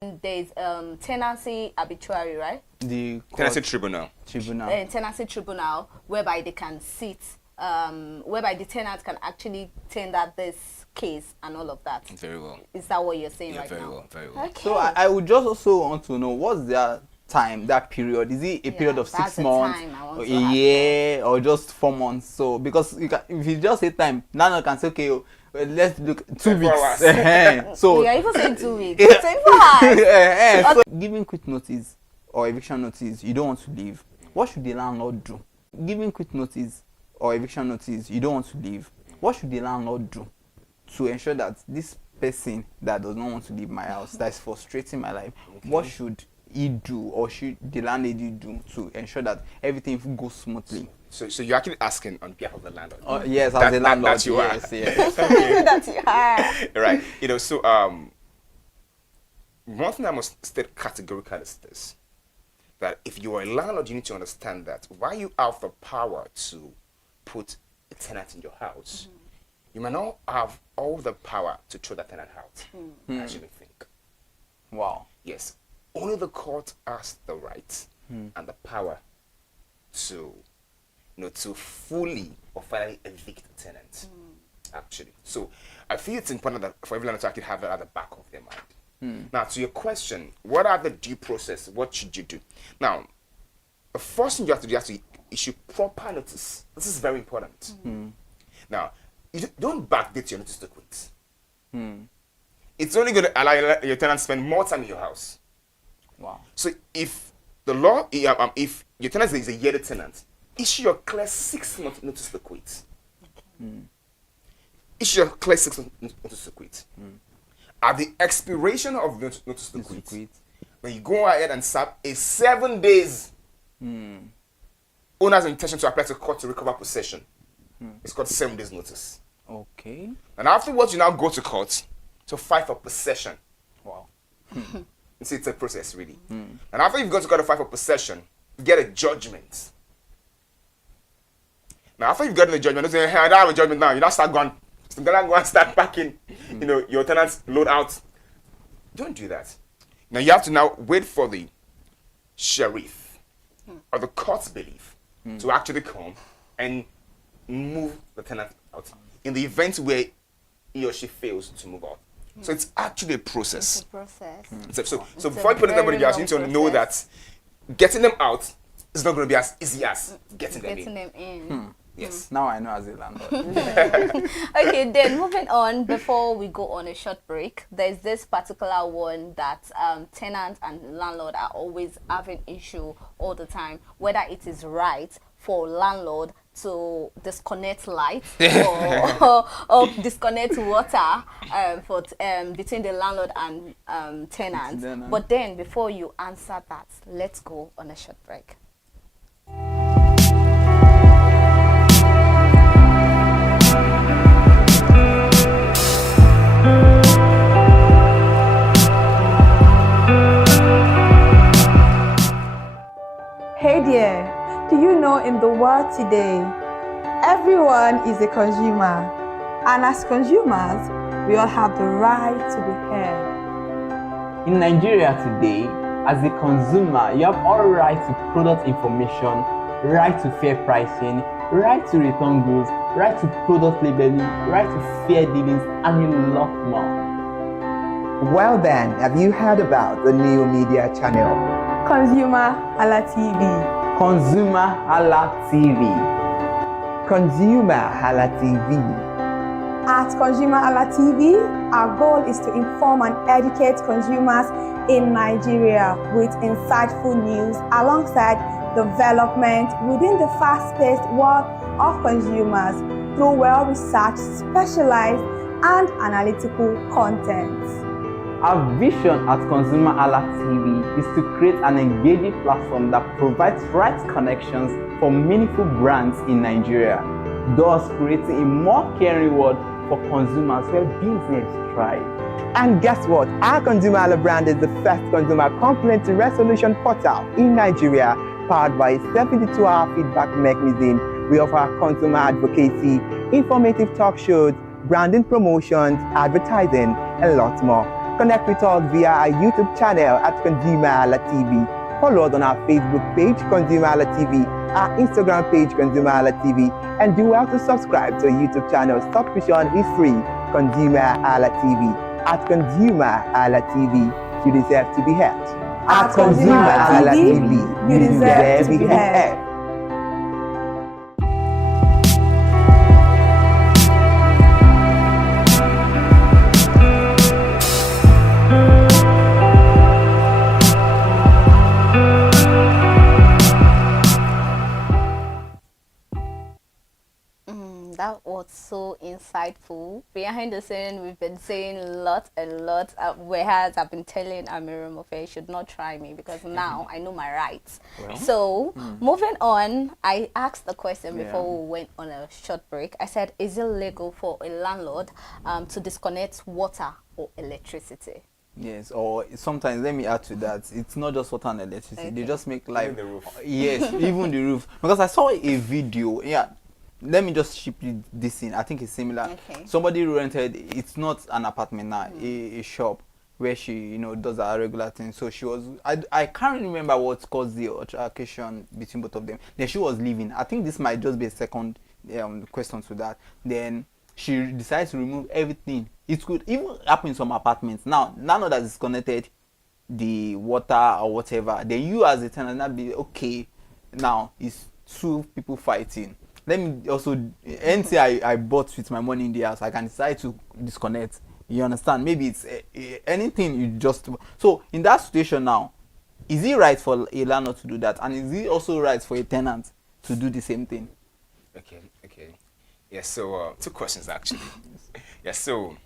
there's tenancy arbitrary, right? The Tenancy tribunal. Tenancy tribunal, whereby they can sit, whereby the tenant can actually tender this case and all of that. Very well. Is that what you're saying Yeah, right very now? well, very well. Okay. So I would just also want to know, what's their time, that period? Is it a period of 6 months, or a year, or just 4 months? So because if you just say time, now can say, okay, well, let's look 2 weeks. So yeah, even saying 2 weeks. 24 hours. So giving quick notice or eviction notice, you don't want to leave. What should the landlord do? Giving quick notice or eviction notice, you don't want to leave. What should the landlord do to ensure that this person that does not want to leave my house, that is frustrating my life, what should he do, or should the landlady do to ensure that everything goes smoothly? So you're actually asking on behalf of the landlord? Yes, as a landlord. That you yes, are. yes. That you are. Right. You know, so one thing I must state categorically is this: that if you are a landlord, you need to understand that while you have the power to put a tenant in your house, you may not have all the power to throw that tenant out, as you may think. Wow. Yes. Only the court has the right and the power to, to fully or finally evict the tenant. Actually, so I feel it's important that for everyone to actually have that at the back of their mind. Now, to your question, what are the due process? What should you do? Now, the first thing you have to do is to issue proper notice. This is very important. Now, you don't backdate your notice to quit. It's only going to allow your tenant to spend more time in your house. Wow. So if the law, if your tenant is a yearly tenant, issue your clear 6 month notice to quit. Issue your clear 6 month notice to quit. At the expiration of the notice to quit, when you go ahead and serve a 7 days owner's intention to apply to court to recover possession, it's called 7 days notice. Okay. And afterwards, you now go to court to fight for possession. Wow. It's a process, really. And after you've gone to court to fight for possession, you get a judgment. Now, after you've gotten a judgment, you say, hey, I don't have a judgment now. You now start going, go and start packing, your tenants load out. Don't do that. Now, you have to now wait for the sheriff or the court's belief to actually come and move the tenant out in the event where he or she fails to move out. So it's actually a process. It's a process. So before you put anybody else, you need to know that getting them out is not going to be as easy as getting them in. Yes. Now I know as a landlord. Okay, then moving on, before we go on a short break, there's this particular one that tenants and landlord are always having issue all the time, whether it is right for landlord to disconnect lights or disconnect water between the landlord and tenants. But then before you answer that, let's go on a short break. Hey there, do you know in the world today, everyone is a consumer, and as consumers, we all have the right to be heard. In Nigeria today, as a consumer, you have all right to product information, right to fair pricing, right to return goods, right to product labeling, right to fair dealings, and a lot more. Well then, have you heard about the new media channel? ConsumerHallaTV. ConsumerHallaTV. ConsumerHallaTV. At ConsumerHallaTV, our goal is to inform and educate consumers in Nigeria with insightful news alongside development within the fast-paced world of consumers through well-researched, specialized, and analytical content. Our vision at ConsumerHallaTV is to create an engaging platform that provides right connections for meaningful brands in Nigeria, thus creating a more caring world for consumers where business thrive. And guess what? Our ConsumerHalla brand is the first consumer complaint resolution portal in Nigeria, powered by a 72-hour feedback mechanism. We offer consumer advocacy, informative talk shows, branding promotions, advertising, and lots more. Connect with us via our YouTube channel at ConsumerHallaTV. Follow us on our Facebook page, ConsumerHallaTV, our Instagram page, ConsumerHallaTV, and do well to subscribe to our YouTube channel. Subscription is free, ConsumerHallaTV. At ConsumerHallaTV, you deserve to be heard. At ConsumerHallaTV, you deserve to be heard. That was so insightful. Behind the scene, we've been saying lots and lots. Whereas I've been telling Amiram, okay, should not try me because now I know my rights. Well, so moving on, I asked the question before we went on a short break. I said, is it legal for a landlord to disconnect water or electricity? Yes, or sometimes, let me add to that, it's not just water and electricity. They just make life. Even the roof. Yes, even the roof. Because I saw a video, let me just ship you this in. I think it's similar. Okay. Somebody rented, it's not an apartment now, a shop where she, does her regular thing. So she was, I can't remember what caused the altercation between both of them. Then she was leaving. I think this might just be a second question to that. Then she decides to remove everything. It could even happen in some apartments. Now that is disconnected the water or whatever, then you as a tenant not be okay. Now it's two people fighting. Let me also, anything I bought with my money in the house, I can decide to disconnect. You understand? Maybe it's anything you just. So in that situation now, is it right for a landlord to do that? And is it also right for a tenant to do the same thing? Okay. Yeah, so 2 questions actually. Yeah, so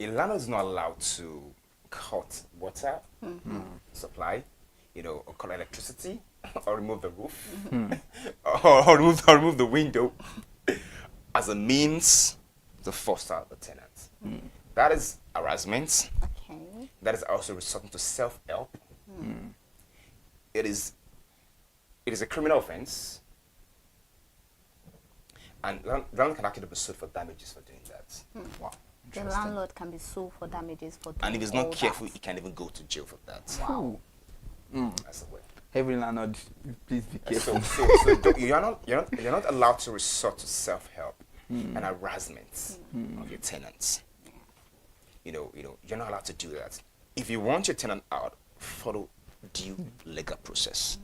a landlord is not allowed to cut water supply, or cut electricity, or remove the roof, or remove the window as a means to foster the tenant. That is harassment. Okay. That is also resorting to self-help. It is a criminal offense, and landlord can actually be sued for damages for doing that. Wow. The landlord can be sued for damages for doing and if he's not careful, that. he can even go to jail for that. Wow. That's the way. Every landlord, please be careful. So you're not allowed to resort to self-help and harassment of your tenants. You're not allowed to do that. If you want your tenant out, follow due legal process.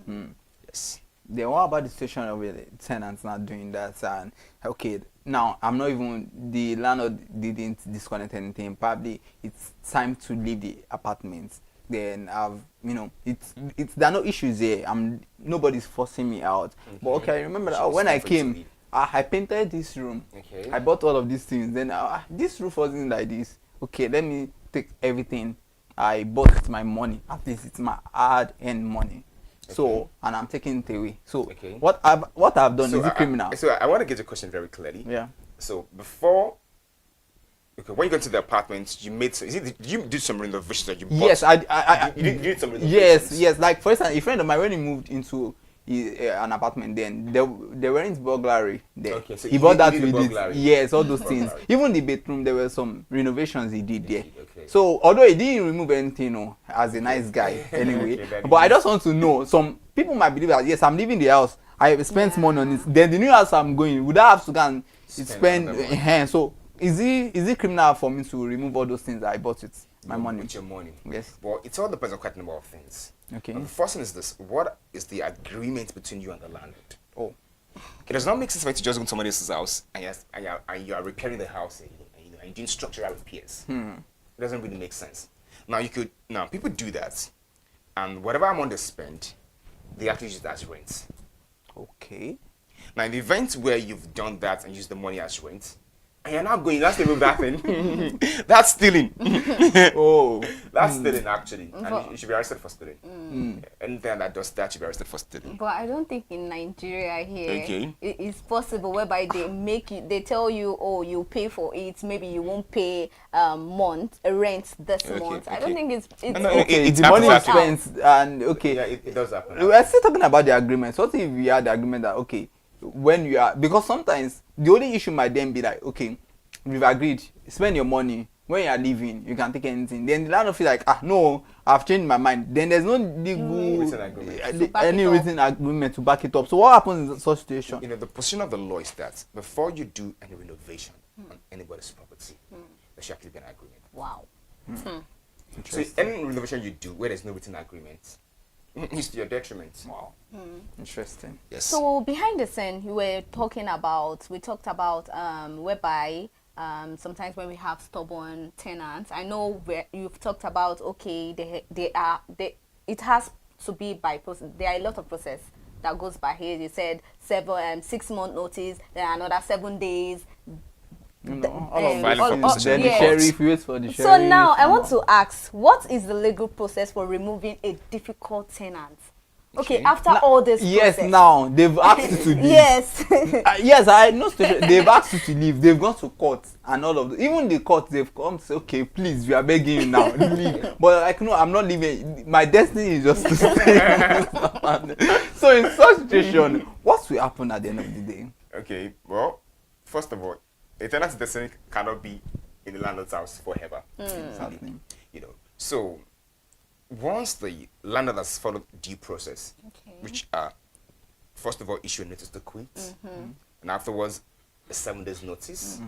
Yes. Then what about the situation of the tenants not doing that? And okay, now I'm not even, the landlord didn't disconnect anything. Probably it's time to leave the apartment. Then I've, it's there are no issues there. Nobody's forcing me out. But okay, I remember that when I came, I painted this room. Okay. I bought all of these things. Then this roof wasn't like this. Okay, let me take everything I bought with my money. At least it's my hard-earned money. Okay. So, and I'm taking it away. So, what I've done, is it criminal? So I want to get the question very clearly. Yeah. So before. Okay, when you got to the apartment, you made some. Did you do some renovations that you bought? Yes, you did some renovations. Yes. Like for instance, a friend of mine, when he moved into an apartment, then they weren't burglary there. Okay, so he bought that with it. Yes, all those things. Even the bedroom, there were some renovations he did there. Okay. So although he didn't remove anything, as a nice guy anyway. But I just want to know, some people might believe that yes, I'm leaving the house. I spent money on it. Then the new house I'm going, would I have to go and spend? So is it criminal for me to remove all those things that I bought with my money? With your money. Yes. Well, it all depends on quite a number of things. Okay. And the first thing is this: what is the agreement between you and the landlord? Oh. It does not make sense for you to just go to somebody else's house and you are repairing the house and you're doing structural repairs. It doesn't really make sense. Now people do that, and whatever amount they spend, they actually use that as rent. Okay. Now in the event where you've done that and used the money as rent, and you're not going, that's the that thing. That's stealing. Oh. That's stealing actually. And you should be arrested for stealing. Anything that does that should be arrested for stealing. But I don't think in Nigeria here it is possible whereby they tell you, oh, you pay for it, maybe you won't pay rent this month. I don't think it's the money is spent and Yeah, it does happen. We're still talking about the agreement. What if we had the agreement that when you are, because sometimes the only issue might then be like, okay, we've agreed, spend your money, when you are leaving, you can take anything. Then the landlord feel like, no, I've changed my mind. Then there's no legal Written agreement. any written agreement to back it up. So what happens in such situation? The position of the law is that before you do any renovation on anybody's property, there should actually be an agreement. Wow. So any renovation you do where there's no written agreement, it's to your detriment. Wow. Interesting. Yes. So behind the scene, we talked about whereby sometimes when we have stubborn tenants, I know where you've talked about, okay, it has to be by process. There are a lot of process that goes by here. You said 6-month notice, then another 7 days. All of that. then the sheriff waits for the sheriff. So now I want to ask, what is the legal process for removing a difficult tenant? Okay, after all this yes, process. now they've asked you to leave. Yes. Yes, I know. They've asked you to leave. They've gone to court and all of even the court. They've come to say, okay, please, we are begging you now, leave. But like, no, I'm not leaving. My destiny is just to stay. So in such situation, what will happen at the end of the day? Okay, well, first of all, a tenant's destiny cannot be in the landlord's house forever. Exactly. So once the landlord has followed due process, which are first of all issue a notice to quit, and afterwards a 7 days notice,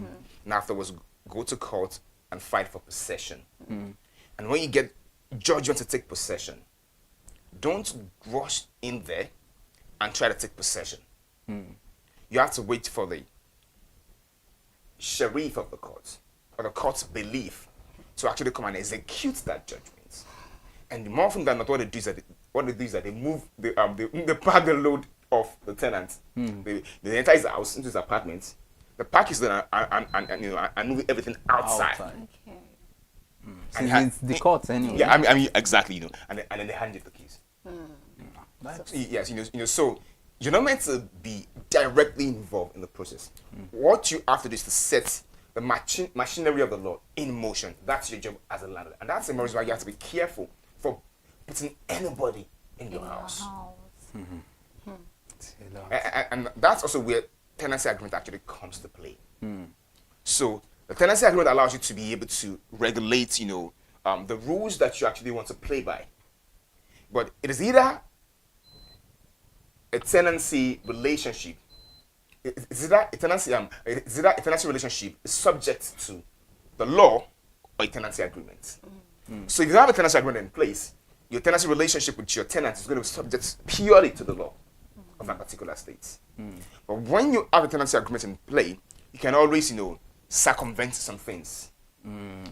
and afterwards go to court and fight for possession. And when you get judgment to take possession, don't rush in there and try to take possession. You have to wait for the sheriff of the court or the court's belief to actually come and execute that judgment. And more often than not, what they do is that they move they pack the load of the tenant. They enter his house into his apartment. The pack is there and move everything outside. Okay. Since it's the court anyway. Yeah, I mean exactly, and then they hand you the keys. Yes, so you're not meant to be directly involved in the process. What you have to do is to set the machinery of the law in motion. That's your job as a landlord, and that's the reason why you have to be careful for putting anybody in your house. And that's also where tenancy agreement actually comes to play. So the tenancy agreement allows you to be able to regulate, the rules that you actually want to play by. But it is either a tenancy relationship. Is that a tenancy relationship is subject to the law or a tenancy agreement? So if you have a tenancy agreement in place, your tenancy relationship with your tenant is going to be subject purely to the law of that particular state. But when you have a tenancy agreement in play, you can always, circumvent some things.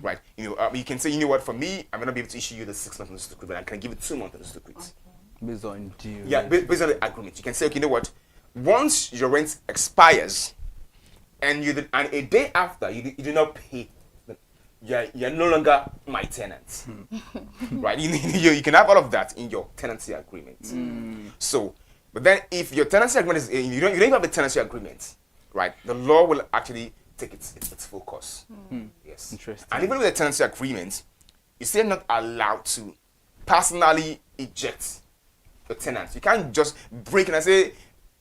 Right? You can say, for me, I'm going to be able to issue you the 6-month notice to quit, but I can give it 2 months notice to quit. Based on deal. Yeah, based on the agreement. You can say, okay, once your rent expires and a day after you do not pay, you're no longer my tenant. Right? You can have all of that in your tenancy agreement. So, but then if your tenancy agreement is, you don't even have a tenancy agreement, right? The law will actually take its full course. Yes. Interesting. And even with a tenancy agreement, you're still not allowed to personally eject the tenant. You can't just break in and say,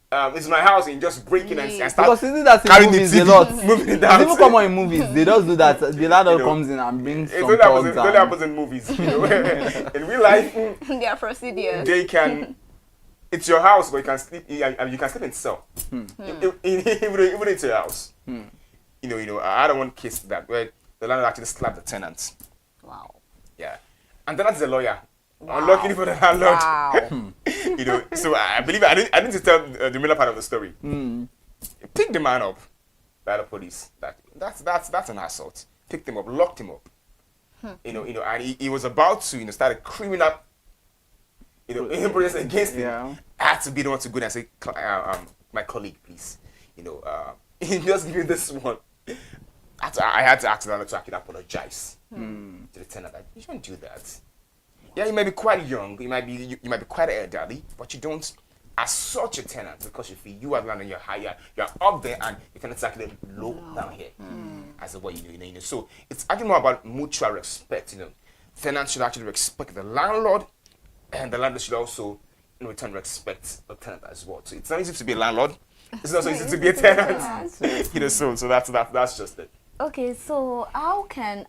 it's my house, and just break in and start because isn't that in carrying movies the a TV, lot? moving it It's down. even common in movies. They just do that. The landlord comes in and brings It some only happens, thugs. happens in movies. In real life, Their procedures. they can. It's your house, but you can sleep. You can sleep in cell. Even it's your house. I had one case where the landlord actually slapped the tenant. Wow. Yeah, and then that's the lawyer. Unluckily for the landlord. Wow. So I believe I didn't tell the middle part of the story. Picked the man up by the police. That's an assault. Picked him up, locked him up. And he was about to start a criminal process against him. Yeah. I had to be the one to go and say, my colleague, please, just give me this one. I had to ask the landlord to actually apologize to the tenant. You shouldn't do that. Yeah, you might be quite young, you might be quite elderly, but you don't assault your tenant because you are landlord, you're up there, and your tenant's actually low down here. As a way So it's actually more about mutual respect. Tenants should actually respect the landlord, and the landlord should also in return respect the tenant as well. So it's not easy to be a landlord. It's not so easy to be a tenant. So that's just it. Okay, so how can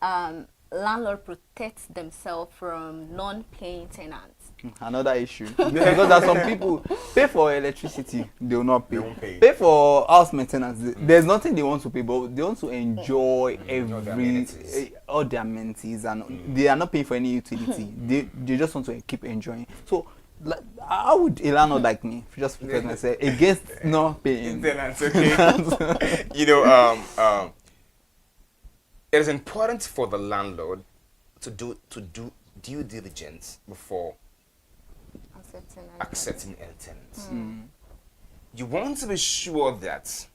landlord protect themselves from non-paying tenants? Another issue. Because there are some people pay for electricity, they will not pay. They won't pay. Pay for house maintenance. There's nothing they want to pay, but they want to enjoy All the amenities. all the amenities, and they are not paying for any utility. They just want to keep enjoying. So like, how would a landlord like me just protect myself against not paying? Tenants, okay. It is important for the landlord to do due diligence before accepting a tenant. You want to be sure that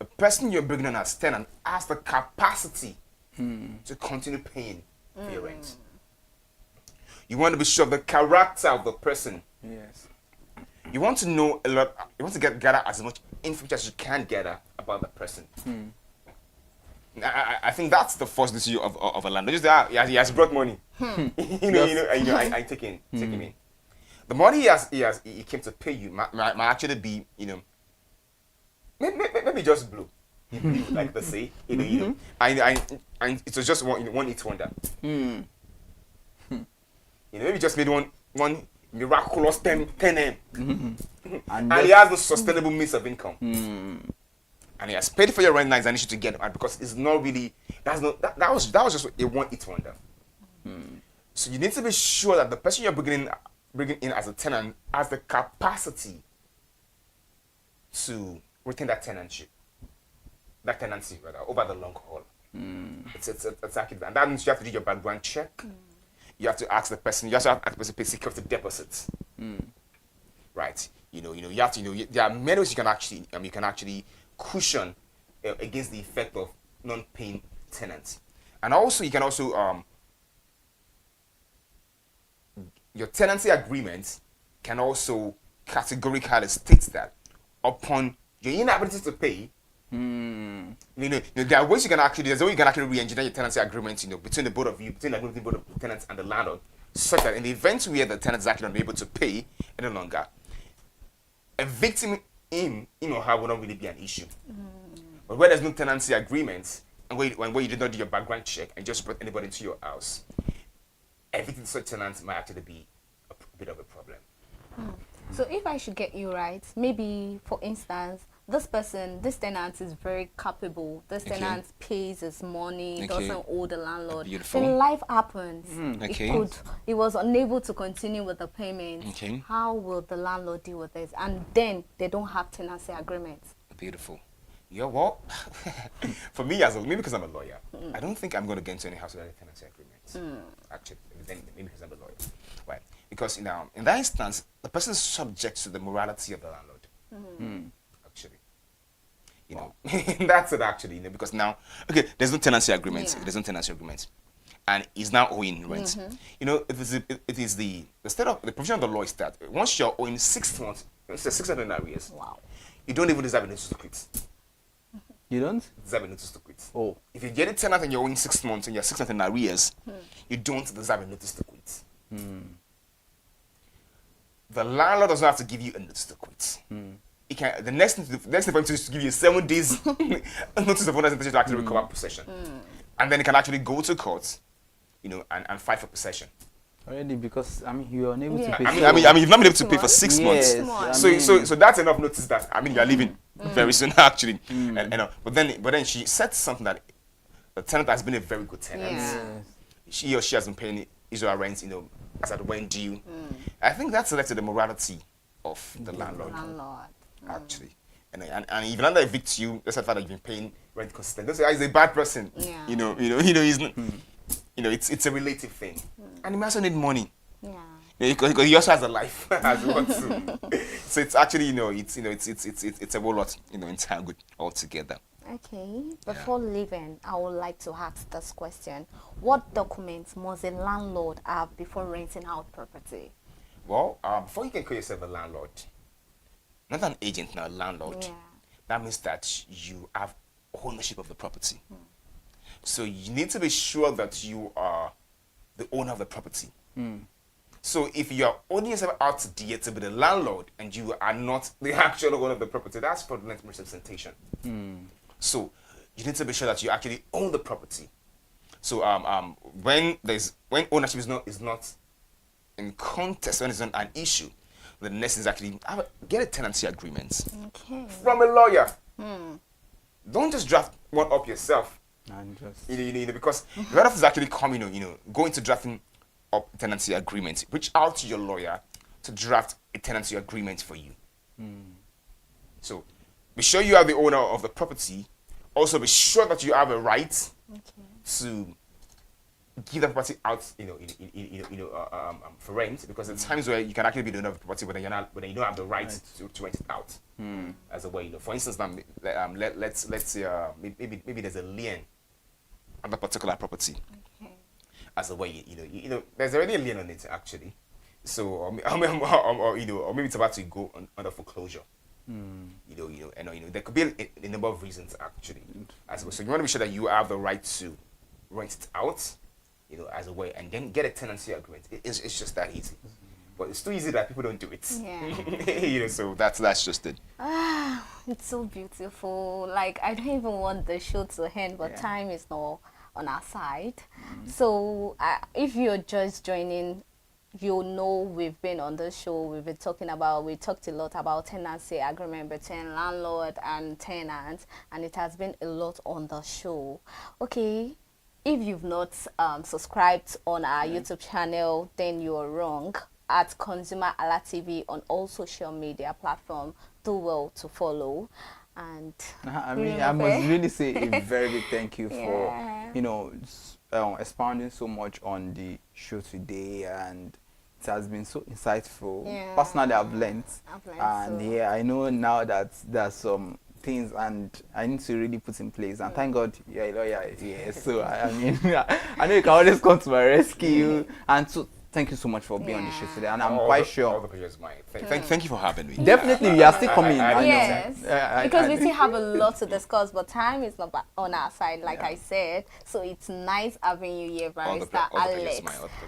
the person you're bringing on as tenant has the capacity to continue paying for your rent. You want to be sure of the character of the person. Yes. You want to know a lot. You want to gather as much information as you can gather about the person. I think that's the first issue of a landlord. Just that he has brought money. I take him in. The money he came to pay you might actually be, maybe just blue, like they say, and it was just one hit wonder. Maybe just made one miraculous 10M, and he has no sustainable means of income. And he has paid for your rent now. It's an issue to get him, because it's not really. That was just a one hit wonder. So you need to be sure that the person you're bringing in as a tenant has the capacity to retain that tenancy rather over the long haul. It's exactly that. And that means you have to do your background check. You have to ask the person. You have to ask the person to pay security deposits. Right. You have to. There are many ways you can actually cushion against the effect of non-paying tenants, and also you can also your tenancy agreement can also categorically state that upon your inability to pay, there are ways you can actually re-engineer your tenancy agreement, between the both of you, between the both of the tenants and the landlord, such that in the event where the tenant is actually unable to pay any longer, evicting him or her will not really be an issue. But where there's no tenancy agreement, and where you did not do your background check and just brought anybody into your house, evicting such tenants might actually be a bit of a problem. So if I should get you right, maybe for instance, this tenant is very capable. This tenant pays his money, doesn't owe the landlord. Beautiful. Then life happens. He was unable to continue with the payment. How will the landlord deal with this? And then they don't have tenancy agreements. Beautiful. Yeah, well, for me maybe because I'm a lawyer, I don't think I'm going to get into any house without a tenancy agreement. Actually, maybe because I'm a lawyer, right? Because in that instance, the person is subject to the morality of the landlord. Actually, that's it. Actually, because now, there's no tenancy agreement. There's no tenancy agreement, and he's now owing rent. It is the state of the provision of the law is that once you're owing 6 months, 600 arrears, you don't even deserve a notice to quit. You don't deserve a notice to quit. Oh, if you get a tenant and you're owing 6 months and you're 6 months in arrears, you don't deserve a notice to quit. The landlord doesn't have to give you a notice to quit. He can. The next thing for him to do is to give you 7 days notice of owner's intention to actually recover possession, and then he can actually go to court, and fight for possession. Already, because you are unable to pay. You've not been able to pay for 6 months. So that's enough notice that you're leaving very soon actually. But then she said something that the tenant has been a very good tenant. He or she has been paying usual rent, as at when due. I think that's related to the morality of the landlord. Actually, and if the landlord evicts you, that's the fact that you've been paying rent consistently. Don't say he's a bad person. He's not. It's a relative thing, and he also need money. Because he also has a life as well too. So it's actually it's a whole lot entangled altogether. Okay. Before leaving, I would like to ask this question: what documents must a landlord have before renting out property? Well, before you can call yourself a landlord, not an agent, not a landlord. That means that you have ownership of the property. So you need to be sure that you are the owner of the property. So if you are owning yourself out to be the landlord and you are not the actual owner of the property, that's fraudulent misrepresentation. So you need to be sure that you actually own the property. So when ownership is not in contest, when it's not an issue, the next is actually get a tenancy agreement from a lawyer. Don't just draft one up yourself. And just Because a lot of us actually come, go into drafting up tenancy agreements. Reach out to your lawyer to draft a tenancy agreement for you. So be sure you are the owner of the property. Also be sure that you have a right to give the property out, for rent, because there's times where you can actually be the owner of the property, but then you don't have the right to rent it out. As a way, for instance, now, let's say maybe there's a lien on the particular property. As a way, there's already a lien on it actually. So or maybe it's about to go under foreclosure. There could be a number of reasons actually. So you want to be sure that you have the right to rent it out, as a way, and then get a tenancy agreement. It's just that easy. But it's too easy that people don't do it. Yeah. So that's just it. It's so beautiful. Like, I don't even want the show to end, but time is not on our side. So if you're just joining, you know we've been on the show, we talked a lot about tenancy agreement between landlord and tenants, and it has been a lot on the show. Okay, if you've not subscribed on our YouTube channel, then you're wrong. At ConsumerHallaTV on all social media platforms, do well to follow. And I must really say a very big thank you for expounding so much on the show today, and it has been so insightful. Personally, I've learned and so. I know now that there's some things and I need to really put in place, and thank God you're a lawyer. So I mean I know you can always come to my rescue, and so thank you so much for being on the show today, and I'm quite sure. All the pleasure is mine. Thank you for having me. Definitely, we are still coming. Because we still have a lot to discuss, but time is not on our side, like I said. So it's nice having you here, Barrister Alex.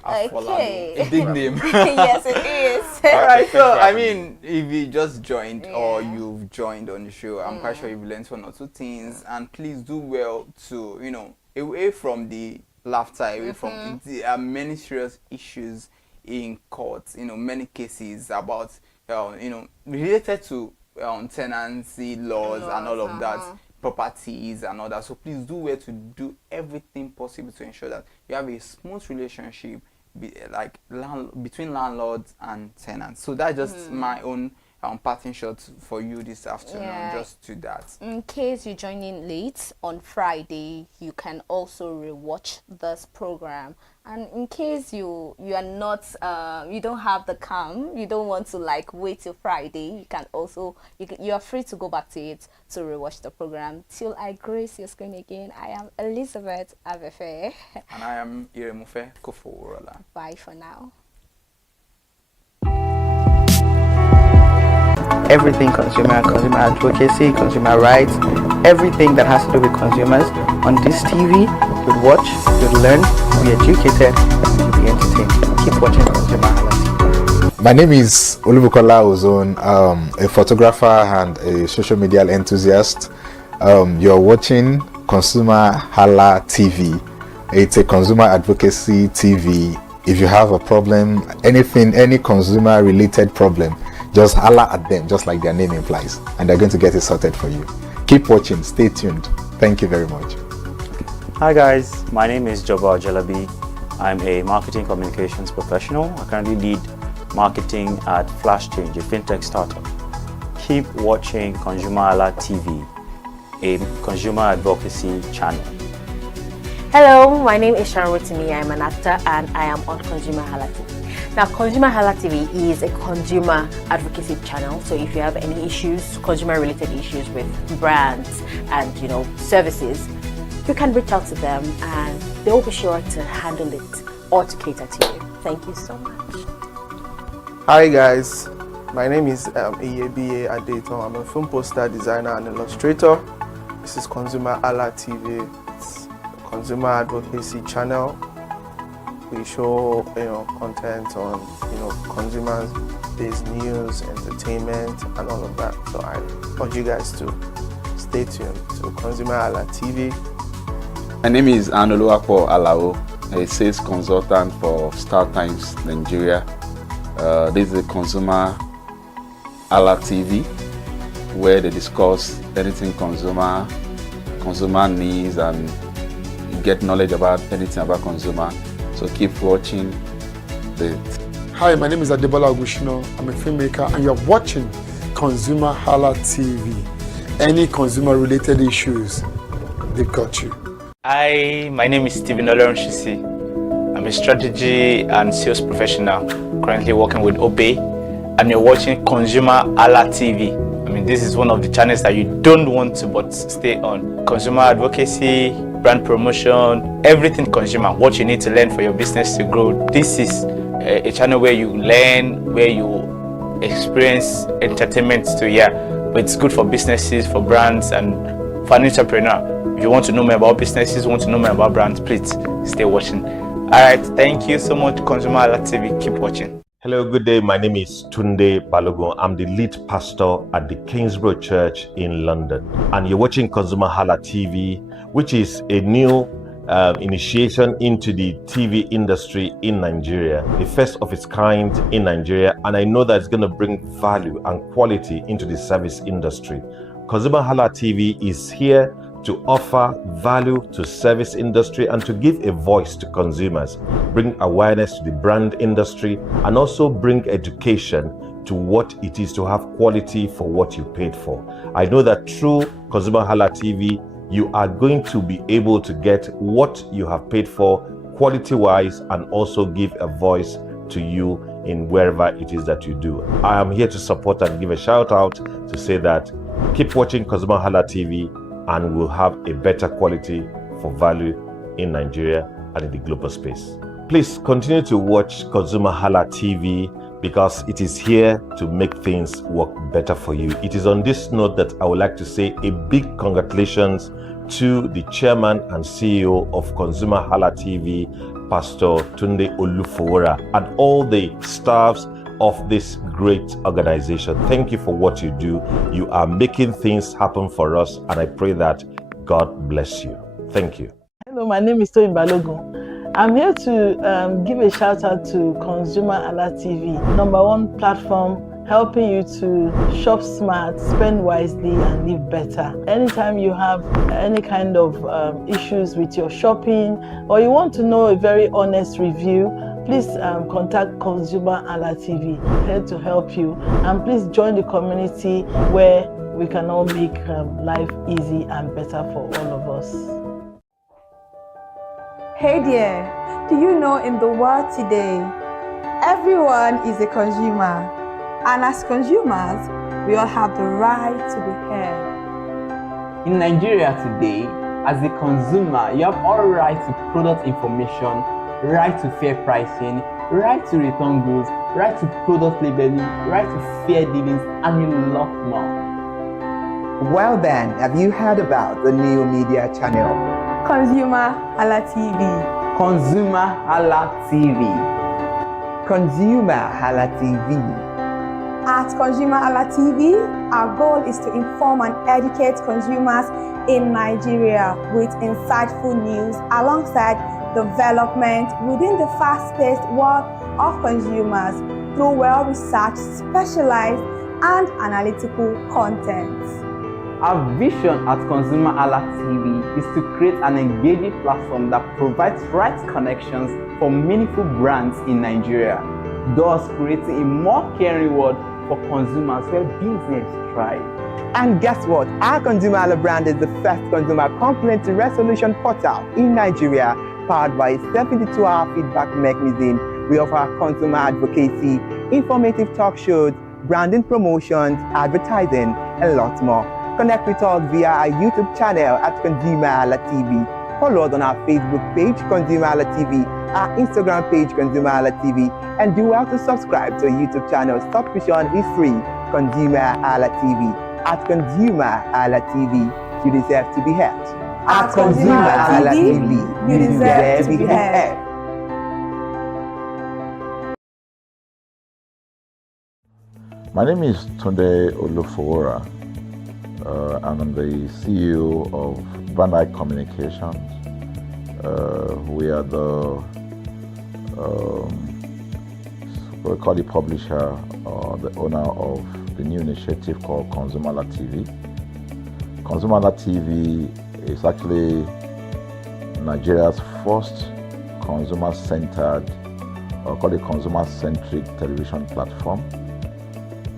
Okay. A big name. Yes, it is. All right, so I mean, if you just joined or you've joined on the show, I'm quite sure you've learned one or two things, and please do well to, away from the laughter, away from there are many serious issues in courts, many cases about related to tenancy laws and all of that, properties and all that. So please do well to do everything possible to ensure that you have a smooth relationship between landlords and tenants. So that's just my own parting shot for you this afternoon, just to that. In case you join in late on Friday, you can also rewatch this program. And in case you are not, you don't have the calm, you don't want to wait till Friday, you can also, you are free to go back to it to rewatch the program. Till I grace your screen again, I am Elizabeth Avefe. And I am Iremufe Koforola. Bye for now. Everything consumer advocacy, consumer rights, everything that has to do with consumers on this TV. You'd watch, you'd learn, be educated, and you'll be entertained. Keep watching Consumer Halla TV. My name is Olubukola Ozone, a photographer and a social media enthusiast. You're watching ConsumerHalla TV. It's a consumer advocacy TV. If you have a problem, any consumer related problem, just holla at them, just like their name implies, and they're going to get it sorted for you. Keep watching, stay tuned. Thank you very much. Hi guys, my name is Joba Jalabi. I'm a marketing communications professional. I currently lead marketing at Flash Change, a fintech startup. Keep watching ConsumerHalla TV, a consumer advocacy channel. Hello, my name is Sharon Rotimi. I'm an actor and I am on ConsumerHalla TV. Now, ConsumerHalla TV is a consumer advocacy channel. So if you have any issues, consumer-related issues with brands and services, you can reach out to them and they'll be sure to handle it or to cater to you. Thank you so much. Hi guys, my name is Iyebiye Adeton. I'm a film poster designer and illustrator. This is ConsumerHalla TV. It's a consumer advocacy channel. We show content on consumers-based news, entertainment, and all of that. So I urge you guys to stay stay tuned to ConsumerHalla TV. My name is Anoluwapo Alao, a sales consultant for Star Times Nigeria. This is a ConsumerHalla TV, where they discuss anything consumer needs and get knowledge about anything about consumer. So keep watching. Hi, my name is Adebola Ogushino. I'm a filmmaker, and you're watching ConsumerHalla TV. Any consumer-related issues, they've got you. Hi, my name is Stephen Olorunshisi. I'm a strategy and sales professional, currently working with Obey, and you're watching ConsumerHalla TV. I mean, this is one of the channels that you don't want to but stay on. Consumer advocacy, brand promotion, everything consumer, what you need to learn for your business to grow. This is a channel where you learn, where you experience entertainment too, yeah. But it's good for businesses, for brands, and for an entrepreneur. If you want to know more about businesses, want to know more about brands, please stay watching. Alright, thank you so much, ConsumerHalla TV. Keep watching. Hello, good day. My name is Tunde Balogun. I'm the lead pastor at the Kingsborough Church in London. And you're watching ConsumerHalla TV, which is a new initiation into the TV industry in Nigeria, the first of its kind in Nigeria, and I know that it's going to bring value and quality into the service industry. ConsumerHalla TV is here to offer value to service industry and to give a voice to consumers, bring awareness to the brand industry, and also bring education to what it is to have quality for what you paid for. I know that through ConsumerHalla TV, you are going to be able to get what you have paid for quality-wise and also give a voice to you in wherever it is that you do. I am here to support and give a shout out to say that keep watching ConsumerHalla TV and we'll have a better quality for value in Nigeria and in the global space. Please continue to watch ConsumerHalla TV because it is here to make things work better for you. It is on this note that I would like to say a big congratulations to the chairman and CEO of ConsumerHalla TV, Pastor Tunde Olufowora, and all the staffs of this great organization. Thank you for what you do. You are making things happen for us, and I pray that God bless you. Thank you. Hello, my name is Toyin Balogun. I'm here to give a shout out to ConsumerHalla TV, #1 platform helping you to shop smart, spend wisely, and live better. Anytime you have any kind of issues with your shopping, or you want to know a very honest review, please contact ConsumerHalla TV, here to help you. And please join the community where we can all make life easy and better for all of us. Hey there, do you know in the world today, everyone is a consumer. And as consumers, we all have the right to be heard. In Nigeria today, as a consumer, you have all right to product information, right to fair pricing, right to return goods, right to product labeling, right to fair dealings, and a lot more. Well then, have you heard about the new media channel? ConsumerHalla TV. ConsumerHalla TV. ConsumerHalla TV. At ConsumerHalla TV, our goal is to inform and educate consumers in Nigeria with insightful news alongside development within the fast-paced world of consumers through well-researched, specialized, and analytical content. Our vision at ConsumerHalla TV is to create an engaging platform that provides right connections for meaningful brands in Nigeria, thus creating a more caring world for consumers where business thrive. And guess what? Our ConsumerHalla brand is the first consumer complaint resolution portal in Nigeria, powered by a 72-hour feedback mechanism. We offer consumer advocacy, informative talk shows, branding promotions, advertising, and lots more. Connect with us via our YouTube channel at ConsumerHalla TV. Follow us on our Facebook page, ConsumerHalla TV, our Instagram page, ConsumerHalla TV, and do well to subscribe to our YouTube channel. Subscription is free. ConsumerHalla TV. At ConsumerHalla TV, you deserve to be heard. At ConsumerHalla TV, you deserve to be heard. My name is Tunde Olufowora. I'm the CEO of Brand Eye Communications. We are the we call the publisher or the owner of the new initiative called ConsumerHallaTV. ConsumerHallaTV is actually Nigeria's first consumer-centered, or call it consumer-centric television platform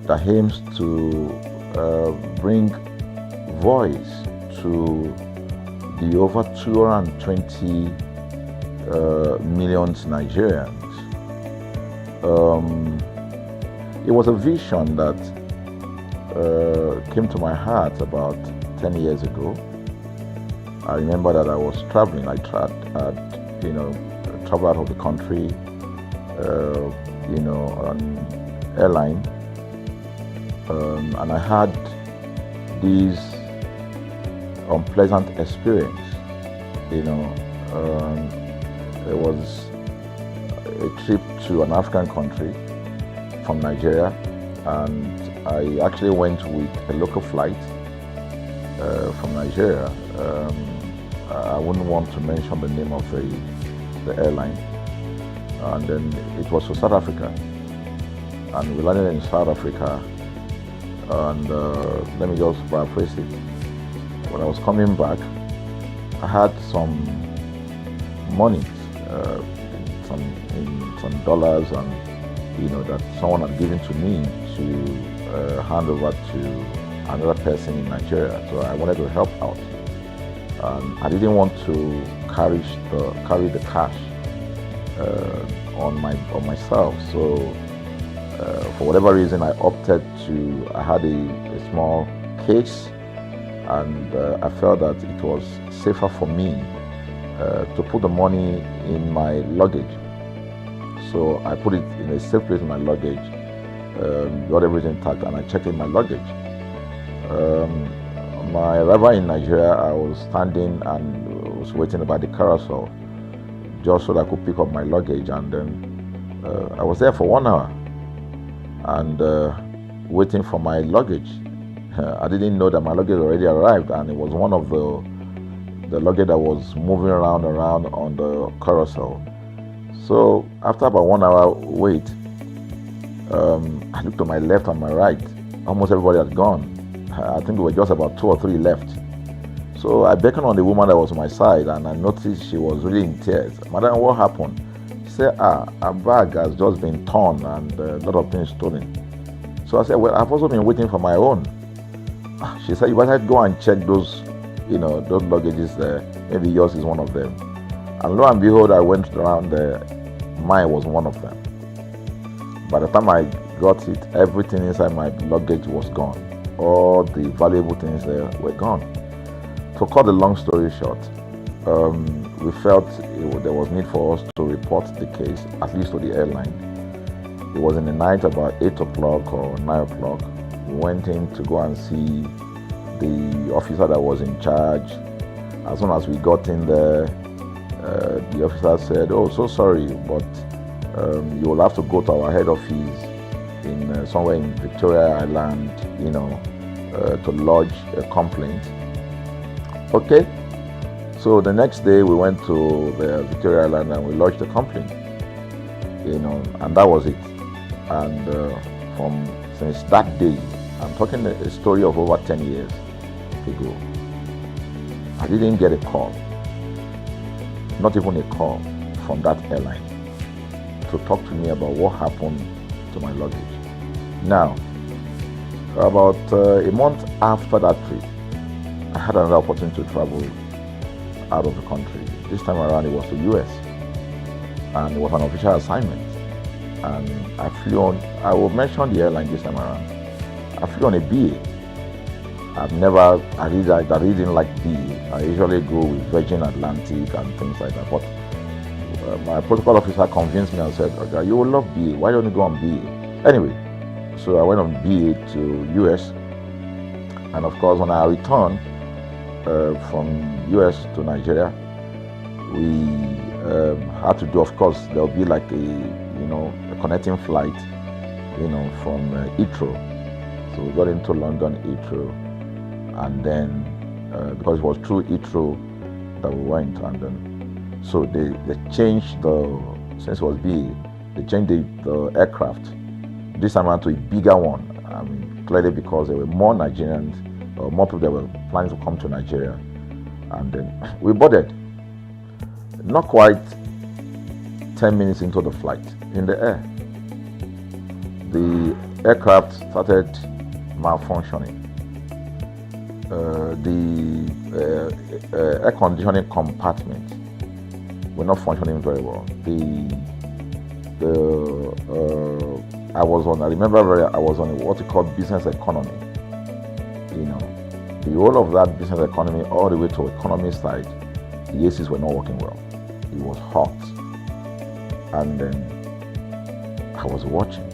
that aims to bring voice to the over 220 million Nigerians. It was a vision that came to my heart about 10 years ago. I remember that I was traveling. I traveled out of the country, on airline, and I had this unpleasant experience. It was a trip to an African country from Nigeria, and I actually went with a local flight from Nigeria. I wouldn't want to mention the name of the airline, and then it was to South Africa, and we landed in South Africa, and let me just paraphrase it. When I was coming back, I had some money, some dollars, and that someone had given to me to hand over to another person in Nigeria. So I wanted to help out. I didn't want to carry the cash on myself. So for whatever reason, I opted to. I had a small case, and I felt that it was safer for me to put the money in my luggage. So I put it in a safe place in my luggage, got everything intact, and I checked in my luggage. My arrival in Nigeria, I was standing and was waiting about the carousel just so that I could pick up my luggage, and then I was there for 1 hour and waiting for my luggage. I didn't know that my luggage already arrived, and it was one of the luggage that was moving around on the carousel. So after about 1 hour wait, I looked to my left and my right. Almost everybody had gone. I think there were just about 2 or 3 left. So I beckoned on the woman that was on my side, and I noticed she was really in tears. Madam, what happened? She said, her bag has just been torn and a lot of things stolen. So I said, well, I've also been waiting for my own. She said, you better go and check those luggages there. Maybe yours is one of them. And lo and behold, I went around there. Mine was one of them. By the time I got it, everything inside my luggage was gone. All the valuable things there were gone. To cut the long story short, we felt there was need for us to report the case, at least to the airline. It was in the night, about 8 o'clock or 9 o'clock. We went in to go and see the officer that was in charge. As soon as we got in there, the officer said, "Oh, so sorry, but you will have to go to our head office in somewhere in Victoria Island, to lodge a complaint." Okay. So the next day we went to the Victoria Island and we lodged a complaint, and that was it. And since that day, I'm talking a story of over 10 years ago, I didn't get a call, not even a call from that airline to talk to me about what happened to my luggage. Now, about a month after that trip, I had another opportunity to travel out of the country. This time around it was to US, and it was an official assignment. And I flew on, I will mention the airline this time around. I flew on a BA. I really didn't like BA. I usually go with Virgin Atlantic and things like that. But my protocol officer convinced me and said, "Okay, you will love BA. Why don't you go on BA?" Anyway, so I went on BA to US. And of course, when I returned from US to Nigeria, we had to do, of course, there'll be like a connecting flight, from Heathrow. So we got into London Heathrow, and then because it was through Heathrow that we went, and then so they changed since it was BA, they changed the aircraft this time around to a bigger one. I mean, clearly because there were more Nigerians, more people that were planning to come to Nigeria, and then we boarded. Not quite 10 minutes into the flight, in the air, the aircraft started malfunctioning. The air conditioning compartment were not functioning very well. I was on what you call business economy. You know, the whole of that business economy all the way to economy side, the ACs were not working well. It was hot, and then I was watching,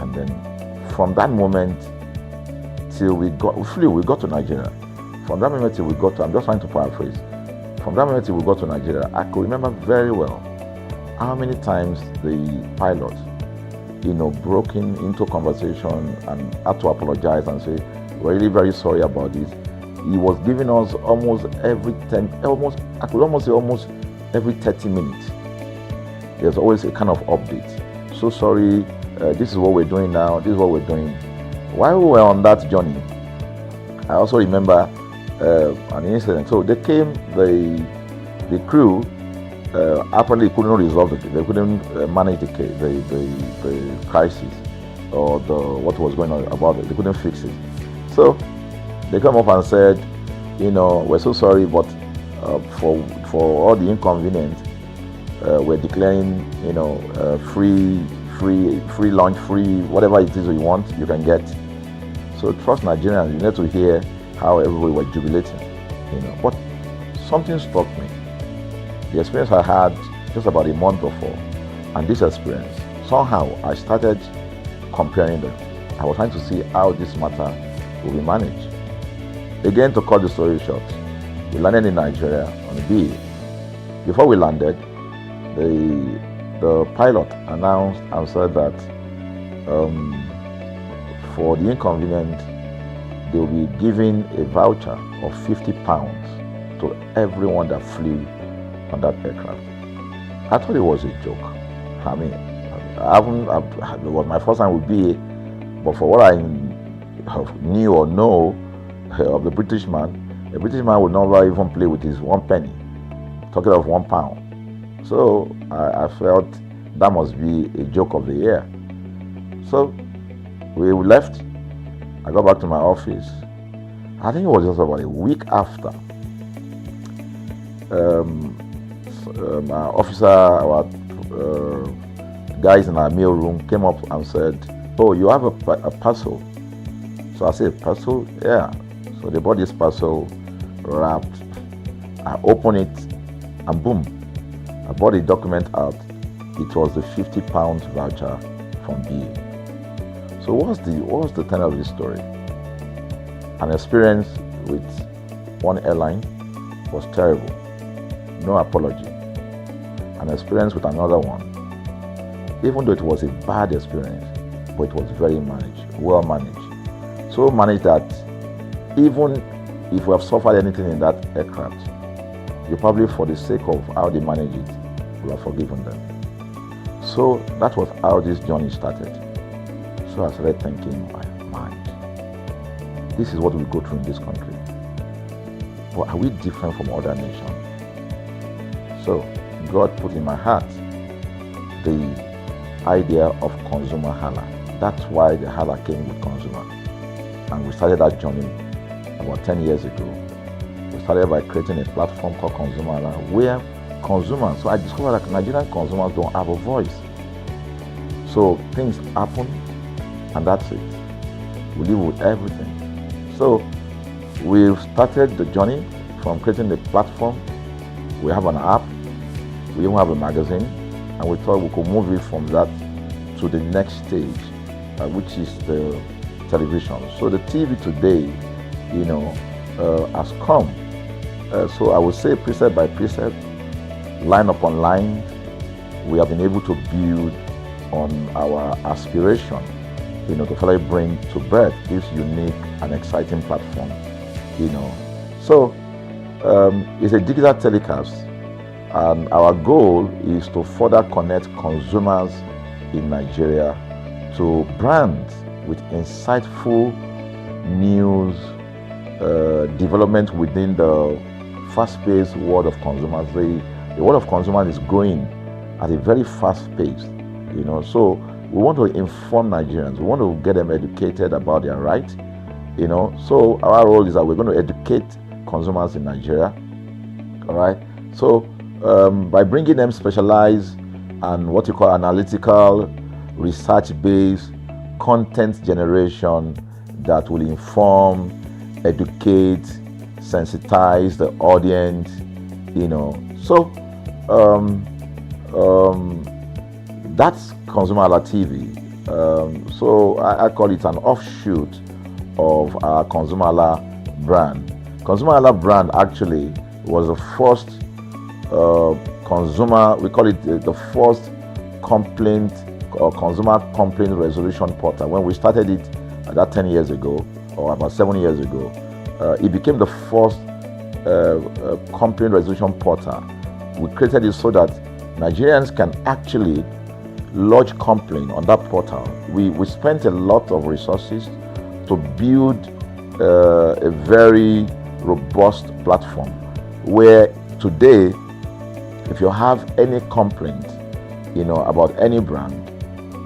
and then from that moment till we got to Nigeria. From that moment till we got to, I'm just trying to paraphrase. From that moment till we got to Nigeria, I could remember very well how many times the pilot, broke into conversation and had to apologize and say, "We're really very sorry about this." He was giving us almost every 30 minutes. There's always a kind of update. So sorry, this is what we're doing now, this is what we're doing. While we were on that journey, I also remember an incident. So they came, the crew apparently couldn't resolve it. They couldn't manage the crisis or what was going on about it. They couldn't fix it. So they come up and said, "We're so sorry, but for all the inconvenience, we're declaring, free lunch, free whatever it is you want, you can get." So trust Nigerians, you need to hear how everybody was jubilating, But something struck me. The experience I had just about a month before, and this experience, somehow I started comparing them. I was trying to see how this matter will be managed. Again, to cut the story short, we landed in Nigeria on a BA. Before we landed, the pilot announced and said that for the inconvenience, they will be giving a voucher of £50 to everyone that flew on that aircraft. I thought it was a joke. I mean, it was my first time with BA, but for what I knew or know of the British man would never even play with his 1 penny, talking of £1. So I felt that must be a joke of the year. So we left. I got back to my office. I think it was just about a week after. Our guys in our mail room came up and said, "Oh, you have a parcel." So I said, "Parcel? Yeah." So they bought this parcel, wrapped. I opened it, and boom, I bought the document out. It was the £50 voucher from BA. So what's the tenor of this story? An experience with one airline was terrible, no apology. An experience with another one, even though it was a bad experience, but it was very well managed. So managed that even if we have suffered anything in that aircraft, you probably, for the sake of how they manage it, will have forgiven them. So that was how this journey started. So I started thinking, my mind, this is what we go through in this country. But are we different from other nations? So God put in my heart the idea of ConsumerHalla. That's why the Halla came with consumer. And we started that journey about 10 years ago. We started by creating a platform called ConsumerHalla, where consumers, so I discovered that Nigerian consumers don't have a voice. So things happen, and that's it. We live with everything. So we've started the journey from creating the platform. We have an app, we even have a magazine, and we thought we could move it from that to the next stage, which is the television. So the TV today, has come. So I would say precept by precept, line upon line, we have been able to build on our aspiration to finally bring to birth this unique and exciting platform, So it's a digital telecast, and our goal is to further connect consumers in Nigeria to brands with insightful news, development within the fast-paced world of consumers. The world of consumers is growing at a very fast pace, So we want to inform Nigerians. We want to get them educated about their rights, So our role is that we're going to educate consumers in Nigeria, all right? So by bringing them specialized and what you call analytical, research-based content generation that will inform, educate, sensitize the audience, So that's ConsumerHalla TV. So I call it an offshoot of our ConsumerHalla brand. ConsumerHalla brand actually was the first we call it the first complaint or consumer complaint resolution portal. When we started it about 10 years ago, or about 7 years ago, it became the first complaint resolution portal. We created it so that Nigerians can actually lodge complaint on that portal. We spent a lot of resources to build a very robust platform where today, if you have any complaint, about any brand,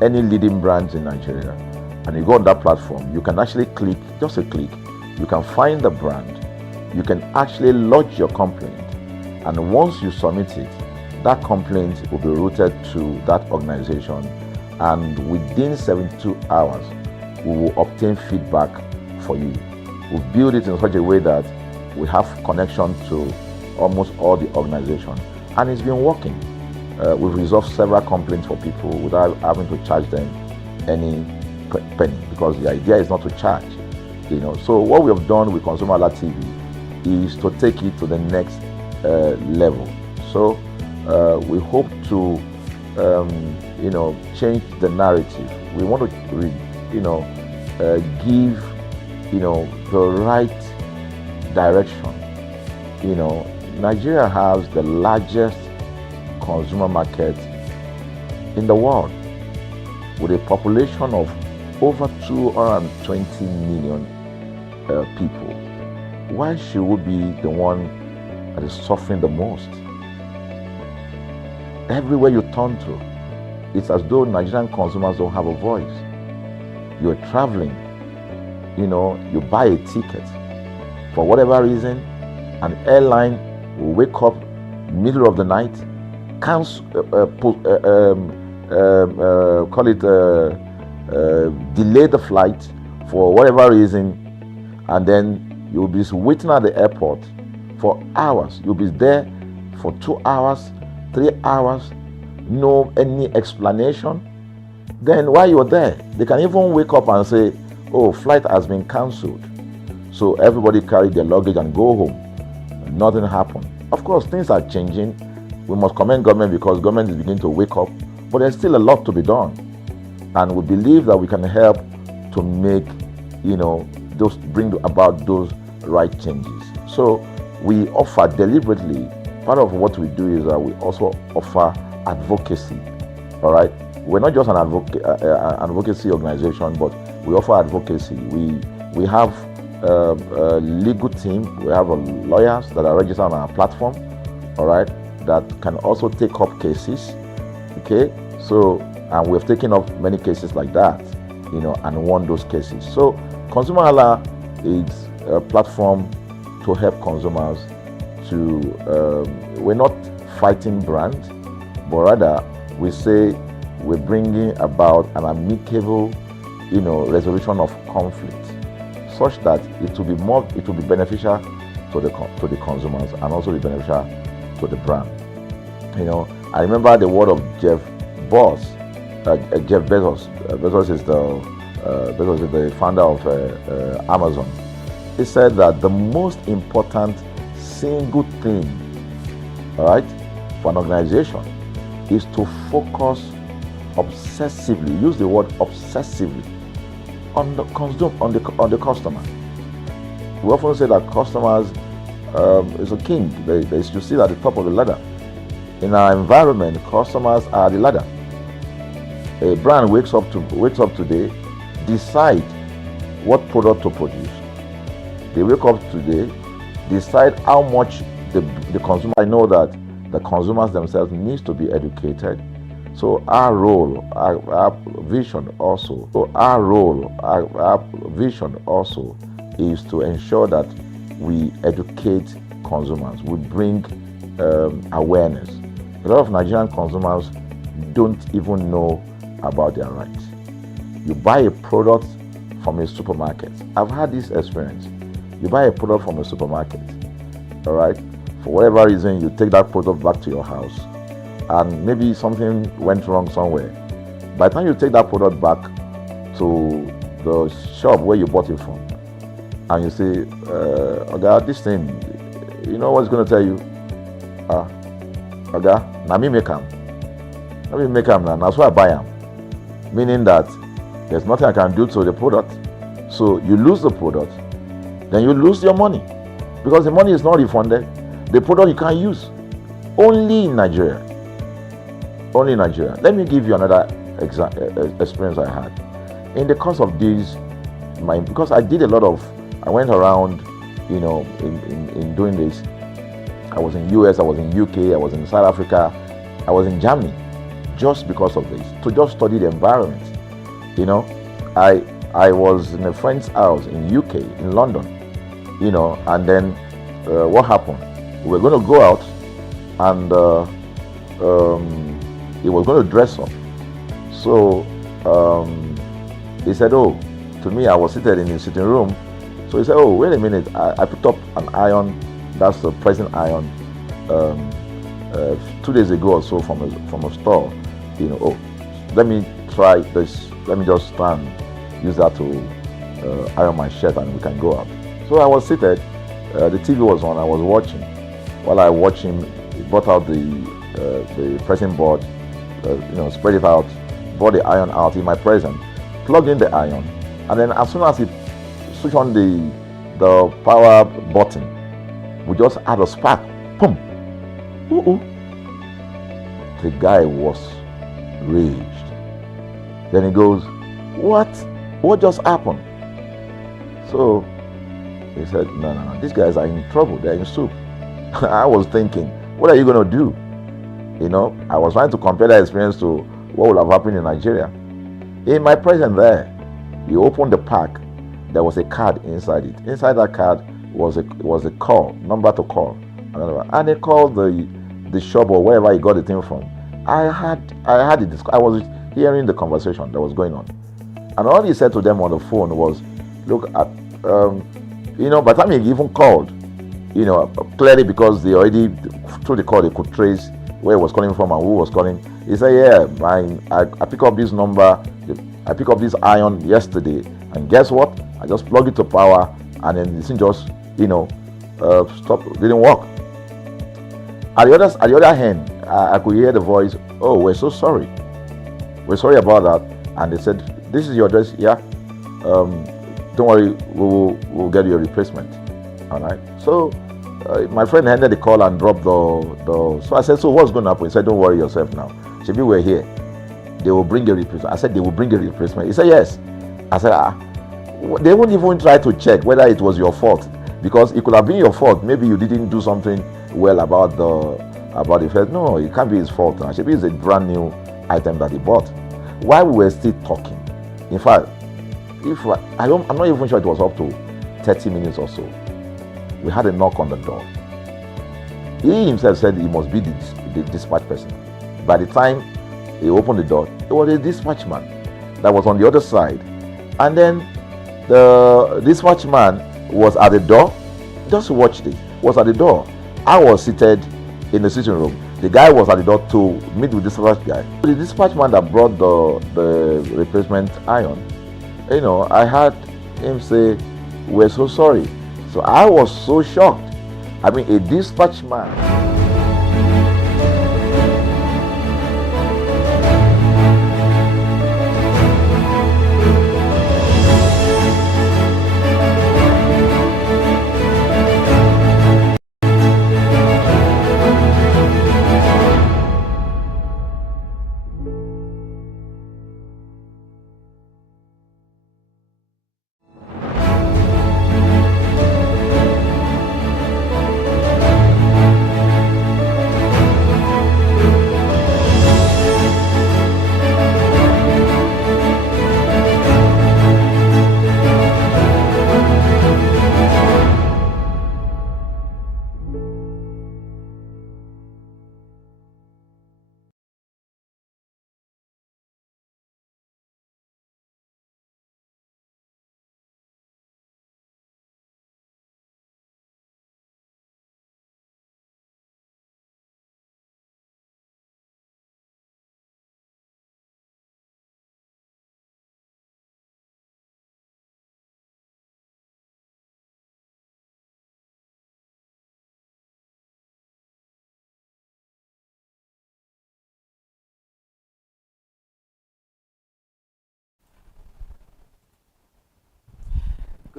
any leading brands in Nigeria, and you go on that platform, you can actually click, just a click, you can find the brand, you can actually lodge your complaint, and once you submit it, that complaint will be routed to that organization, and within 72 hours, we will obtain feedback for you. We build it in such a way that we have connection to almost all the organizations, and it's been working. We've resolved several complaints for people without having to charge them any penny, because the idea is not to charge. So what we have done with ConsumerHalla TV is to take it to the next level. So we hope to change the narrative. We want to give the right direction. Nigeria has the largest consumer market in the world, with a population of over 220 million people. Why should we be the one that is suffering the most? Everywhere you turn to, it's as though Nigerian consumers don't have a voice. You're traveling, you buy a ticket. For whatever reason, an airline will wake up middle of the night, delay the flight for whatever reason, and then you'll be waiting at the airport for hours. You'll be there for 2 hours, 3 hours, no any explanation. Then while you're there, they can even wake up and say, oh, flight has been cancelled. So everybody carry their luggage and go home. Nothing happened. Of course, things are changing. We must commend government because government is beginning to wake up, but there's still a lot to be done. And we believe that we can help to make, bring about those right changes. So we offer deliberately, part of what we do is that we also offer advocacy, all right? We're not just an advocacy organization, but we offer advocacy. We have a legal team, we have lawyers that are registered on our platform, all right, that can also take up cases, okay? So, and we've taken up many cases like that, and won those cases. So, ConsumerHalla is a platform to help consumers we're not fighting brands, but rather we say we're bringing about an amicable, resolution of conflict, such that it will be beneficial to the consumers and also be beneficial to the brand. I remember the word of Jeff Bezos. Bezos is the founder of Amazon. He said that the most important single thing, all right, for an organization is to focus obsessively, use the word obsessively, on the on the customer. We often say that customers is a king. They should sit at the top of the ladder. In our environment, customers are the ladder. A brand wakes up today, decide what product to produce. They wake up today, decide how much the consumer. I know that the consumers themselves needs to be educated. So our role, our vision also. Our vision also is to ensure that we educate consumers. We bring awareness. A lot of Nigerian consumers don't even know about their rights. You buy a product from a supermarket. I've had this experience. You buy a product from a supermarket, all right? For whatever reason, you take that product back to your house, and maybe something went wrong somewhere. By the time you take that product back to the shop where you bought it from, and you say, "Oga, this thing," you know what's going to tell you? "Oga, na me make am. Na me make am, that's why I buy am." Meaning that there's nothing I can do to the product. So you lose the product, then you lose your money, because the money is not refunded. The product you can't use. Only in Nigeria. Only in Nigeria. Let me give you another experience I had. In the course of this, because I did a lot of, I went around, you know, in doing this. I was in US, I was in UK, I was in South Africa, I was in Germany, just because of this, to just study the environment. You know, I was in a friend's house in UK, in London, you know, and then what happened? We were going to go out, and he was going to dress up. So he said, "Oh," to me, I was seated in his sitting room. So he said, "Oh, wait a minute, I picked up an iron, that's the pressing iron, 2 days ago or so from a store. You know, oh, let me try this. Let me just stand, use that to iron my shirt, and we can go out." So I was seated. The TV was on. I was watching. While I watched him, he brought out the pressing board, you know, spread it out, brought the iron out in my presence, plugged in the iron, and then as soon as he switched on the power button, we just had a spark. Boom! The guy was raged. Then he goes, "What? What just happened?" So he said, No, these guys are in trouble. They're in soup. I was thinking, what are you going to do? You know, I was trying to compare that experience to what would have happened in Nigeria. In my presence there, he opened the pack. There was a card inside it. Inside that card was a call, number to call. And they called the shop or wherever he got the thing from. I was hearing the conversation that was going on. And all he said to them on the phone was, "Look, you know, by the time he even called, you know, clearly because they already, through the call, they could trace where he was calling from and who was calling. He said, "Yeah, I picked up this number, I picked up this iron yesterday, and guess what? I just plugged it to power, and then this thing just, you know, didn't work." At the other hand, I could hear the voice, "Oh, we're so sorry. We're sorry about that." And they said, "This is your address, yeah. Don't worry, we'll get you a replacement." All right. So my friend ended the call and dropped the. So I said, "So what's going to happen?" He said, "Don't worry yourself now. Shebi, we're here. They will bring a replacement." I said, "They will bring a replacement." He said, "Yes." I said, "They won't even try to check whether it was your fault, because it could have been your fault. Maybe you didn't do something well about the first." "No, it can't be his fault. Shebi, it's a brand new item that he bought." While we were still talking, in fact, I'm not even sure it was up to 30 minutes or so, we had a knock on the door. He himself said he must be the dispatch person. By the time he opened the door, it was a dispatch man that was on the other side. And then the dispatch man was at the door. Just watch this. Was at the door. I was seated in the sitting room. The guy was at the door to meet with the dispatch guy. The dispatch man that brought the replacement iron, you know, I heard him say, "We're so sorry." So I was so shocked. I mean, a dispatch man.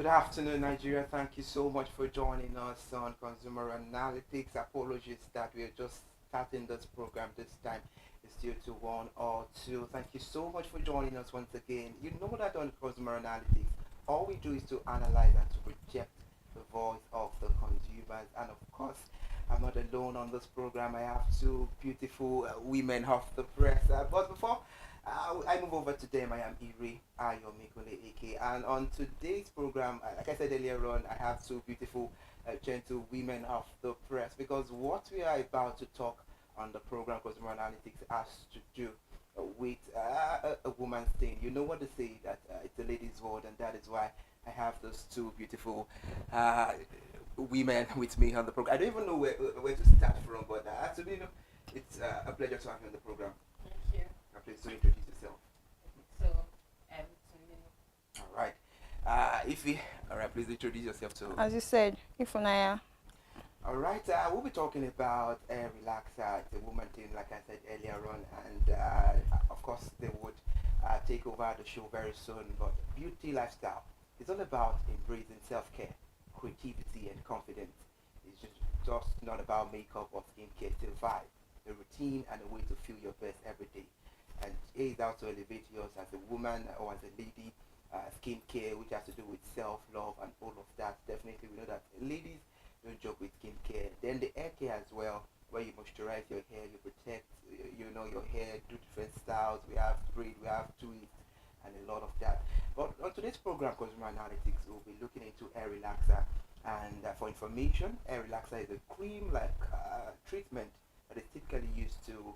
Good afternoon, Nigeria. Thank you so much for joining us on Consumer Analytics. Apologies that we are just starting this program this time. It's due to 1 or 2. Thank you so much for joining us once again. You know that on Consumer Analytics, all we do is to analyze and to project the voice of the consumers. And of course, I'm not alone on this program. I have two beautiful women of the press. But before I move over to them, I am Iri Ayomikole Eke. And on today's program, like I said earlier on, I have two beautiful, gentle women of the press, because what we are about to talk on the program, Consumer Analytics, has to do with a woman's thing. You know what they say, that it's a lady's word, and that is why I have those two beautiful women with me on the program. I don't even know where to start from, but actually, it's a pleasure to have you on the program. Thank you. Please do introduce yourself. So, all right. All right, please introduce yourself too. As you said, Ifunaya. All right, we'll be talking about relaxer. It's a woman thing, like I said earlier on, and of course they would take over the show very soon. But beauty lifestyle, it's all about embracing self-care, creativity, and confidence. It's just not about makeup or skincare. It's a vibe, a routine, and a way to feel your best every day. And it is how to elevate yours as a woman or as a lady. Skincare, which has to do with self-love and all of that. Definitely, we know that ladies don't joke with skincare. Then the hair care as well, where you moisturize your hair, you protect, your hair, do different styles. We have braid, we have twists, and a lot of that. But on today's program, Consumer Analytics, we'll be looking into hair relaxer. And for information, hair relaxer is a cream-like treatment that is typically used to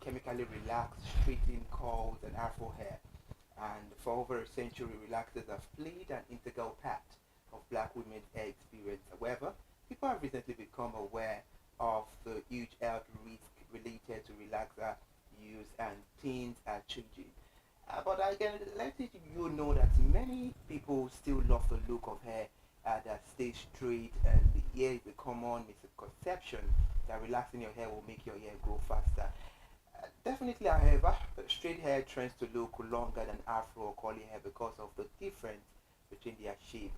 chemically relax, straighten curls and afro hair. And for over a century, relaxers have played an integral part of black women's hair experience. However, people have recently become aware of the huge health risk related to relaxer use, and things are changing. But I can let you know that many people still love the look of hair that stays straight, and here is a common misconception that relaxing your hair will make your hair grow faster. Definitely, however, straight hair trends to look longer than afro or curly hair because of the difference between their shape,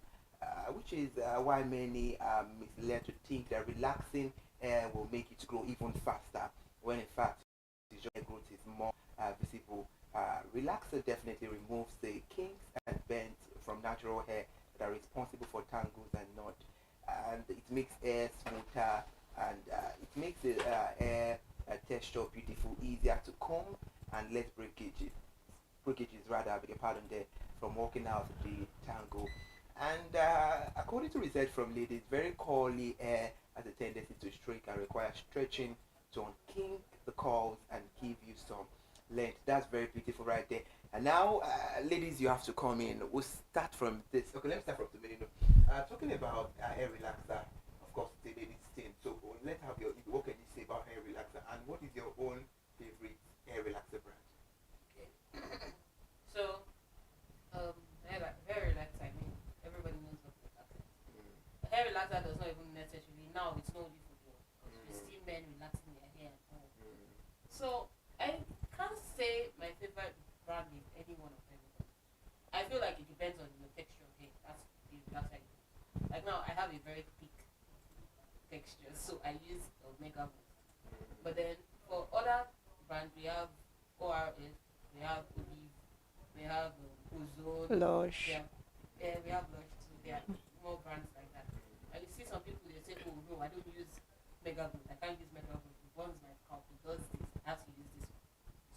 which is why many are misled to think that relaxing hair will make it grow even faster, when in fact hair growth is more visible. Relaxer definitely removes the kinks and bends from natural hair that are responsible for tangles and knots, and it makes hair smoother, and it makes the hair texture beautiful, easier to comb, and less breakages rather, I beg your pardon there, from working out the tangle. And according to research from ladies, very curly hair has a tendency to shrink and require stretching to unkink the curls and give you some length. That's very beautiful right there. And now, ladies, you have to come in. We'll start from this. Okay, let me start from the beginning. Talking about hair relaxer, of course, the ladies thing. So let's have what can you say about hair relaxer, and what is your own favorite hair relaxer brand? Okay. So, hair relaxer, I mean, everybody knows what relaxer is. Hair relaxer does not even necessarily, now it's not only for girls, because we see men relaxing their hair and all. So, I can't say my favorite brand is any one of them. I feel like it depends on the texture of hair. That's the relaxer. Like now, I have a very thick texture, so I use Omega Boost. But then for other brands, we have ORS, we have Olive, we have Ozone, Lush. Yeah, we have Lush too. There are more brands like that. And you see some people, they say, oh no, I don't use Mega Boost. I can't use Mega Boost. It burns my scalp. It does this. I have to use this one.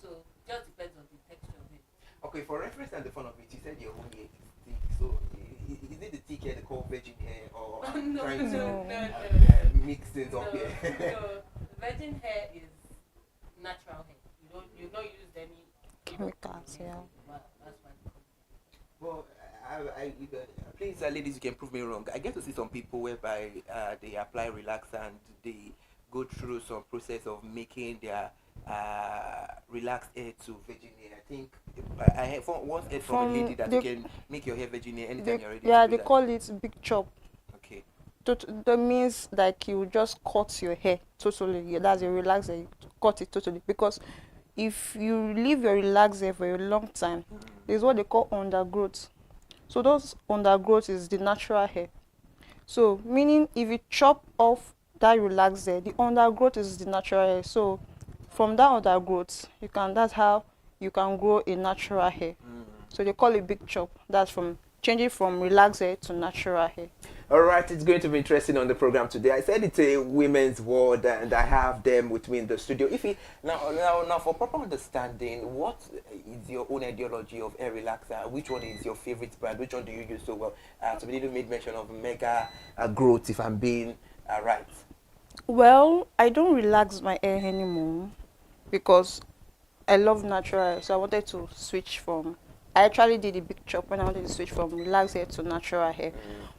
So it just depends on the texture of it. Okay, for reference and the fun of it, you said your own hair is thick. So is it the thick hair they call virgin hair, or no, trying to mix things up here? No, virgin hair is natural hair. You've not used any chemicals, yeah. Well, that's why. Well, please, ladies, you can prove me wrong. I get to see some people whereby they apply relaxer and they go through some process of making their relaxed hair to virgin hair. I think I have once heard from a lady that you can make your hair virgin hair anytime you're ready. Yeah, to they do call it big chop. Okay. That means like you just cut your hair totally. Yeah, that's a relaxer. You cut it totally, because if you leave your relaxed hair for a long time, there's what they call undergrowth. So those undergrowth is the natural hair. So meaning if you chop off that relaxer, the undergrowth is the natural hair. So from that undergrowth, that's how you can grow a natural hair. So they call it big chop. That's from changing from relaxer to natural hair. All right, it's going to be interesting on the program today. I said it's a women's world, and I have them with me in the studio. Now, for proper understanding, what is your own ideology of hair relaxer? Which one is your favorite brand? Which one do you use so well? Somebody even made mention of Mega Growth, if I'm being right. Well, I don't relax my hair anymore because I love natural hair. So I wanted to switch from. I actually did a big chop when I wanted to switch from relaxed hair to natural hair.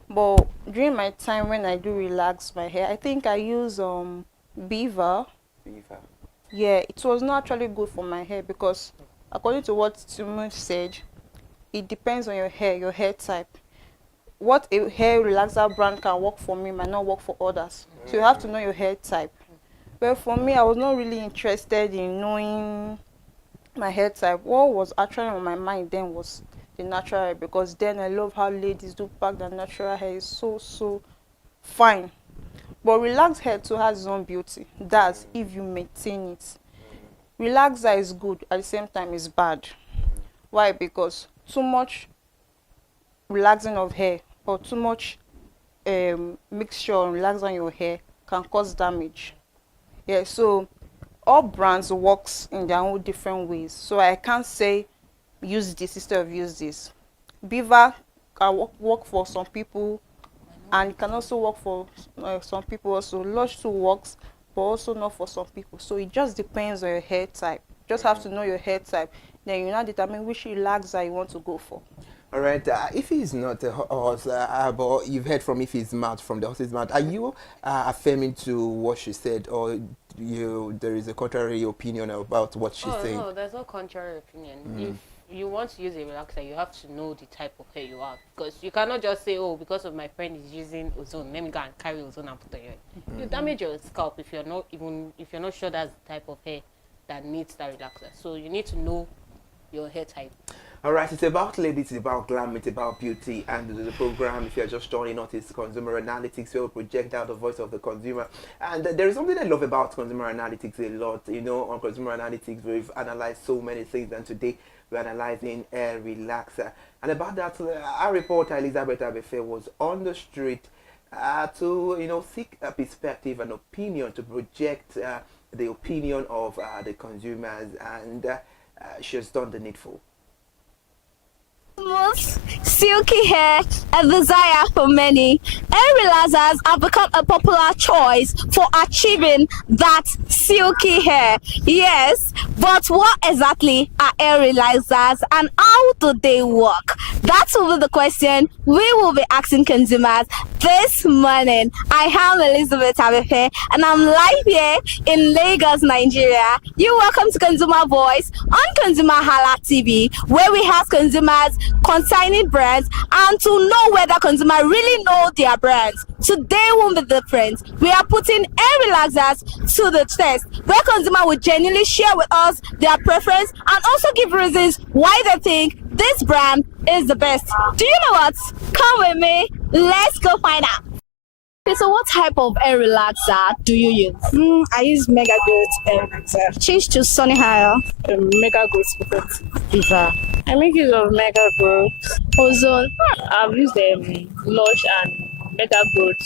But during my time when I do relax my hair, I think I use Beaver. Yeah, it was not actually good for my hair because according to what Timu said, it depends on your hair type. What a hair relaxer brand can work for me might not work for others. So you have to know your hair type. Well, for me, I was not really interested in knowing my hair type. What was actually on my mind then was the natural hair, because then I love how ladies do pack their natural hair. Is so fine. But relaxed hair too has its own beauty. That's if you maintain it. Relaxer is good, at the same time it's bad. Why? Because too much relaxing of hair or too much mixture and relax on your hair can cause damage. Yeah, so all brands works in their own different ways. So I can't say use this instead of use this. Beaver can work for some people, and it can also work for some people also. Lush too works, but also not for some people. So it just depends on your hair type. Just have to know your hair type. Then you now determine which relaxer you want to go for. All right. If he's not a horse, but you've heard from if he's mouth, from the horse's mouth, are you affirming to what she said, or there is a contrary opinion about what she's saying? No, there's no contrary opinion. If you want to use a relaxer, you have to know the type of hair you have, because you cannot just say, oh, because of my friend is using ozone, let me go and carry ozone and put on your hair. You damage your scalp if you're not sure that's the type of hair that needs that relaxer. So you need to know your hair type. All right, it's about ladies, it's about glam, it's about beauty, and the program, if you're just joining us, is Consumer Analytics, where we project out the voice of the consumer. And there is something I love about Consumer Analytics a lot. You know, on Consumer Analytics, we've analyzed so many things, and today we're analyzing hair relaxer. And about that, our reporter Elizabeth Abefe was on the street to seek a perspective and opinion, to project the opinion of the consumers, and she has done the needful. Silky hair, a desire for many. Hair relaxers have become a popular choice for achieving that silky hair. Yes, but what exactly are hair relaxers and how do they work? That will be the question we will be asking consumers this morning. I am Elizabeth Abefe and I'm live here in Lagos, Nigeria. You're welcome to Consumer Voice on ConsumerHalla TV, where we ask consumers concerning brands and to know whether consumers really know their brands. Today won't be different. We are putting hair relaxers to the test, where consumers will genuinely share with us their preference and also give reasons why they think this brand is the best. Do you know what? Come with me. Let's go find out. Okay, so what type of hair relaxer do you use? I use Mega Growth hair relaxer. Change to ConsumerHalla. Mega Growth Viva. I make use of Mega Growth. Ozone. I've used Lush and Mega Growth.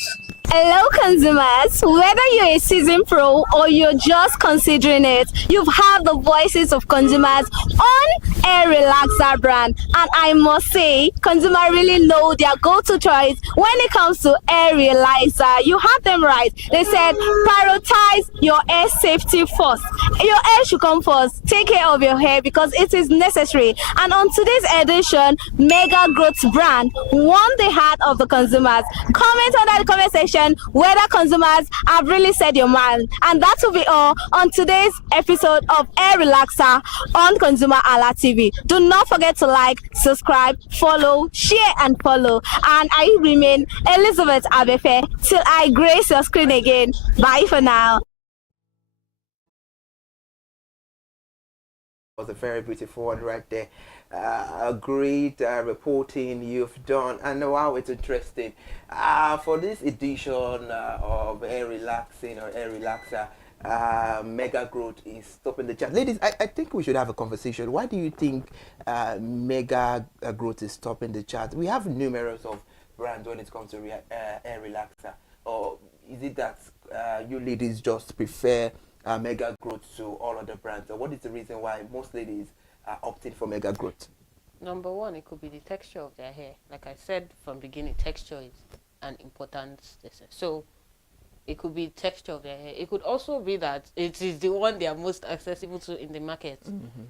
Hello consumers, whether you're a seasoned pro or you're just considering it, you've heard the voices of consumers on hair relaxer brand, and I must say consumers really know their go-to choice when it comes to hair relaxer. You had them right. They said prioritize your hair safety first. Your hair should come first. Take care of your hair because it is necessary. And on today's edition, Mega Growth brand won the heart of the consumers. Comment under the comment section whether consumers have really said your mind, and that will be all on today's episode of Hair Relaxer on ConsumerHalla TV. Do not forget to like, subscribe, follow, share and follow, and I remain Elizabeth Abefe till I grace your screen again. Bye for now. was a very beautiful one right there. A great reporting you've done, and wow, it's interesting. For this edition of Air Relaxing or Air Relaxer, mega growth is stopping the chart. Ladies, I think we should have a conversation. Why do you think mega growth is stopping the chart? We have numerous of brands when it comes to Air Relaxer, or is it that you ladies just prefer mega growth to all other brands? Or what is the reason why most ladies are opting for mega growth? Number one, it could be the texture of their hair. Like I said from beginning, texture is an important thing. So it could be texture of their hair. It could also be that it is the one they are most accessible to in the market.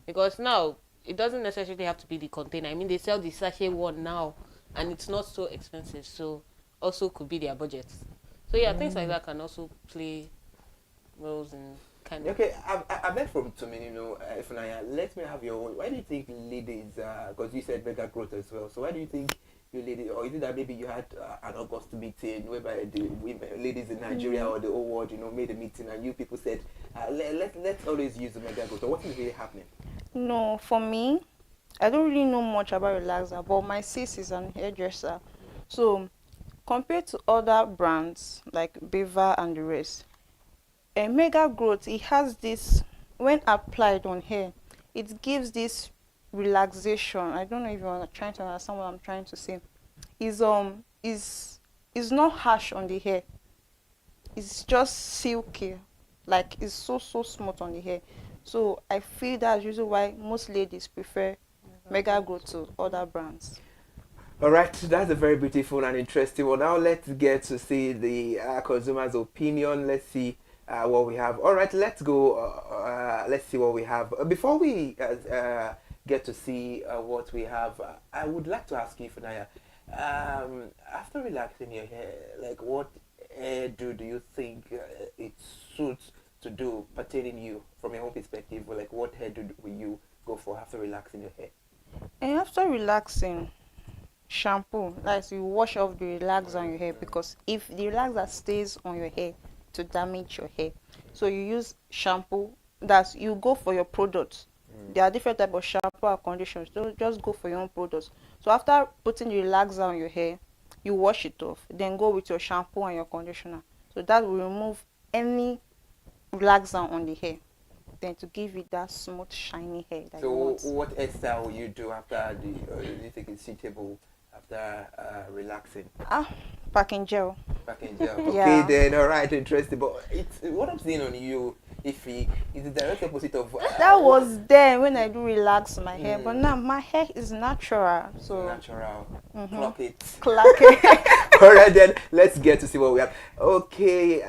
Because now it doesn't necessarily have to be the container. I mean, they sell the sachet one now, and it's not so expensive. So also could be their budget. So yeah, things like that can also play roles in kind of. Okay, I bet from Tominino, Funaya, let me have your own. Why do you think ladies, because you said mega growth as well, so why do you think you ladies, or is it that maybe you had an August meeting whereby the women, ladies in Nigeria or the whole world, made a meeting and you people said, let's always use the mega growth, or what is really happening? No, for me, I don't really know much about relaxer, but my sis is an hairdresser. So compared to other brands like Beaver and the rest, a mega growth, it has this, when applied on hair, it gives this relaxation. I don't know if you're trying to understand what I'm trying to say. Is not harsh on the hair. It's just silky, like it's so smooth on the hair. So I feel that's usually why most ladies prefer mega growth to other brands. All right, that's a very beautiful and interesting one. Now let's get to see the consumer's opinion. Let's see what we have. All right, let's go. Let's see what we have. Before we get to see what we have, I would like to ask you, Funaya, after relaxing your hair, like what hairdo do you think it suits to do pertaining you from your own perspective? Or like what hairdo will you go for after relaxing your hair? And after relaxing, shampoo, like you wash off the relaxer on your hair, because if the relaxer stays on your hair to damage your hair, so you use shampoo. That you go for your products. There are different types of shampoo and conditioners. Don't just go for your own products. So after putting the relaxer on your hair, you wash it off, then go with your shampoo and your conditioner. So that will remove any relaxer on the hair, then to give it that smooth shiny hair that you want. So what hairstyle will you do after do you think it's suitable after relaxing? Packing gel. Packing gel. Okay, Yeah. then all right, interesting. But it's what I'm seeing on you, Ify, is the direct opposite of that was there when I do relax my hair, but now my hair is natural. So natural. Clock it. Clock it. All right, then let's get to see what we have. Okay,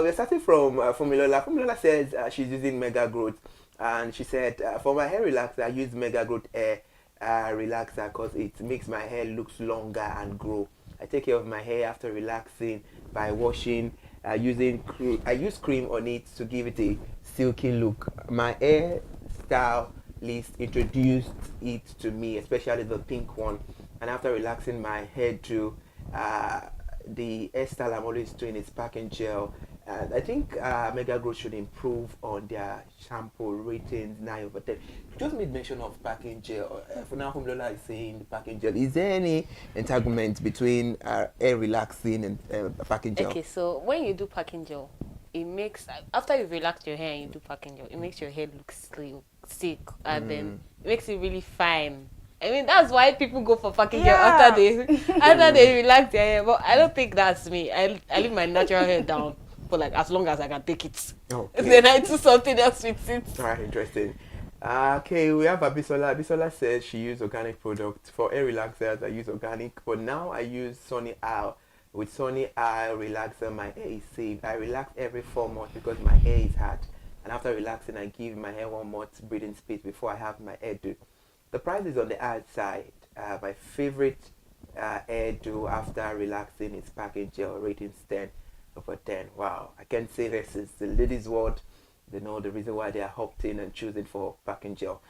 we're starting from Fumilola. Fumilola says she's using Mega Growth, and she said for my hair relaxer, I use Mega Growth hair relaxer because it makes my hair looks longer and grow. I take care of my hair after relaxing by washing, using cream. I use cream on it to give it a silky look. My hair stylist introduced it to me, especially the pink one. And after relaxing my hair too, the hairstyle I'm always doing is packing gel. I think Mega Growth should improve on their shampoo ratings 9/10. You just made mention of packing gel. For now, Lola is saying packing gel. Is there any entanglement between hair relaxing and packing gel? Okay, so when you do packing gel, it makes, after you've relaxed your hair and you do packing gel, it makes your hair look sick, and then it makes it really fine. I mean, that's why people go for packing gel after they relax their hair. But I don't think that's me. I leave my natural hair down for like as long as I can take it. Okay. Then I do something else with it. Alright, interesting. Okay, we have Abisola. Abisola says she used organic products. For hair relaxers, I use organic, but now I use Sunny Isle. With Sunny Isle relaxer, my hair is safe. I relax every 4 months because my hair is hard. And after relaxing, I give my hair 1 month breathing space before I have my hairdo. The price is on the hard side. My favorite hairdo after relaxing is packing gel, ratings 10/10. Wow, I can't say this is the ladies' world. They know the reason why they are opting and choosing for packing gel.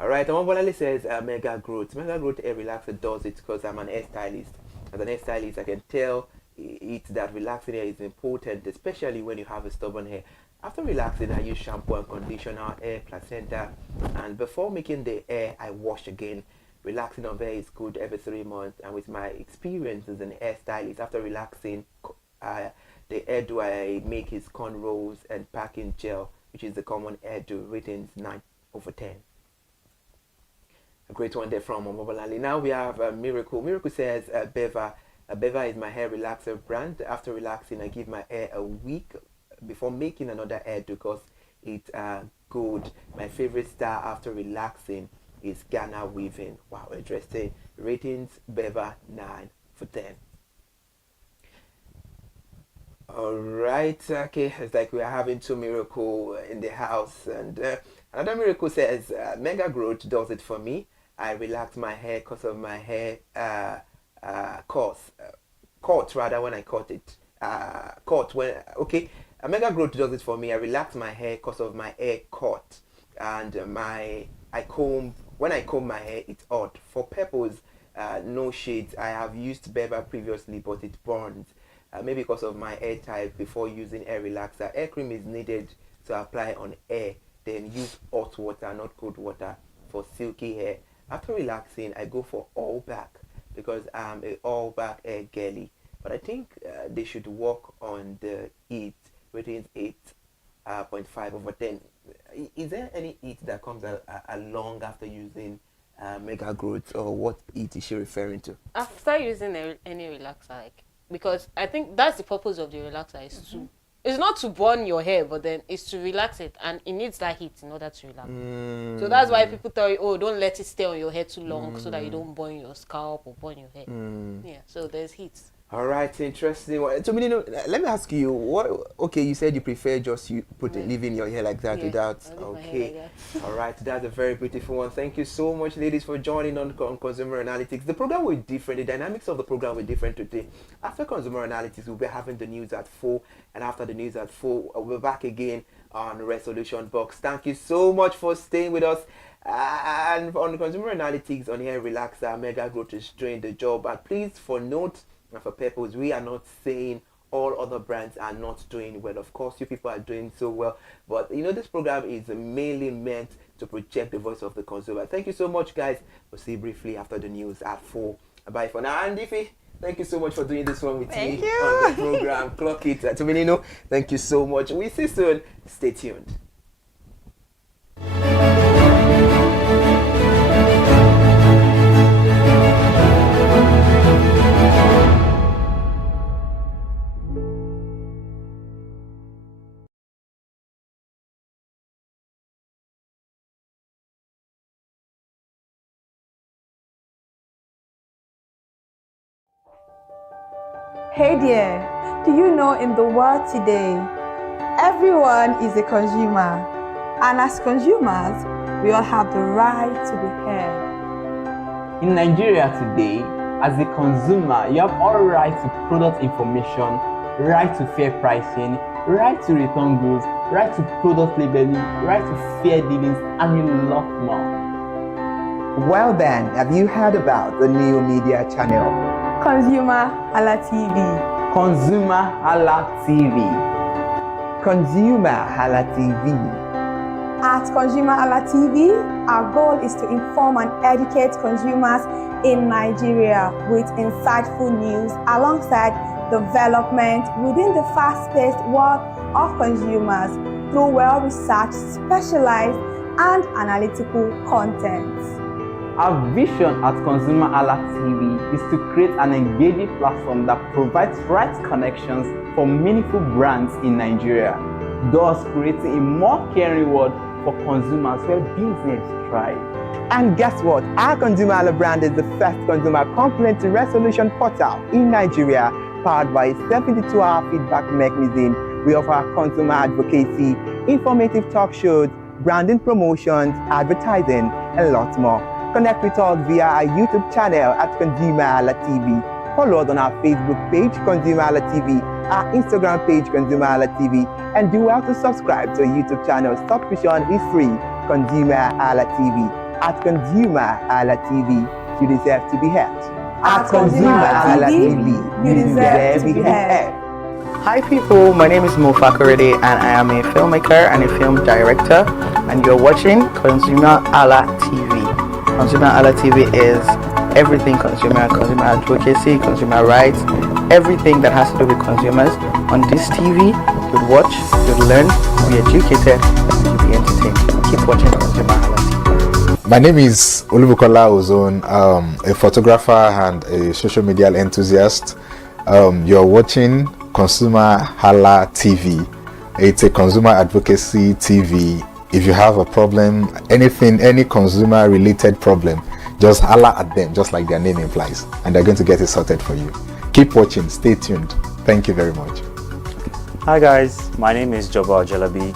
Alright, Amonbolale says Mega Growth. Mega Growth hair relaxer does it because I'm an hairstylist. As an hairstylist, I can tell it that relaxing hair is important, especially when you have a stubborn hair. After relaxing, I use shampoo and conditioner, hair, placenta, and before making the hair, I wash again. Relaxing of hair is good every 3 months, and with my experience as an hairstylist, after relaxing, the hairdo I make is cornrows and packing gel, which is the common hairdo, ratings 9/10. A great one there from Mobalali. Now we have Miracle. Miracle says, Beva. Beva is my hair relaxer brand. After relaxing, I give my hair a week before making another hairdo because it's good. My favorite style after relaxing is Ghana weaving. Wow, interesting. Ratings, Beva 9/10. All right, okay, it's like we are having two Miracle in the house, and another Miracle says, Mega Growth does it for me. I relax my hair because of my hair caught rather when I cut it. Caught when, okay, Mega Growth does it for me. I relax my hair because of my hair cut, and when I comb my hair, it's odd. For purpose, no shades. I have used Beva previously, but it burns. Maybe because of my hair type. Before using hair relaxer, hair cream is needed to apply on hair. Then use hot water, not cold water, for silky hair. After relaxing, I go for all back because I'm a all back hair girly. But I think they should work on the heat, ratings 8.5/10. Is there any heat that comes along after using Mega Growth, or what heat is she referring to? After using any relaxer, like, because I think that's the purpose of the relaxer is to, it's not to burn your hair, but then it's to relax it, and it needs that heat in order to relax. So that's why people tell you, oh, don't let it stay on your hair too long so that you don't burn your scalp or burn your hair. Yeah, so there's heat. All right, interesting. So, let me ask you, okay, you said you prefer just leaving your hair like that without, okay. Like that. All right, that's a very beautiful one. Thank you so much, ladies, for joining on Consumer Analytics. The program will be different. The dynamics of the program will be different today. After Consumer Analytics, we'll be having the news at 4, and after the news at 4, we'll be back again on Resolution Box. Thank you so much for staying with us. And on Consumer Analytics, on Hair Relaxer, Mega Growth is doing the job. And please, for note, and for purpose, we are not saying all other brands are not doing well. Of course, you people are doing so well, but this program is mainly meant to project the voice of the consumer. Thank you so much, guys. We'll see you briefly after the news at 4. Bye for now. And Diffie, thank you so much for doing this one with me on the program. Clock it. Tuminino, thank you so much. We see you soon. Stay tuned. Hey there, do you know in the world today, everyone is a consumer, and as consumers, we all have the right to be heard. In Nigeria today, as a consumer, you have all right to product information, right to fair pricing, right to return goods, right to product labeling, right to fair dealings, and a lot more. Well then, have you heard about the new media channel? ConsumerHallaTV. ConsumerHallaTV. ConsumerHallaTV. At ConsumerHallaTV, our goal is to inform and educate consumers in Nigeria with insightful news alongside development within the fast-paced world of consumers through well-researched, specialized, and analytical content. Our vision at ConsumerHallaTV is to create an engaging platform that provides right connections for meaningful brands in Nigeria, thus creating a more caring world for consumers where business thrives. And guess what? Our ConsumerHalla brand is the first consumer complaint resolution portal in Nigeria, powered by a 72-hour feedback mechanism. We offer consumer advocacy, informative talk shows, branding promotions, advertising, and lots more. Connect with us via our YouTube channel at ConsumerHallaTV. Follow us on our Facebook page, ConsumerHallaTV, our Instagram page, ConsumerHallaTV, and do well to subscribe to our YouTube channel. Subscription is free. ConsumerHallaTV. At ConsumerHallaTV, you deserve to be heard. At ConsumerHallaTV, you deserve to be heard. Hi people, my name is Mo Fakorede and I am a filmmaker and a film director, and you're watching ConsumerHalla TV. ConsumerHalla TV is everything consumer advocacy, consumer rights, everything that has to do with consumers. On this TV, you'll watch, you'll learn, you'll be educated, and you'll be entertained. Keep watching ConsumerHalla TV. My name is Olubukola Ozone, a photographer and a social media enthusiast. You're watching ConsumerHalla TV. It's a consumer advocacy TV. If you have a problem, anything, any consumer related problem, just holla at them, just like their name implies, and they're going to get it sorted for you. Keep watching, stay tuned. Thank you very much. Hi guys, my name is Joba Jalabi.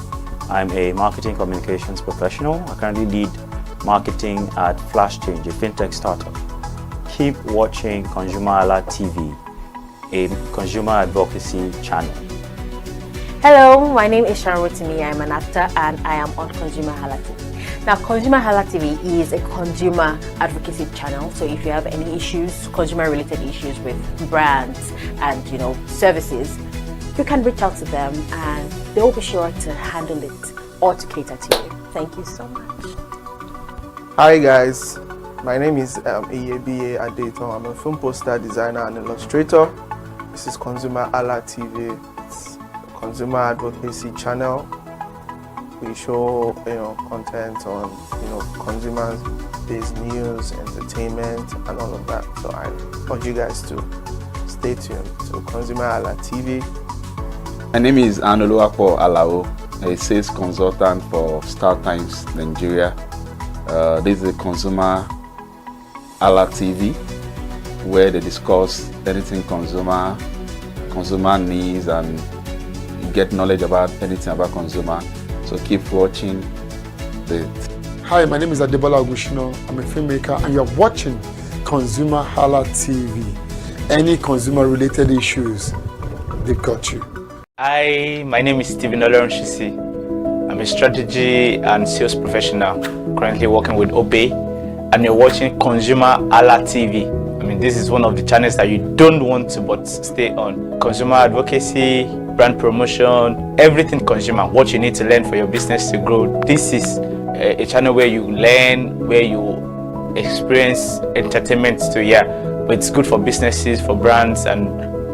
I'm a marketing communications professional. I currently lead marketing at Flash Change, a fintech startup. Keep watching ConsumerHalla TV, a consumer advocacy channel. Hello, my name is Rotimi. I'm an actor and I am on ConsumerHalla TV. Now, ConsumerHalla TV is a consumer advocacy channel. So if you have any issues, consumer-related issues with brands and services, you can reach out to them and they'll be sure to handle it or to cater to you. Thank you so much. Hi guys, my name is Iyebiye Adeton. I'm a film poster designer and illustrator. This is ConsumerHalla TV. It's a consumer advocacy channel. We show content on consumers-based news, entertainment, and all of that. So I urge you guys to stay tuned to ConsumerHalla TV. My name is Anoluwapo Alao, a sales consultant for Star Times Nigeria. This is a ConsumerHalla TV, where they discuss anything consumer needs and get knowledge about anything about consumer. So keep watching it. Hi, my name is Adebola Ogushino. I'm a filmmaker and you're watching ConsumerHalla TV. Any consumer related issues, they've got you. Hi, my name is Stephen Olorunshisi. I'm a strategy and sales professional, currently working with Obey, and you're watching ConsumerHalla TV. I mean, this is one of the channels that you don't want to but stay on. Consumer advocacy, brand promotion, everything consumer, what you need to learn for your business to grow. This is a channel where you learn, where you experience entertainment too, but it's good for businesses, for brands, and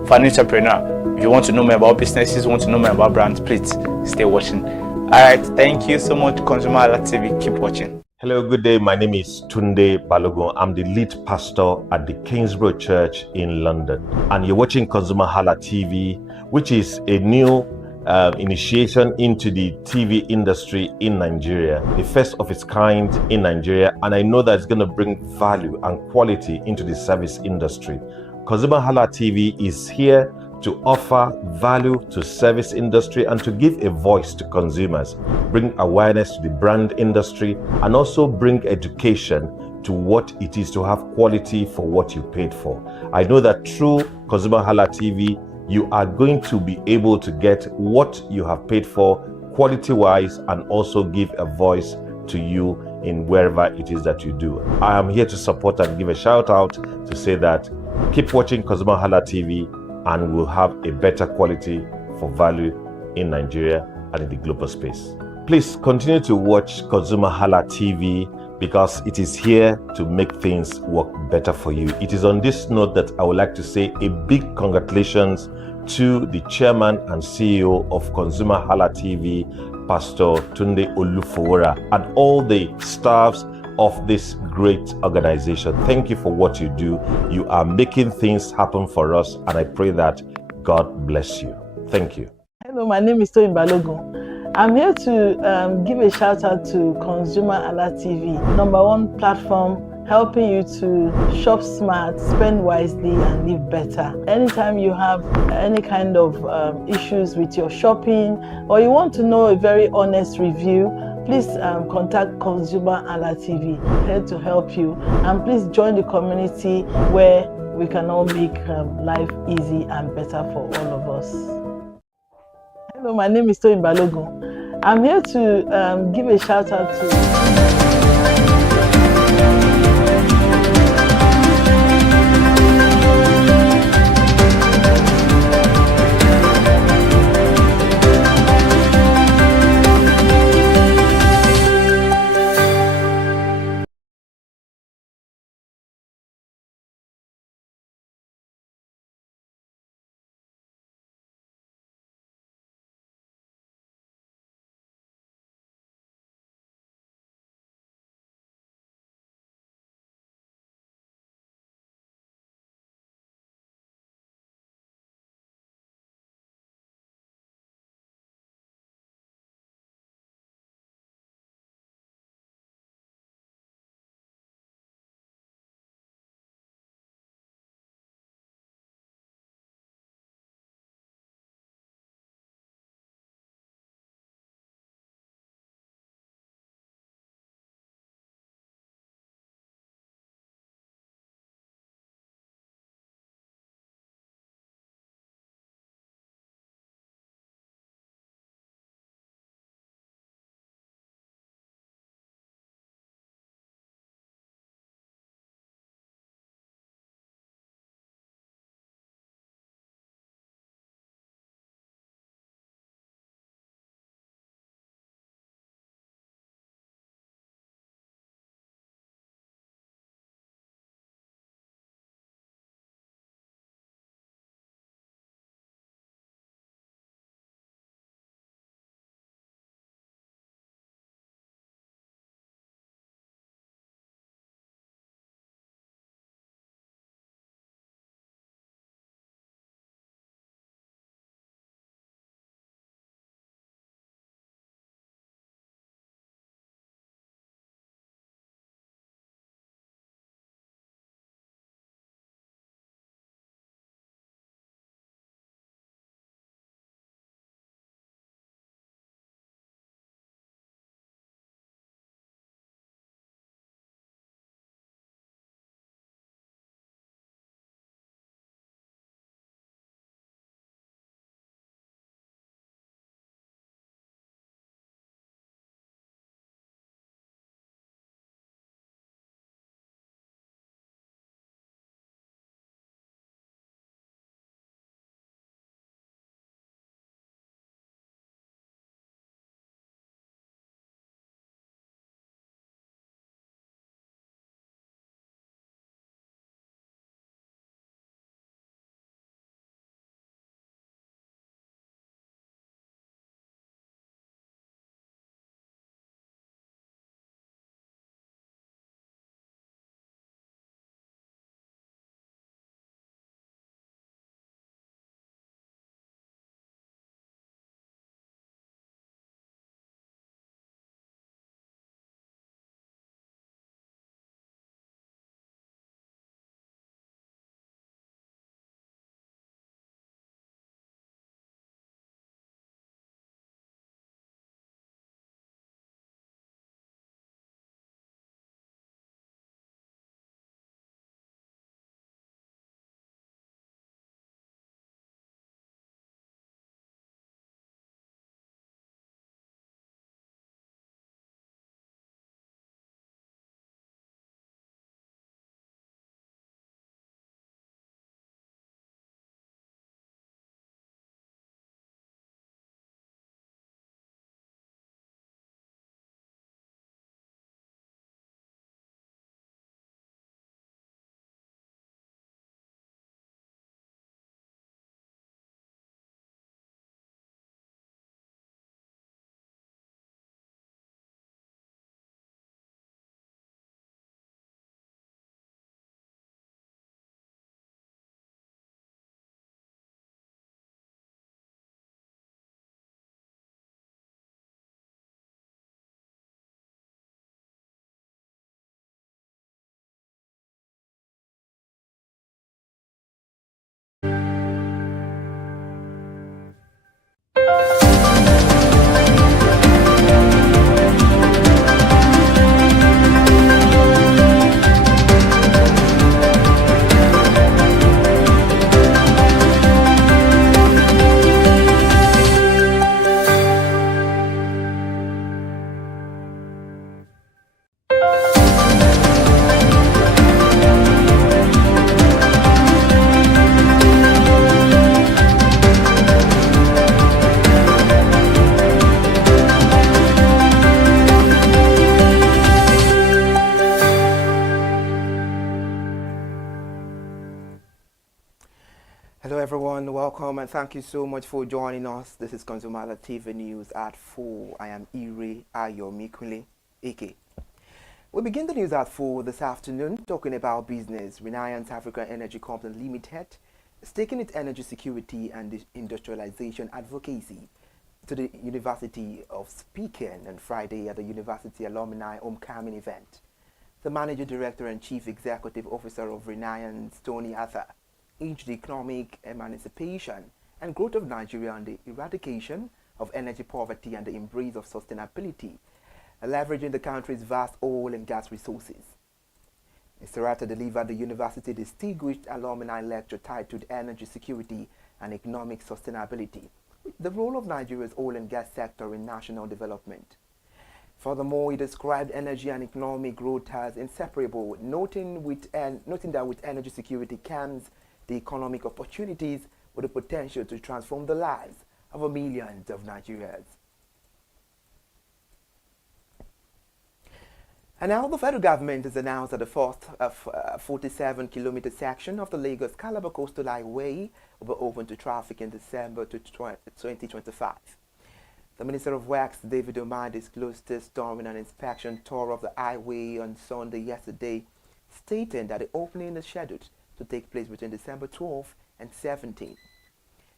for an entrepreneur. If you want to know more about businesses, want to know more about brands, please stay watching. Alright, thank you so much, ConsumerHalla TV. Keep watching. Hello, good day. My name is Tunde Balogun. I'm the lead pastor at the Kingsborough Church in London. And you're watching ConsumerHalla TV, which is a new initiation into the TV industry in Nigeria, the first of its kind in Nigeria. And I know that it's going to bring value and quality into the service industry. ConsumerHalla TV is here to offer value to service industry and to give a voice to consumers, bring awareness to the brand industry, and also bring education to what it is to have quality for what you paid for. I know that through ConsumerHalla TV, you are going to be able to get what you have paid for quality-wise and also give a voice to you in wherever it is that you do. I am here to support and give a shout out to say that keep watching ConsumerHalla TV and we'll have a better quality for value in Nigeria and in the global space. Please continue to watch ConsumerHalla TV because it is here to make things work better for you. It is on this note that I would like to say a big congratulations to the chairman and CEO of ConsumerHalla TV, Pastor Tunde Olufowora, and all the staffs of this great organization. Thank you for what you do. You are making things happen for us, and I pray that God bless you. Thank you. Hello, my name is Toyin Balogun. I'm here to give a shout out to ConsumerHalla TV, #1 platform helping you to shop smart, spend wisely, and live better. Anytime you have any kind of issues with your shopping or you want to know a very honest review, please contact ConsumerHalla TV, here to help you. And please join the community where we can all make life easy and better for all of us. Hello, my name is Toyin Balogun. I'm here to give a shout out to Hello everyone, welcome and thank you so much for joining us. This is ConsumerHallaTV News at 4. I am Ire Ayomikule, AK. We begin the news at 4 this afternoon talking about business. Reliance African Energy Company Limited is taking its energy security and industrialization advocacy to the University of Speaking on Friday at the University Alumni Homecoming event. The Managing Director and Chief Executive Officer of Reliance, Tony Arthur, urged the economic emancipation and growth of Nigeria and the eradication of energy poverty and the embrace of sustainability, leveraging the country's vast oil and gas resources. Mr. Arthur delivered the university distinguished alumni lecture titled Energy Security and Economic Sustainability, the role of Nigeria's oil and gas sector in national development. Furthermore, he described energy and economic growth as inseparable, noting that with energy security comes the economic opportunities with the potential to transform the lives of millions of Nigerians. And now the federal government has announced that the first 47-kilometer section of the Lagos-Calabar Coastal Highway will be open to traffic in December 2025. The Minister of Works, David Omar, disclosed this during an inspection tour of the highway on Sunday yesterday, stating that the opening is scheduled to take place between December 12 and 17.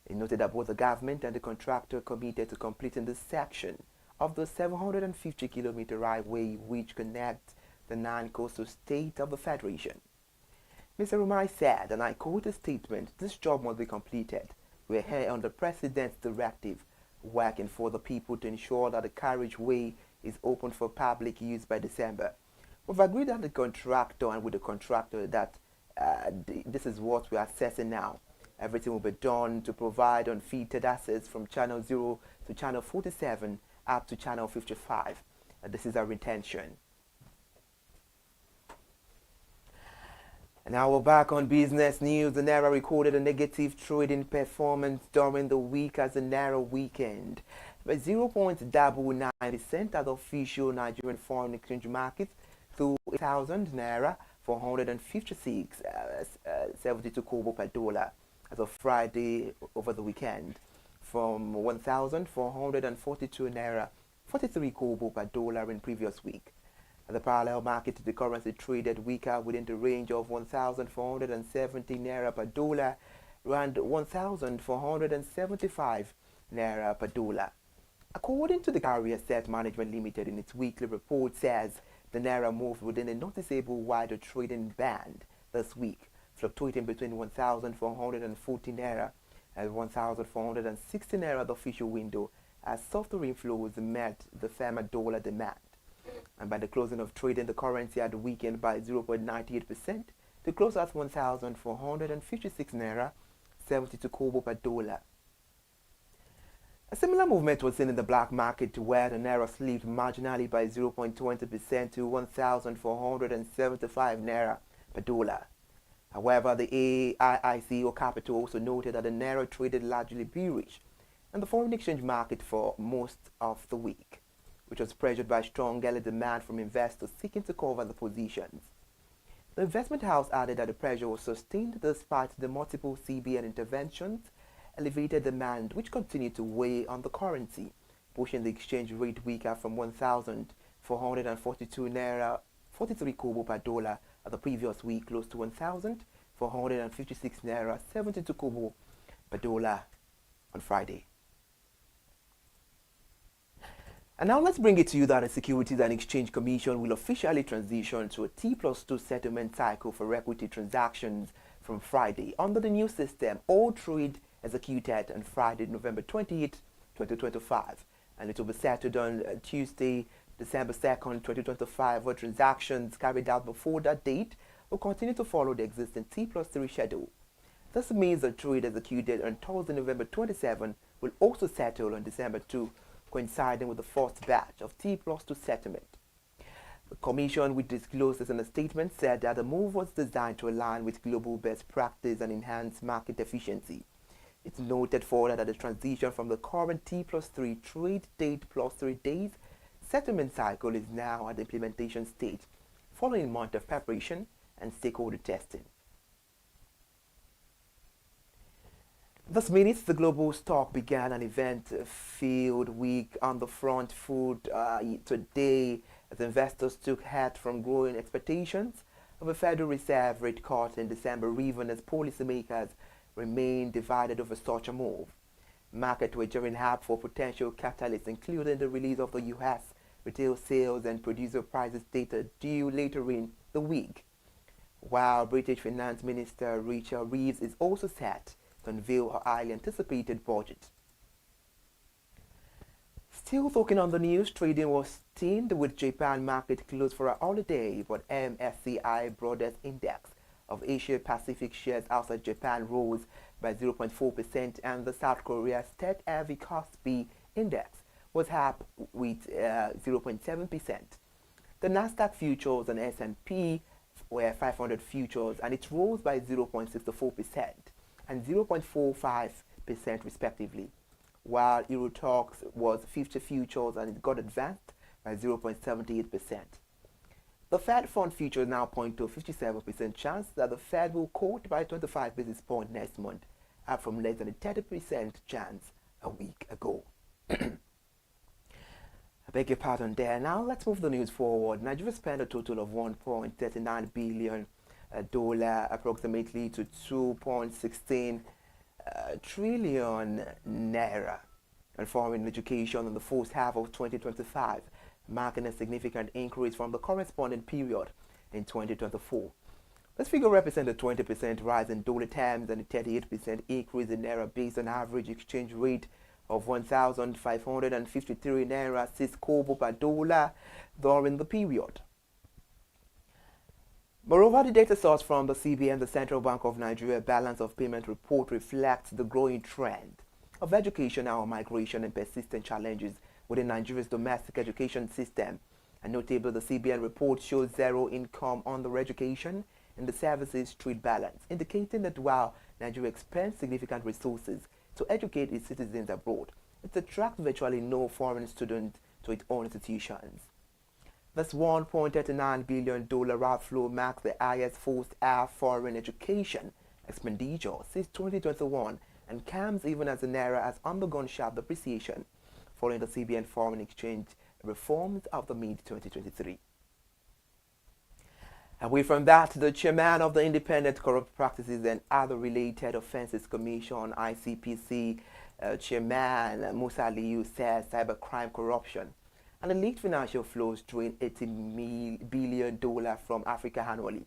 He noted that both the government and the contractor committed to completing this section of the 750-kilometer highway which connects the 9 coastal states of the Federation. Mr. Umar said, and I quote a statement, "This job must be completed. We are here under President's directive, working for the people to ensure that the carriageway is open for public use by December. We've agreed with the contractor that this is what we are assessing now. Everything will be done to provide unfettered access from Channel 0 to Channel 47 up to Channel 55. This is our intention." And now we're back on business news. The Naira recorded a negative trading performance during the week as the Naira weakened by 0.99% at the official Nigerian foreign exchange market to 1,000 Naira 456.72 kobo per dollar as of Friday over the weekend, from 1,442 Naira 43 kobo per dollar in previous week. At the parallel market, the currency traded weaker within the range of 1,470 Naira per dollar and 1,475 Naira per dollar. According to the Carrier Asset Management Limited in its weekly report, says the Naira moved within a noticeable wider trading band this week, fluctuating between 1,440 Naira and 1,460 Naira at the official window as softer inflows met the firmer dollar demand. And by the closing of trading, the currency had weakened by 0.98% to close at 1,456 Naira 72 kobo per dollar. A similar movement was seen in the black market, where the Naira slipped marginally by 0.20% to 1,475 Naira per dollar. However, the AIICO Capital also noted that the Naira traded largely bearish in the foreign exchange market for most of the week, which was pressured by strong early demand from investors seeking to cover the positions. The investment house added that the pressure was sustained despite the multiple CBN interventions, elevated demand which continued to weigh on the currency, pushing the exchange rate weaker from 1,442 Naira 43 kobo per dollar at the previous week, close to 1,456 Naira 72 kobo per dollar on Friday. And now let's bring it to you that the Securities and Exchange Commission will officially transition to a T+2 settlement cycle for equity transactions from Friday. Under the new system, all trade executed on Friday, November 28, 2025, and it will be settled on Tuesday, December 2nd, 2025, where transactions carried out before that date will continue to follow the existing T+3 schedule. This means that trade executed on Thursday, November 27 will also settle on December 2, coinciding with the first batch of T+2 settlement. The Commission, which disclosed this in a statement, said that the move was designed to align with global best practice and enhance market efficiency. It noted further that the transition from the current T+3 trade date plus 3 days settlement cycle is now at the implementation stage, following a month of preparation and stakeholder testing. This minute, the global stock began an event-filled week on the front foot today as investors took heart from growing expectations of a Federal Reserve rate cut in December, even as policymakers remain divided over such a move. Market wagering hub for potential catalysts, including the release of the U.S. retail sales and producer prices data due later in the week, while British Finance Minister Rachel Reeves is also set to unveil her highly anticipated budget. Still talking on the news, trading was thinned with Japan market closed for a holiday, but MSCI Broadest Index of Asia Pacific shares outside Japan rose by 0.4%, and the South Korea State Heavy Kospi Index was up with 0.7%. The Nasdaq futures and S&P were 500 futures, and it rose by 0.64% and 0.45% respectively, while Eurotox was 50 futures and it got advanced by 0.78%. The Fed Fund futures now point to a 57% chance that the Fed will cut by 25 basis points next month, up from less than a 30% chance a week ago. I beg your pardon there. Now let's move the news forward. Nigeria spent a total of $1.39 billion, approximately to 2.16 trillion naira on foreign education in the first half of 2025, marking a significant increase from the corresponding period in 2024. This figure represents a 20% rise in dollar terms and a 38% increase in naira based on average exchange rate of 1,553 naira 6 kobo per dollar during the period. Moreover, the data source from the CBN, the Central Bank of Nigeria Balance of Payment Report, reflects the growing trend of educational migration and persistent challenges within Nigeria's domestic education system. And notably, the CBN report shows zero income under education in the services trade balance, indicating that while Nigeria expends significant resources to educate its citizens abroad, it attracts virtually no foreign students to its own institutions. This $1.39 billion outflow marks the highest first-half foreign education expenditure since 2021 and comes even as the naira has undergone sharp depreciation following the CBN foreign exchange reforms of the mid-2023. Away from that, the chairman of the Independent Corrupt Practices and Other Related Offences Commission, ICPC, Chairman Musa Aliyu, says cybercrime, corruption and the leaked financial flows drain $80 billion from Africa annually.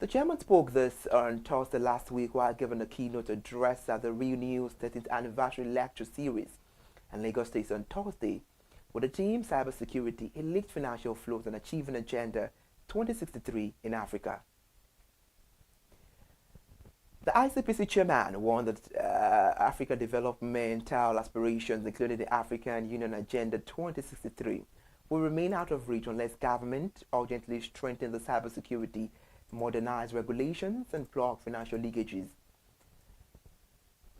The chairman spoke this on Thursday last week while giving a keynote address at the Real News 13th Anniversary Lecture Series in Lagos State on Thursday, with the theme Cybersecurity, Leaked Financial Flows and Achieving Agenda 2063 in Africa. The ICPC chairman warned that Africa developmental aspirations, including the African Union Agenda 2063, will remain out of reach unless government urgently strengthen the cybersecurity, modernize regulations, and plug financial leakages.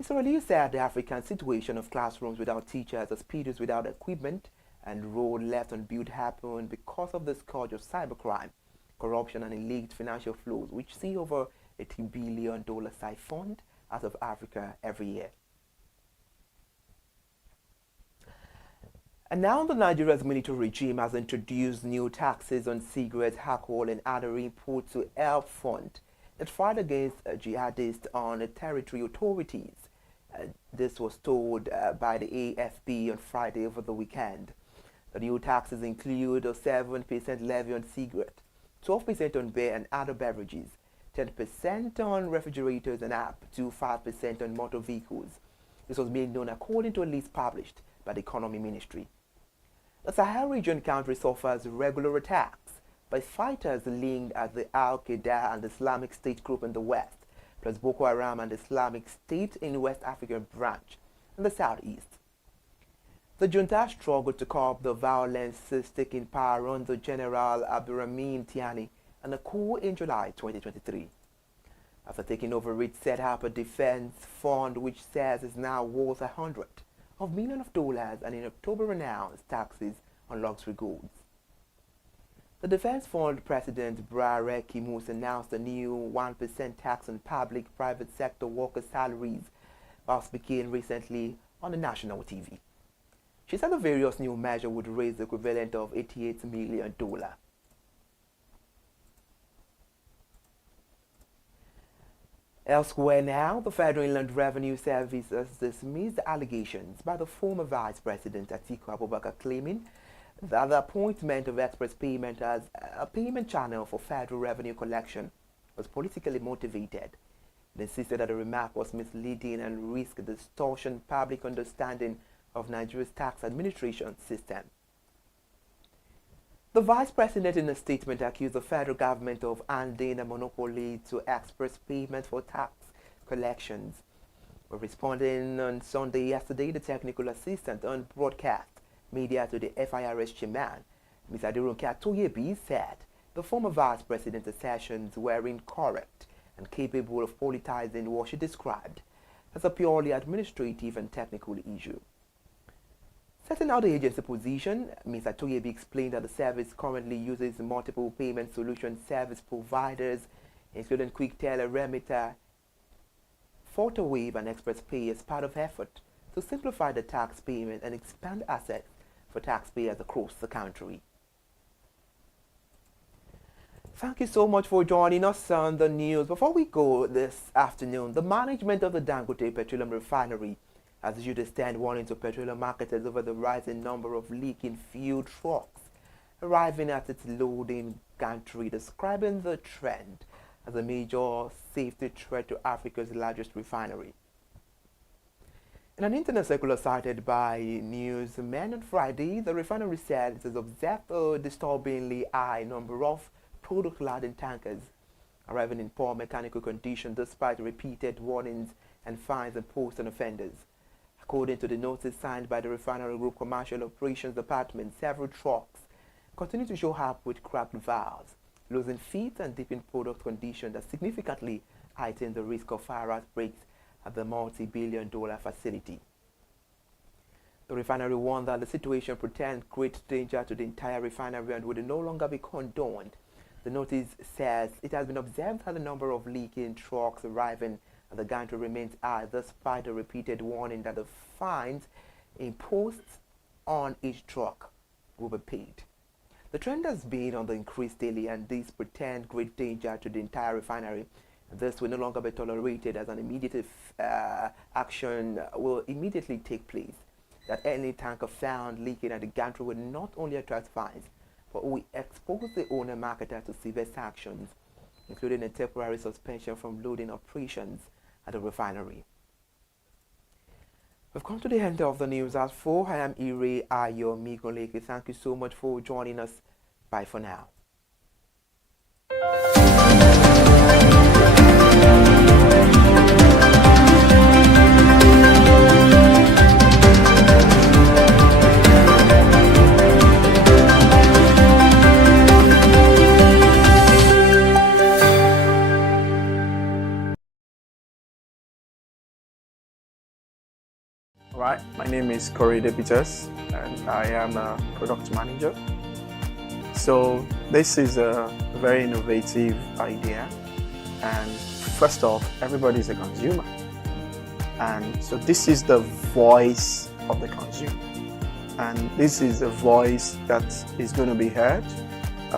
Mr. Aliyu said the African situation of classrooms without teachers, hospitals without equipment, and road left unbuilt happen because of the scourge of cybercrime, corruption, and leaked financial flows, which see over $80 billion siphoned out of Africa every year. And now the Nigeria's military regime has introduced new taxes on cigarettes, alcohol, and other imports to help fund the fight against jihadists on the territory authorities. This was told by the AFP on Friday over the weekend. The new taxes include a 7% levy on cigarettes, 12% on beer and other beverages, 10% on refrigerators, and up to 5% on motor vehicles. This was made known according to a list published by the Economy Ministry. The Sahel region country suffers regular attacks by fighters linked at the Al-Qaeda and Islamic State group in the west, plus Boko Haram and Islamic State in West African branch in the southeast. The junta struggled to curb the violence taking power under General Abdurrahman Tiani and a coup in July 2023. After taking over, it set up a defense fund which says is now worth $100 million and in October announced taxes on luxury goods. The defense fund president Brarek Kimus announced a new 1% tax on public-private sector workers' salaries while speaking recently on the national TV. She said the various new measures would raise the equivalent of $88 million. Elsewhere now, the Federal Inland Revenue Service has dismissed the allegations by the former Vice President Atiku Abubakar claiming that the appointment of express payment as a payment channel for federal revenue collection was politically motivated. They insisted that the remark was misleading and risked distortion public understanding of Nigeria's tax administration system. The Vice President in a statement accused the federal government of handing a monopoly to express payment for tax collections. Responding on Sunday yesterday, the technical assistant on broadcast media to the FIRS chairman, Mr. Aderonke Atoyebi, said the former Vice President's assertions were incorrect and capable of politicizing what she described as a purely administrative and technical issue. Setting out the agency position, Mr. Atoyebi explained that the service currently uses multiple payment solution service providers, including Quick Teller, Remitter, PhotoWave, and Express Pay as part of effort to simplify the tax payment and expand assets for taxpayers across the country. Thank you so much for joining us on the news. Before we go this afternoon, the management of the Dangote Petroleum Refinery has issued a stand warning to petroleum marketers over the rising number of leaking fuel trucks arriving at its loading gantry, describing the trend as a major safety threat to Africa's largest refinery. In an internet circular cited by Newsmen on Friday, the refinery said it has observed a disturbingly high number of product-laden tankers arriving in poor mechanical condition despite repeated warnings and fines imposed on offenders. According to the notice signed by the Refinery Group Commercial Operations Department, several trucks continue to show up with cracked valves, losing feet, and deep in product condition that significantly heighten the risk of fire outbreaks at the multi-billion-dollar facility. The refinery warned that the situation presents great danger to the entire refinery and would no longer be condoned. The notice says it has been observed that the number of leaking trucks arriving at the gantry remains high, despite the repeated warning that the fines imposed on each truck will be paid. The trend has been on the increase daily, and this presents great danger to the entire refinery. This will no longer be tolerated, as an immediate action will immediately take place. That any tanker found leaking at the gantry will not only attract fines, but will expose the owner marketer to severe sanctions, including a temporary suspension from loading operations at the refinery. We've come to the end of the news at 4. I am Ire Ayomigoleke. Thank you so much for joining us. Bye for now. Right, my name is Corey Depitas and I am a product manager. So this is a very innovative idea, and first off, everybody is a consumer, and so this is the voice of the consumer, and this is the voice that is going to be heard.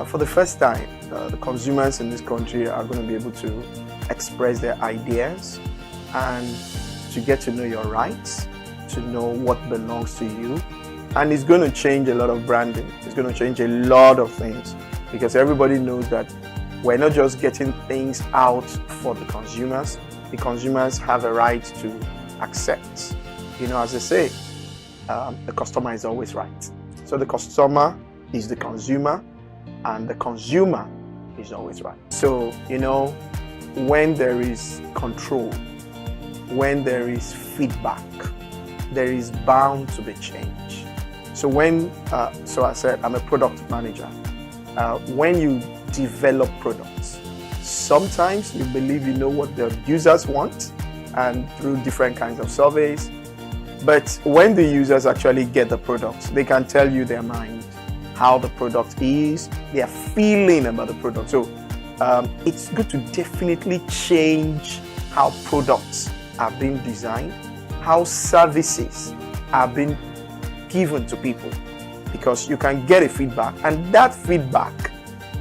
For the first time, the consumers in this country are going to be able to express their ideas and to get to know your rights, to know what belongs to you. And it's going to change a lot of branding. It's going to change a lot of things, because everybody knows that we're not just getting things out for the consumers. The consumers have a right to accept. You know, as they say, the customer is always right. So the customer is the consumer, and the consumer is always right. So, you know, when there is control, when there is feedback, there is bound to be change. So so I said, I'm a product manager. When you develop products, sometimes you believe you know what the users want, and through different kinds of surveys. But when the users actually get the product, they can tell you their mind, how the product is, their feeling about the product. So it's good to definitely change how products are being designed, how services are being given to people, because you can get a feedback, and that feedback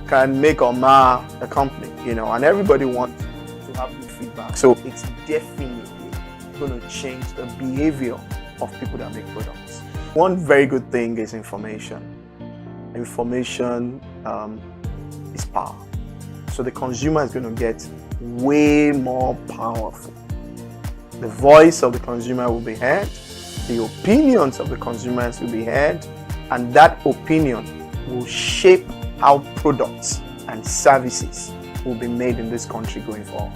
can make or mar the company, and everybody wants to have good feedback. So it's definitely going to change the behavior of people that make products. One very good thing is information. Information is power. So the consumer is going to get way more powerful. The voice of the consumer will be heard, the opinions of the consumers will be heard, and that opinion will shape how products and services will be made in this country going forward.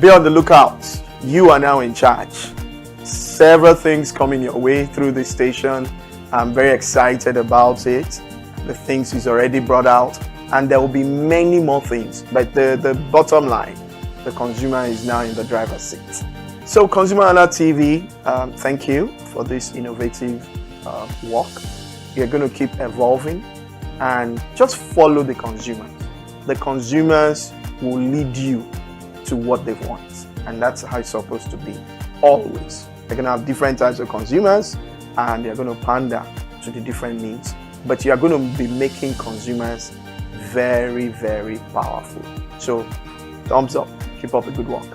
Be on the lookout. You are now in charge. Several things coming your way through this station. I'm very excited about it. The things he's already brought out, and there will be many more things. But the bottom line, the consumer is now in the driver's seat. So ConsumerHalla TV, thank you for this innovative work. You're going to keep evolving and just follow the consumers. The consumers will lead you to what they want, and that's how it's supposed to be, always. They're going to have different types of consumers, and they're going to pander to the different needs, but you are going to be making consumers very, very powerful. So thumbs up, keep up the good work.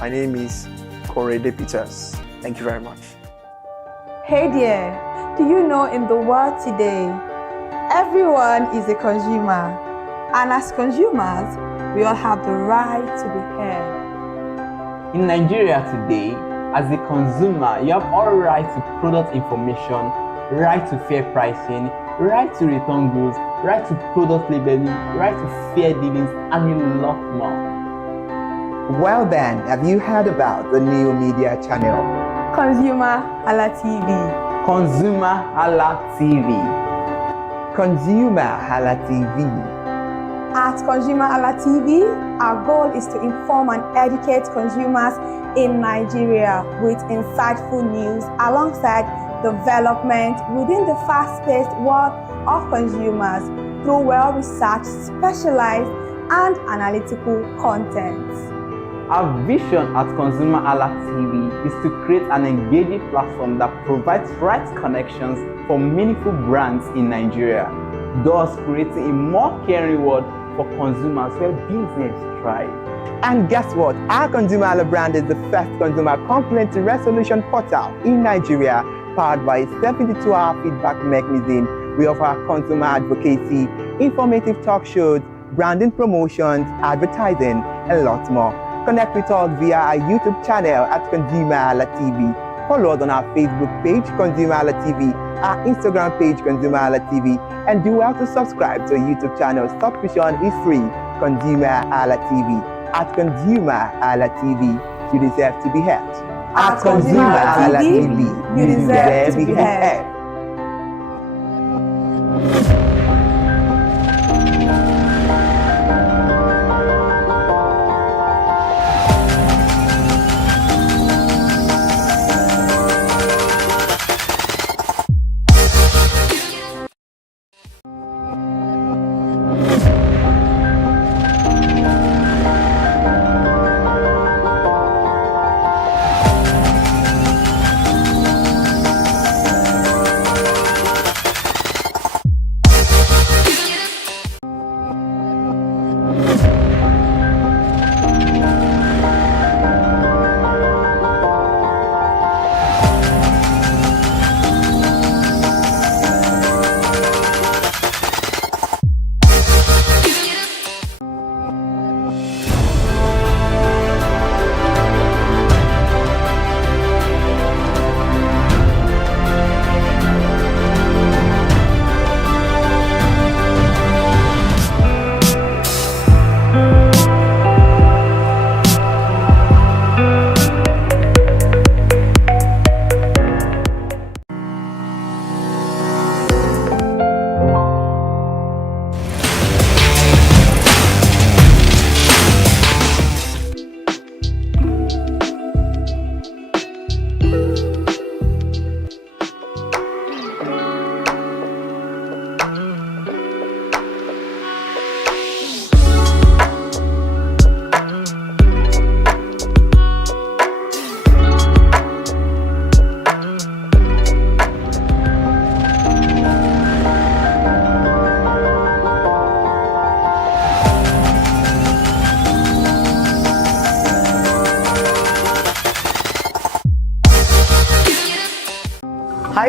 My name is Korede Peters. Thank you very much. Hey there, do you know in the world today, everyone is a consumer, and as consumers, we all have the right to be heard. In Nigeria today, as a consumer, you have all right to product information, right to fair pricing, right to return goods, right to product labeling, right to fair dealings, and a lot more. Well then, have you heard about the new media channel? ConsumerHalla TV. ConsumerHalla TV. ConsumerHalla TV. At ConsumerHalla TV, our goal is to inform and educate consumers in Nigeria with insightful news alongside development within the fast-paced world of consumers through well-researched, specialized, and analytical content. Our vision at ConsumerHalla TV is to create an engaging platform that provides right connections for meaningful brands in Nigeria, thus creating a more caring world for consumers where business thrive. And guess what? Our ConsumerHalla brand is the first consumer complaint resolution portal in Nigeria, powered by a 72-hour feedback mechanism. We offer consumer advocacy, informative talk shows, branding promotions, advertising, and lots more. Connect with us via our YouTube channel at ConsumerHalla TV. Follow us on our Facebook page, ConsumerHalla TV, our Instagram page, ConsumerHalla TV, and do well to subscribe to our YouTube channel. Subscription is free. ConsumerHalla TV. At ConsumerHalla TV, you deserve to be heard. At ConsumerHalla TV, you deserve to be heard.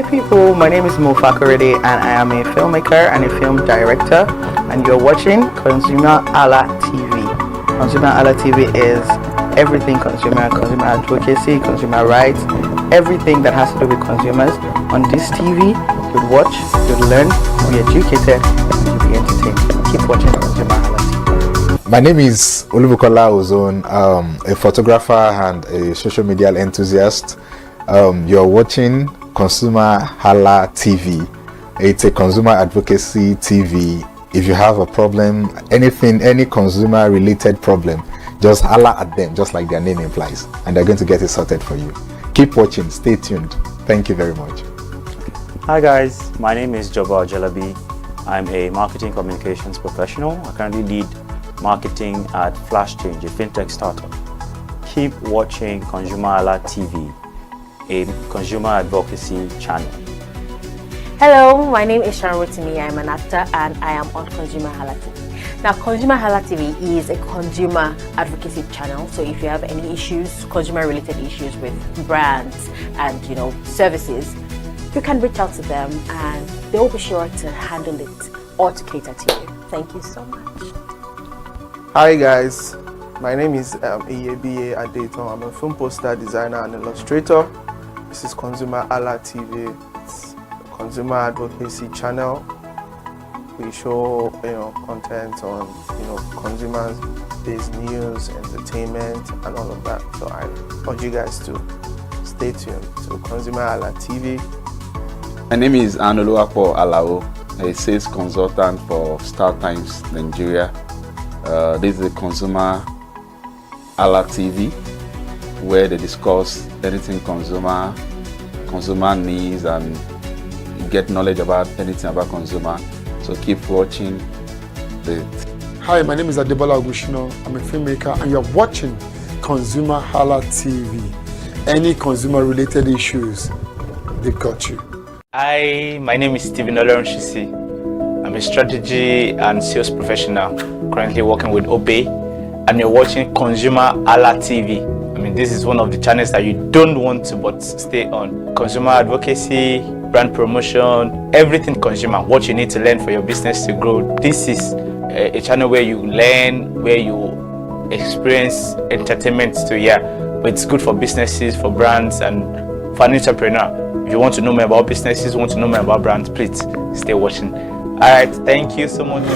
Hi people, my name is Mofa Korede and I am a filmmaker and a film director, and you're watching ConsumerHalla TV. ConsumerHalla TV is everything consumer advocacy, consumer rights, everything that has to do with consumers. On this TV, you'll watch, you'll learn, you'll be educated, and you'll be entertained. Keep watching ConsumerHalla TV. My name is Olubukola Ozone, a photographer and a social media enthusiast. You're watching ConsumerHalla TV. It's a consumer advocacy TV. If you have a problem, anything, any consumer related problem, just holla at them, just like their name implies, and they're going to get it sorted for you. Keep watching, stay tuned. Thank you very much. Hi guys, my name is Joba Jalabi. I'm a marketing communications professional. I currently lead marketing at Flash Change, a fintech startup. Keep watching ConsumerHalla TV, a consumer advocacy channel. Hello, my name is Rotimi. I'm an actor and I am on ConsumerHalla TV. Now, ConsumerHalla TV is a consumer advocacy channel. So if you have any issues, consumer-related issues with brands and services, you can reach out to them and they'll be sure to handle it or to cater to you. Thank you so much. Hi guys, my name is Iyebiye Adeton. I'm a film poster designer and illustrator. This is ConsumerHalla TV. It's a consumer advocacy channel. We show content on consumers-based news, entertainment, and all of that. So I urge you guys to stay tuned to ConsumerHalla TV. My name is Anoluwapo Alao, a sales consultant for Star Times Nigeria. This is a ConsumerHalla TV, where they discuss anything consumer needs, and get knowledge about anything about consumer. So keep watching it. Hi, my name is Adebola Ogushino. I'm a filmmaker and you're watching ConsumerHalla TV. Any consumer related issues, they've got you. Hi, my name is Stephen Shisi. I'm a strategy and sales professional, currently working with Obey, and you're watching ConsumerHalla TV. I mean, this is one of the channels that you don't want to but stay on. Consumer advocacy, brand promotion, everything consumer, what you need to learn for your business to grow. This is a channel where you learn, where you experience entertainment too, yeah. But it's good for businesses, for brands, and for an entrepreneur. If you want to know more about businesses, want to know more about brands, please stay watching. All right, thank you so much.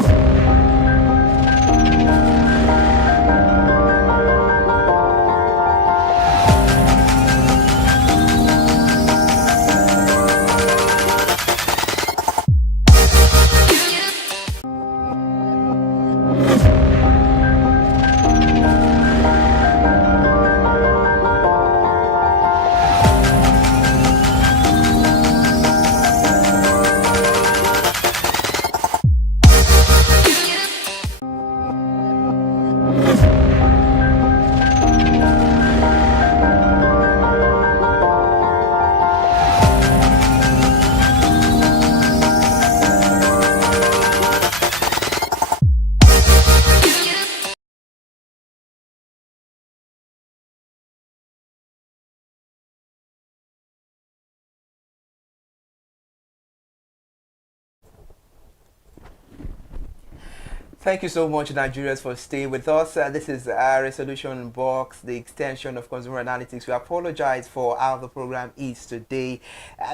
Thank you so much, Nigerians, for staying with us. This is our Resolution Box, the extension of Consumer Analytics. We apologize for how the program is today.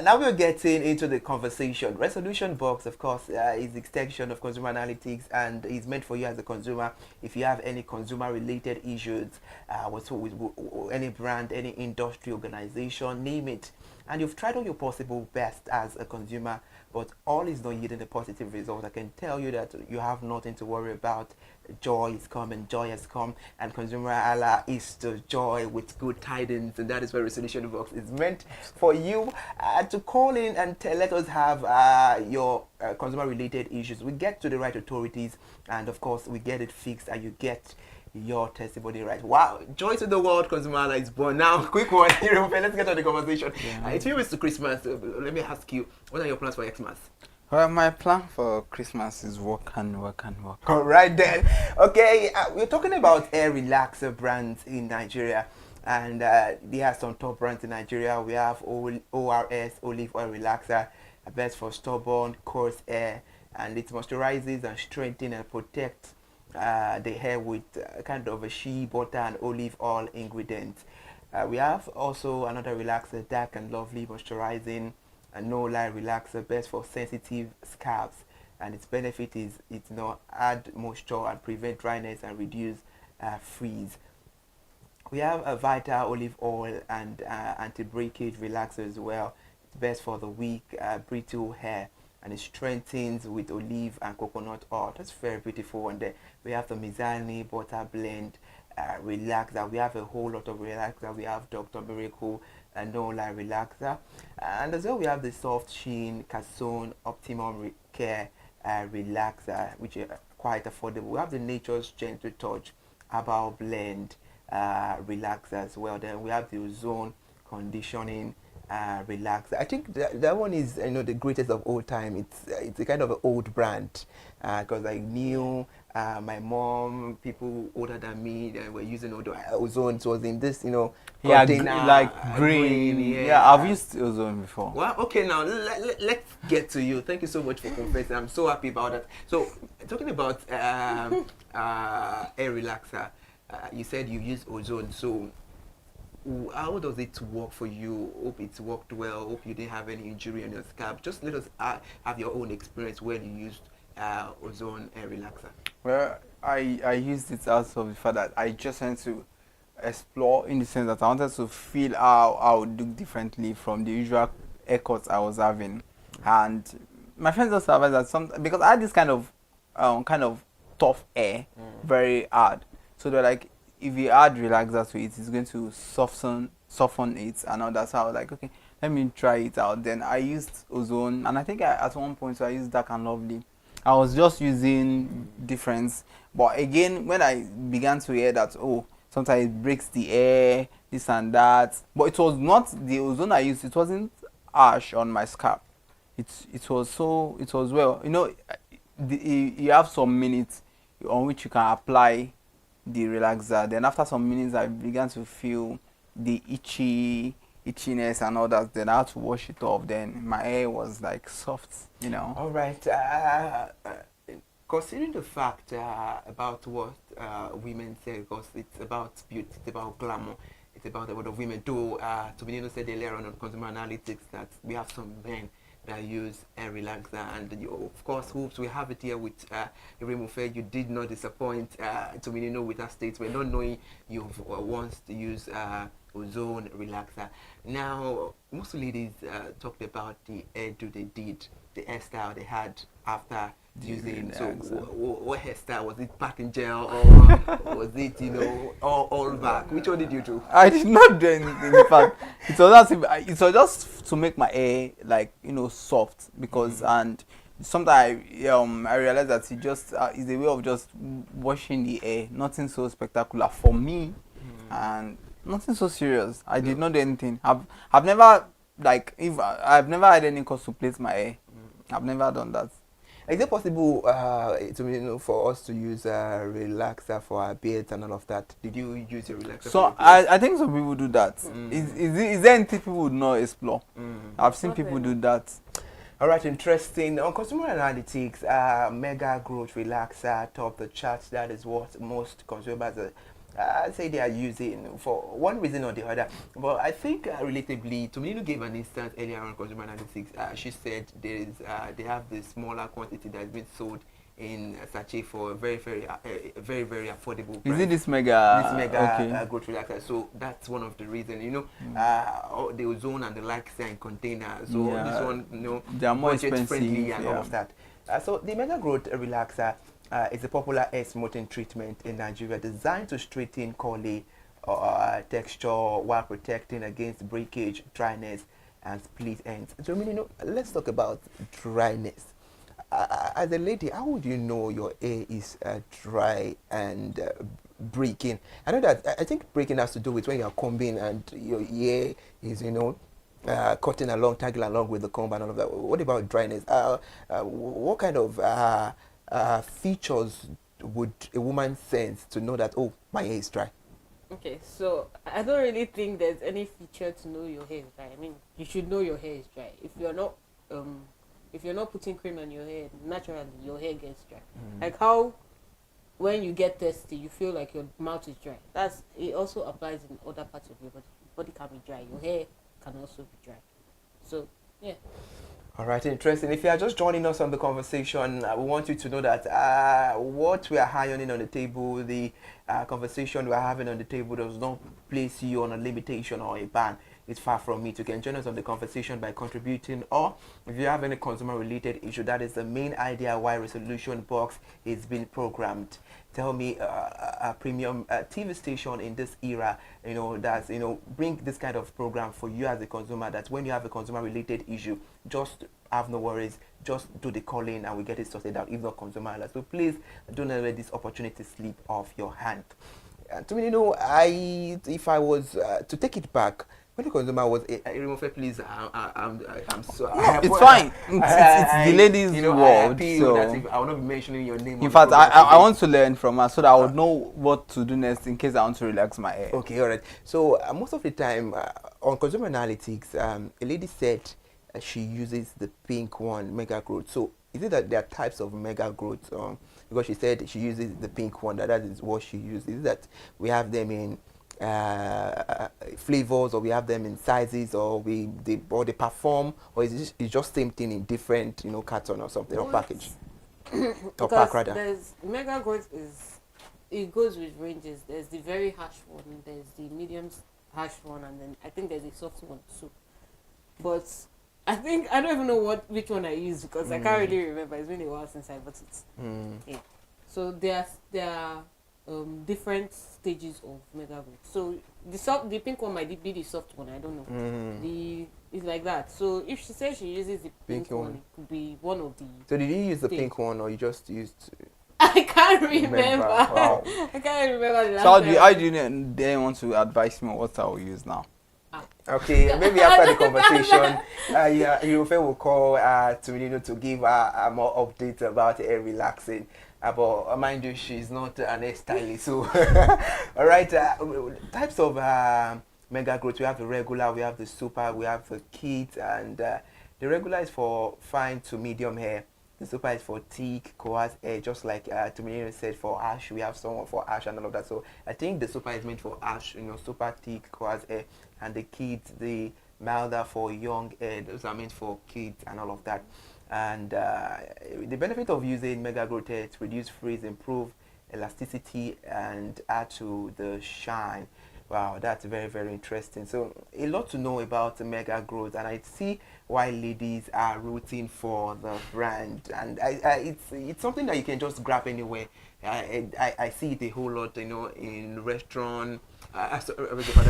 Now we're getting into the conversation. Resolution Box, of course, is the extension of Consumer Analytics and is meant for you as a consumer. If you have any consumer-related issues with any brand, any industry, organization, name it, and you've tried all your possible best as a consumer, but all is not yielding a positive result, I can tell you that you have nothing to worry about. Joy is coming, joy has come, and ConsumerHalla is the joy with good tidings, and that is where Resolution Box is meant for you to call in and let us have your consumer-related issues. We get to the right authorities, and of course, we get it fixed, and you get your testimony right. Wow, joy to the world, ConsumerHalla is born. Now, quick one, let's get on the conversation. It's few weeks to Christmas. Let me ask you, what are your plans for Xmas? Well, my plan for Christmas is work and work and work. All right then. Okay, we're talking about air relaxer brands in Nigeria. and they have some top brands in Nigeria. We have ORS Olive Oil Relaxer, best for stubborn, coarse hair, and it moisturizes and strengthens and protects the hair with kind of a shea butter and olive oil ingredients. We have also another relaxer, dark and lovely, moisturizing and no light relaxer, best for sensitive scalps, and its benefit is it add moisture and prevent dryness and reduce frizz. We have a Vital olive oil and anti-breakage relaxer as well. It's best for the weak, brittle hair, and it strengthens with olive and coconut oil. That's very beautiful. And then we have the Mizani butter blend relaxer. We have a whole lot of relaxer. We have Dr. Miracle and No Lie relaxer, and as well we have the Soft Sheen Casone Optimum Care relaxer, which are quite affordable. We have the Nature's Gentle Touch Herbal Blend relaxer as well. Then we have the Ozone Conditioning relaxer. I think that one is the greatest of all time. It's a kind of an old brand because I knew my mom, people older than me, they were using Ozone. It was in this container, like green. Yeah, I've used Ozone before. Well, okay, now let's get to you. Thank you so much for confessing. I'm so happy about that. So talking about hair relaxer, you said you use Ozone. So how does it work for you? Hope it worked well. Hope you didn't have any injury on your scalp. Just let us have your own experience when you used Ozone hair relaxer. Well, I used it out of the fact that I just wanted to explore, in the sense that I wanted to feel how I would look differently from the usual haircuts I was having. And my friends also advised that because I had this kind of tough hair, very hard. So they're like, if you add relaxer to it, it's going to soften it and all that. So I was like, okay, let me try it out. Then I used Ozone, and I think at one point I used Dark and Lovely. I was just using difference, but again, when I began to hear that, oh, sometimes it breaks the hair, this and that, but it was not the Ozone I used. It wasn't harsh on my scalp. It was well. You have some minutes on which you can apply the relaxer. Then after some minutes, I began to feel the itchiness and all that. Then I had to wash it off. Then my hair was like soft, All right. Considering the fact about what women say, because it's about beauty, it's about glamour, it's about what the women do. Tominino said earlier on Consumer Analytics that we have some men that use hair relaxer, and of course, hoops, we have it here with Iremufe. You did not disappoint Tominino with that statement, not knowing you've once used Ozone relaxer. Now, most ladies talked about the hairdo they did, the hairstyle they had after using. So, what hairstyle was it? Packing gel, or was it all back? Which one did you do? I did not do anything. In fact, it was just to make my hair soft, because and sometimes I realized that it just is a way of just washing the hair. Nothing so spectacular for me, and nothing so serious. I did not do anything. I've never I've never had any cause to plait my hair. I've never done that. Is it possible for us to use relaxer for our beards and all of that? Did you use your relaxer? So I think some people do that. Is there anything people would not explore? I've seen people do that. All right, interesting. On Consumer Analytics, Mega Growth Relaxer top the charts. That is what most consumers say they are using for one reason or the other. But I think relatively, Tominino gave an instance earlier on Consumer Analytics. She said they have the smaller quantity that's been sold in sachet for a very affordable price. Is it this mega? This mega growth relaxer. So that's one of the reasons. The Ozone and the likes are in containers. So this one, they are more expensive, friendly and all of that. So the mega growth relaxer is a popular hair smoothing treatment in Nigeria designed to straighten curly texture while protecting against breakage, dryness, and split ends. So, let's talk about dryness. As a lady, how would you know your hair is dry and breaking? I know that I think breaking has to do with when you're combing and your hair is, cutting along, tagging along with the comb and all of that. What about dryness? What kind of features would a woman sense to know that, oh, my hair is dry? Okay, so I don't really think there's any feature to know your hair is dry. I mean, you should know your hair is dry. If you're not putting cream on your hair, naturally your hair gets dry. Like how when you get thirsty, you feel like your mouth is dry. It also applies in other parts of your body. Body can be dry. Your hair can also be dry. So yeah. All right, interesting. If you are just joining us on the conversation, we want you to know that what we are ironing on the table, the conversation we are having on the table does not place you on a limitation or a ban. It's far from it. You can join us on the conversation by contributing, or if you have any consumer-related issue, that is the main idea why Resolution Box is being programmed. Tell me a premium TV station in this era, that's, bring this kind of program for you as a consumer, that when you have a consumer-related issue, just have no worries, just do the calling and we get it sorted out, if not ConsumerHalla. So please don't let this opportunity slip off your hand. To me, if I was to take it back, when the consumer was, please, I'm so. No, it's fine. It's the ladies' world. So I will not be mentioning your name. In fact, I want to learn from her so that I would know what to do next in case I want to relax my hair. Okay, all right. So most of the time on Consumer Analytics, a lady said she uses the pink one, Mega Growth. So is it that there are types of Mega Growth? Because she said she uses the pink one, that is what she uses. Is it that we have them in flavors, or we have them in sizes, or they perform, or is it just same thing in different carton or something, or package or pack rather? There's Mega Growth it goes with ranges. There's the very harsh one, there's the medium harsh one, and then I think there's a soft one too. But I don't even know which one I use, because I can't really remember. It's been a while since I bought it. Yeah. So there are different stages of Mega Growth. So the pink one might be the soft one. I don't know. It's like that. So if she says she uses the pink one, it could be one of the. So did you use the pink one, or you just used? I can't remember. Wow. I can't remember the last So time. how do you want to advise me on what I will use now? Okay, maybe after the conversation, you will call to give more updates about hair relaxing. But mind you, she's not an hairstylist. So, all right. Types of Mega Growth. We have the regular, we have the super, we have the kit, and the regular is for fine to medium hair. The super is for thick, coarse hair, just like Tumini said, for ash. We have someone for ash and all of that. So I think the super is meant for ash, super thick, coarse hair, and the kit, the milder for young hair. Those are meant for kids and all of that. And the benefit of using Mega Growth hair is reduce frizz, improve elasticity, and add to the shine. Wow, that's very, very interesting. So a lot to know about the Mega Growth, and I see why ladies are rooting for the brand. And it's something that you can just grab anywhere. I see it a whole lot, in restaurant. I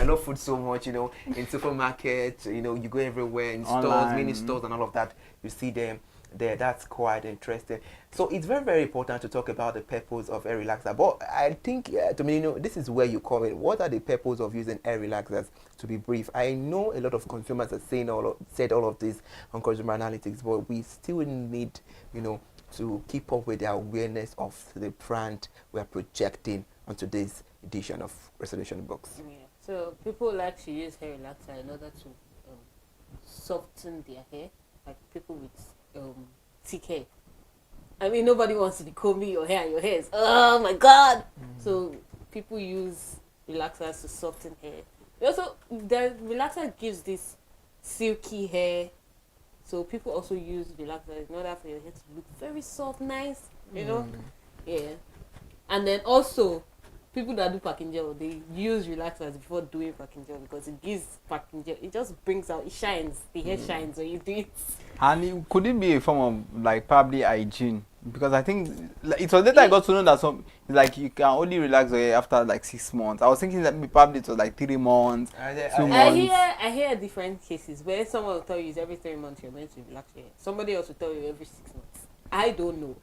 love food so much, in supermarkets, you go everywhere, in stores, mini stores and all of that. You see them there. That's quite interesting. So it's very, very important to talk about the purpose of hair relaxer. But I think, this is where you come in. What are the purpose of using hair relaxers? To be brief, I know a lot of consumers are said all of this on Consumer Analytics, but we still need, to keep up with the awareness of the brand we are projecting onto this edition of Resolution Box. Yeah. So people like to use hair relaxer in order to soften their hair, like people with thick hair. I mean, nobody wants to be combing your hair, and your hair is, oh my god. So people use relaxers to soften hair. Also, the relaxer gives this silky hair. So people also use relaxers in order for your hair to look very soft, nice, Yeah. And then also, people that do packing gel, they use relaxers before doing packing gel, because it gives packing gel, it just brings out, it shines, the hair shines when you do it. And could it be a form of probably hygiene? Because I think it was later I got to know that you can only relax your hair after 6 months. I was thinking that probably it was 3 months, 2 months. I hear different cases where someone will tell you it's every 3 months you're meant to relax your hair. Somebody else will tell you every 6 months. I don't know.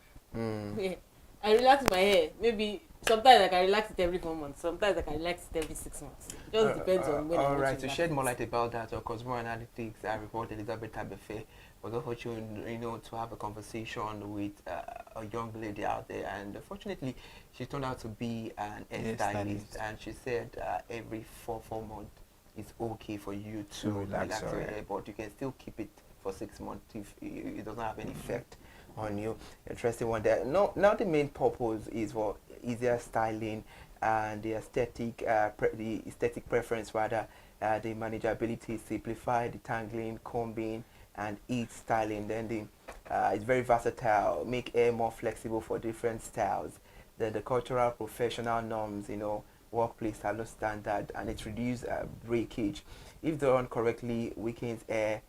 Yeah. I relax my hair maybe Sometimes I can relax it every 4 months. Sometimes I can relax it every 6 months. Just depends on when I All want right, to to relax shed it. more light about that, Consumer Analytics, I report Elizabeth Abefe was opportune, to have a conversation with a young lady out there, and fortunately, she turned out to be an hairstylist, and she said every four months it's okay for you to relax your hair, but you can still keep it for 6 months if it doesn't have any effect on you. Interesting one there. No, now the main purpose is for easier styling and the aesthetic, preference rather, the manageability, simplify detangling, combing, and ease styling. Then it's very versatile, make hair more flexible for different styles. Then the cultural, professional norms, workplace salon standard, and it reduces breakage. If done correctly, weakens hair.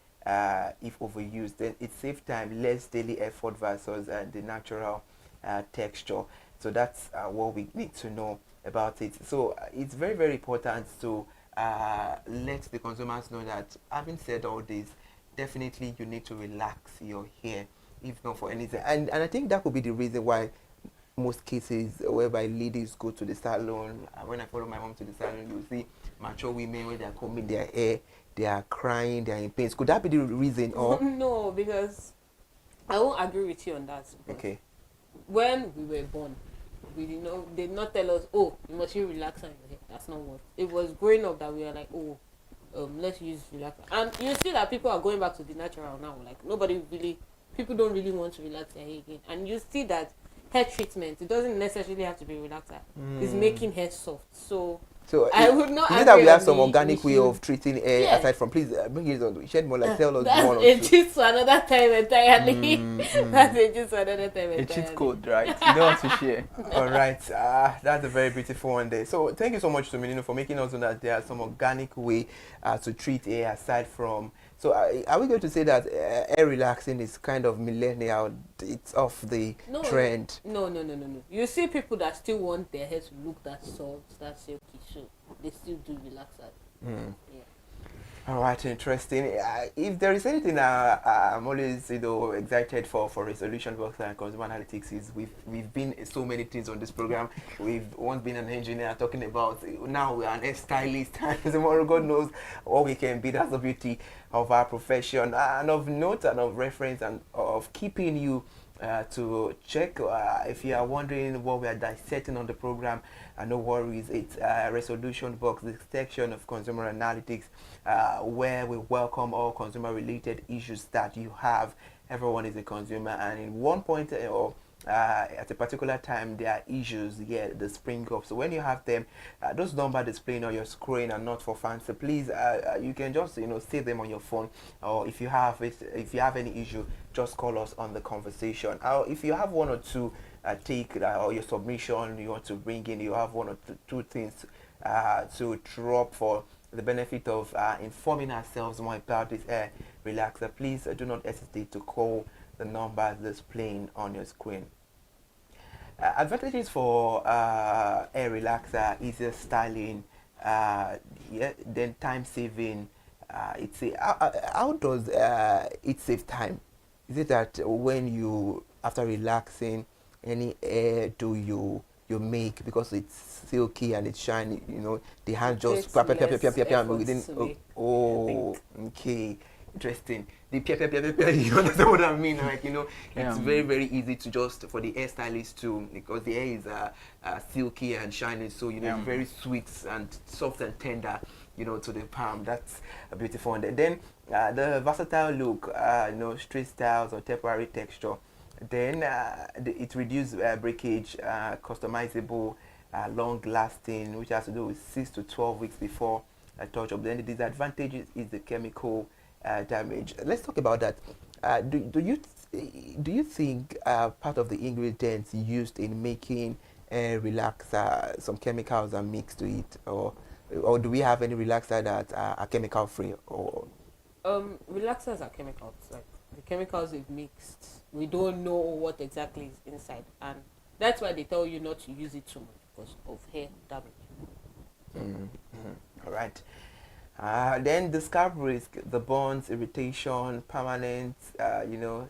If overused, then it saves time, less daily effort versus the natural texture. So that's what we need to know about it. So it's very, very important to let the consumers know that, having said all this, definitely you need to relax your hair, if not for anything. And I think that could be the reason why most cases whereby ladies go to the salon, when I follow my mom to the salon, you see mature women when they are combing their hair, they are crying, they are in pain. Could that be the reason? Or No, because I won't agree with you on that. Okay. When we were born, we did did not tell us, oh, you must use relaxer in your hair. That's not what. It was growing up that we were like, oh, let's use relaxer. And you see that people are going back to the natural now. Like people don't really want to relax their hair again. And you see that hair treatment, it doesn't necessarily have to be relaxer. It's making hair soft. So I would not agree that we have on some the organic way issue. of treating hair aside from, please bring it on, shed more light, tell us That's more. a cheat to another time entirely. That's a cheat to another time entirely. A cheat code, right? You don't want to share. All right, that's a very beautiful one there. So thank you so much to Menino for making us know that there are some organic way to treat hair aside from. So are we going to say that hair relaxing is kind of millennial? It's off the trend. No. You see people that still want their hair to look that soft, that silky, so they still do relaxer. Yeah. All right, interesting. If there is anything I'm always excited for Resolution Box and Consumer Analytics is we've been so many things on this program. We've once been an engineer talking about, now we're an hairstylist, and tomorrow God knows what we can be. That's the beauty of our profession, and of note and of reference and of keeping you to check. If you are wondering what we are dissecting on the program, no worries, it's Resolution Box, the section of Consumer Analytics, where we welcome all consumer related issues that you have. Everyone is a consumer, and in one point or at a particular time there are issues that spring up. So when you have them, those numbers displaying on your screen are not for fun, so please you can just save them on your phone, or if you have any issue, just call us on the conversation. If you have one or two take or your submission you want to bring in, you have one or two things to drop for the benefit of informing ourselves more about this relaxer, please do not hesitate to call the number displaying on your screen. Advantages for hair relaxer: easier styling, then time saving. How does it save time? Is it that when you, after relaxing, any hair do you make, because it's silky and it's shiny, the hand just within okay, interesting. The you understand what I mean? Like, it's very, very easy to just for the hairstylist to, because the hair is silky and shiny, so very sweet and soft and tender, to the palm. That's a beautiful one. Then the versatile look, straight styles or temporary texture. Then it reduces breakage, customizable, long lasting, which has to do with 6 to 12 weeks before a touch up. Then the disadvantage is the chemical damage. Let's talk about that. Do you think part of the ingredients used in making relaxer, some chemicals are mixed to it, or do we have any relaxer that are chemical free? Or relaxers are chemicals, like the chemicals they've mixed. We don't know what exactly is inside, and that's why they tell you not to use it too much because of hair damage. All right. Then the scalp risk, the burns, irritation, permanent,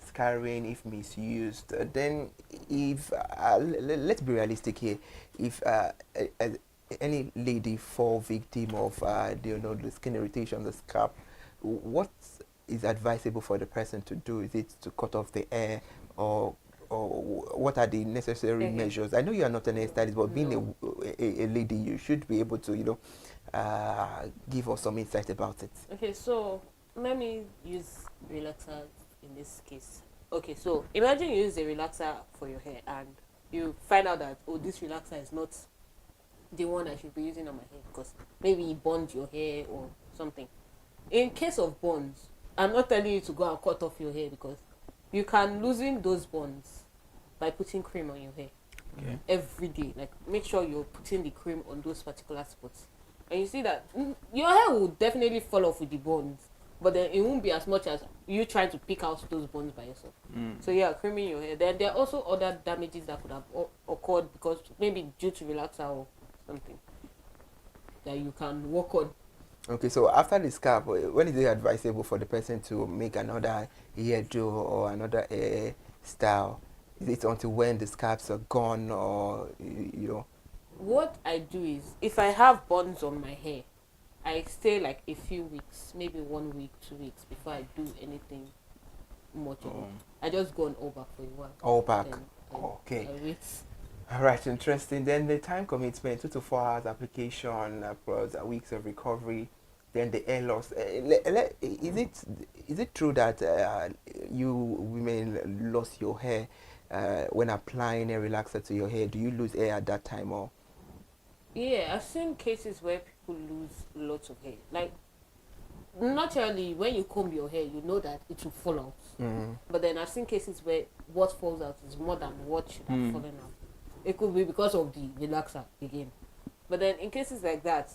scarring if misused. Then if, let's be realistic here, if any lady fall victim of, the skin irritation, the scalp, what is advisable for the person to do? Is it to cut off the hair, or what are the necessary measures? I know you are not an hairstylist, but being a lady, you should be able to, give us some insight about it. Okay, so let me use relaxer in this case. Okay, so imagine you use a relaxer for your hair and you find out that, oh, this relaxer is not the one I should be using on my hair because maybe it burned your hair or something. In case of burns, I'm not telling you to go and cut off your hair because you can loosen those burns by putting cream on your hair every day. Like, make sure you're putting the cream on those particular spots. And you see that your hair will definitely fall off with the burns, but then it won't be as much as you trying to pick out those burns by yourself. So yeah, creaming your hair. Then there are also other damages that could have occurred because maybe due to relaxer or something that you can work on. Okay, so after the scalp, when is it advisable for the person to make another hairdo or another hair style? Is it until when the scalps are gone, or What I do is, if I have burns on my hair, I stay like a few weeks, maybe 1 week, 2 weeks before I do anything much. I just go on all back for a while. All back. Then okay. I wait. All right, interesting. Then the time commitment, 2 to 4 hours application, plus weeks of recovery. Then the hair loss. Is it true that you women lost your hair when applying a relaxer to your hair? Do you lose hair at that time, or? Yeah, I've seen cases where people lose lots of hair. Like, naturally, when you comb your hair, you know that it will fall out. But then I've seen cases where what falls out is more than what should have fallen out. It could be because of the relaxer again. But then in cases like that,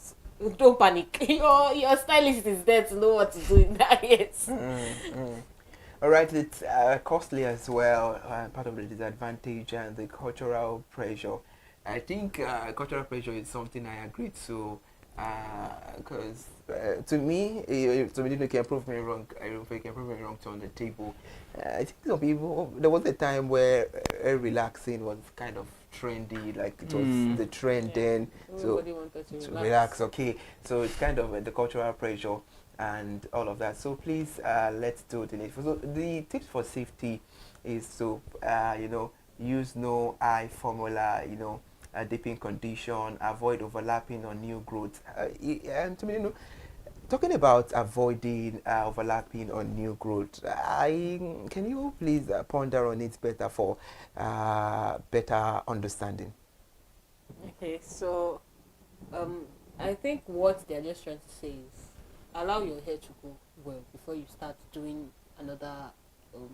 don't panic. Your stylist is there to know what to do in that case. All right, it's costly as well, part of the disadvantage, and the cultural pressure. I think cultural pressure is something I agree to, because to me, you can prove me wrong. You can prove me wrong to on the table. I think some people, there was a time where relaxing was kind of trendy, like it was the trend then. Everybody wanted to relax. Okay, so it's kind of the cultural pressure and all of that. So please, let's do the needful. So the tips for safety is to, use no eye formula, dipping condition, avoid overlapping on new growth. And to me, talking about avoiding overlapping on new growth, can you please ponder on it better for better understanding? Okay, so I think what they're just trying to say is allow your hair to go well before you start doing another,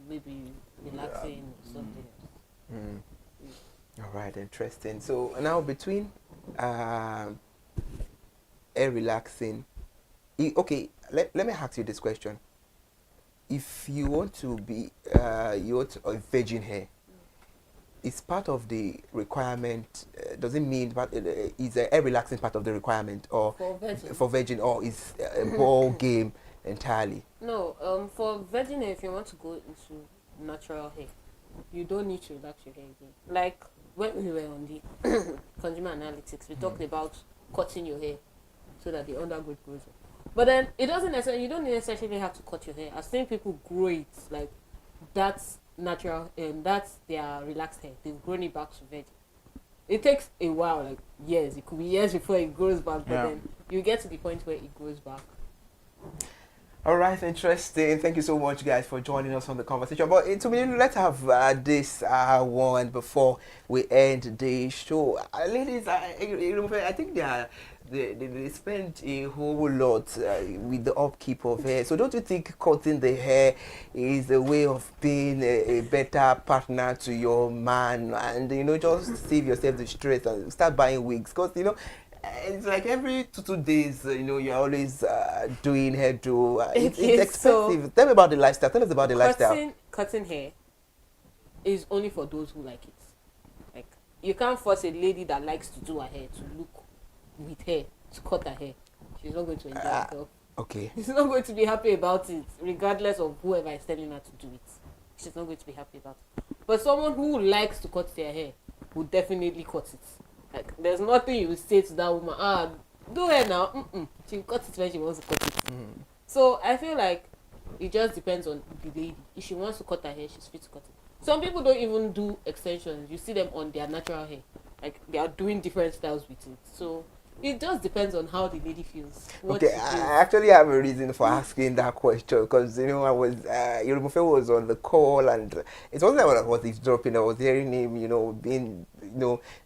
maybe relaxing or something else. All right, interesting. So now between hair relaxing, okay, let me ask you this question. If you want to be a virgin hair, is part of the requirement, does it mean is a hair relaxing part of the requirement, or for virgin, or is a ball game entirely? No, for virgin hair, if you want to go into natural hair, you don't need to relax your hair again. Like when we were on the consumer analytics, we talked about cutting your hair so that the undergrowth grows up. But then it doesn't necessarily, you don't necessarily have to cut your hair. I've seen people grow it, like that's natural, and that's their relaxed hair. They've grown it back to virgin. It takes a while, like years. It could be years before it grows back, but then you get to the point where it grows back. All right, interesting. Thank you so much, guys, for joining us on the conversation. But let's have this one before we end the show. Ladies, I think they spend a whole lot with the upkeep of hair. So don't you think cutting the hair is a way of being a better partner to your man, and just save yourself the stress and start buying wigs? Because it's like every 2 days, you're always doing hairdo. It's expensive. So tell me about the lifestyle. Tell us about the lifestyle. Cutting hair is only for those who like it. Like, you can't force a lady that likes to do her hair to look with hair to cut her hair. She's not going to enjoy herself. Okay. She's not going to be happy about it, regardless of whoever is telling her to do it. She's not going to be happy about it. But someone who likes to cut their hair will definitely cut it. Like, there's nothing you say to that woman, do hair now. She'll cut it when she wants to cut it. So I feel like it just depends on the lady. If she wants to cut her hair, she's free to cut it. Some people don't even do extensions. You see them on their natural hair. Like, they are doing different styles with it. So it just depends on how the lady feels. Okay, I actually have a reason for asking that question, because I was Yorumofe was on the call, and it wasn't like I was eavesdropping. I was hearing him, being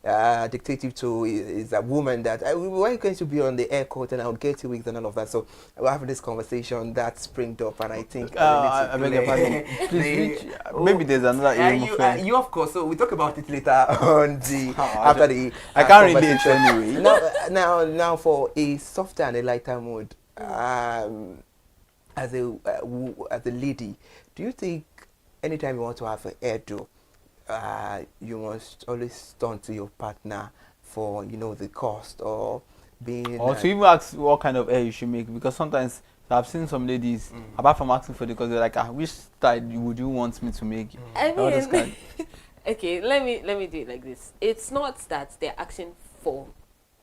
dictative to is a woman that why are you going to be on the air court and I'll get 2 weeks and all of that. So we're having this conversation that springed up, and I think I beg your pardon. Please, maybe there's another Yorumofe. You of course. So we talk about it later on after the. I can't relate anyway. Now for a softer and a lighter mood, as a lady, do you think anytime you want to have an hairdo, you must always turn to your partner for the cost or being? Or to even ask what kind of hair you should make, because sometimes I've seen some ladies, apart from asking for the cost, they're like, which style would you want me to make? I mean, okay, let me do it like this. It's not that they're asking for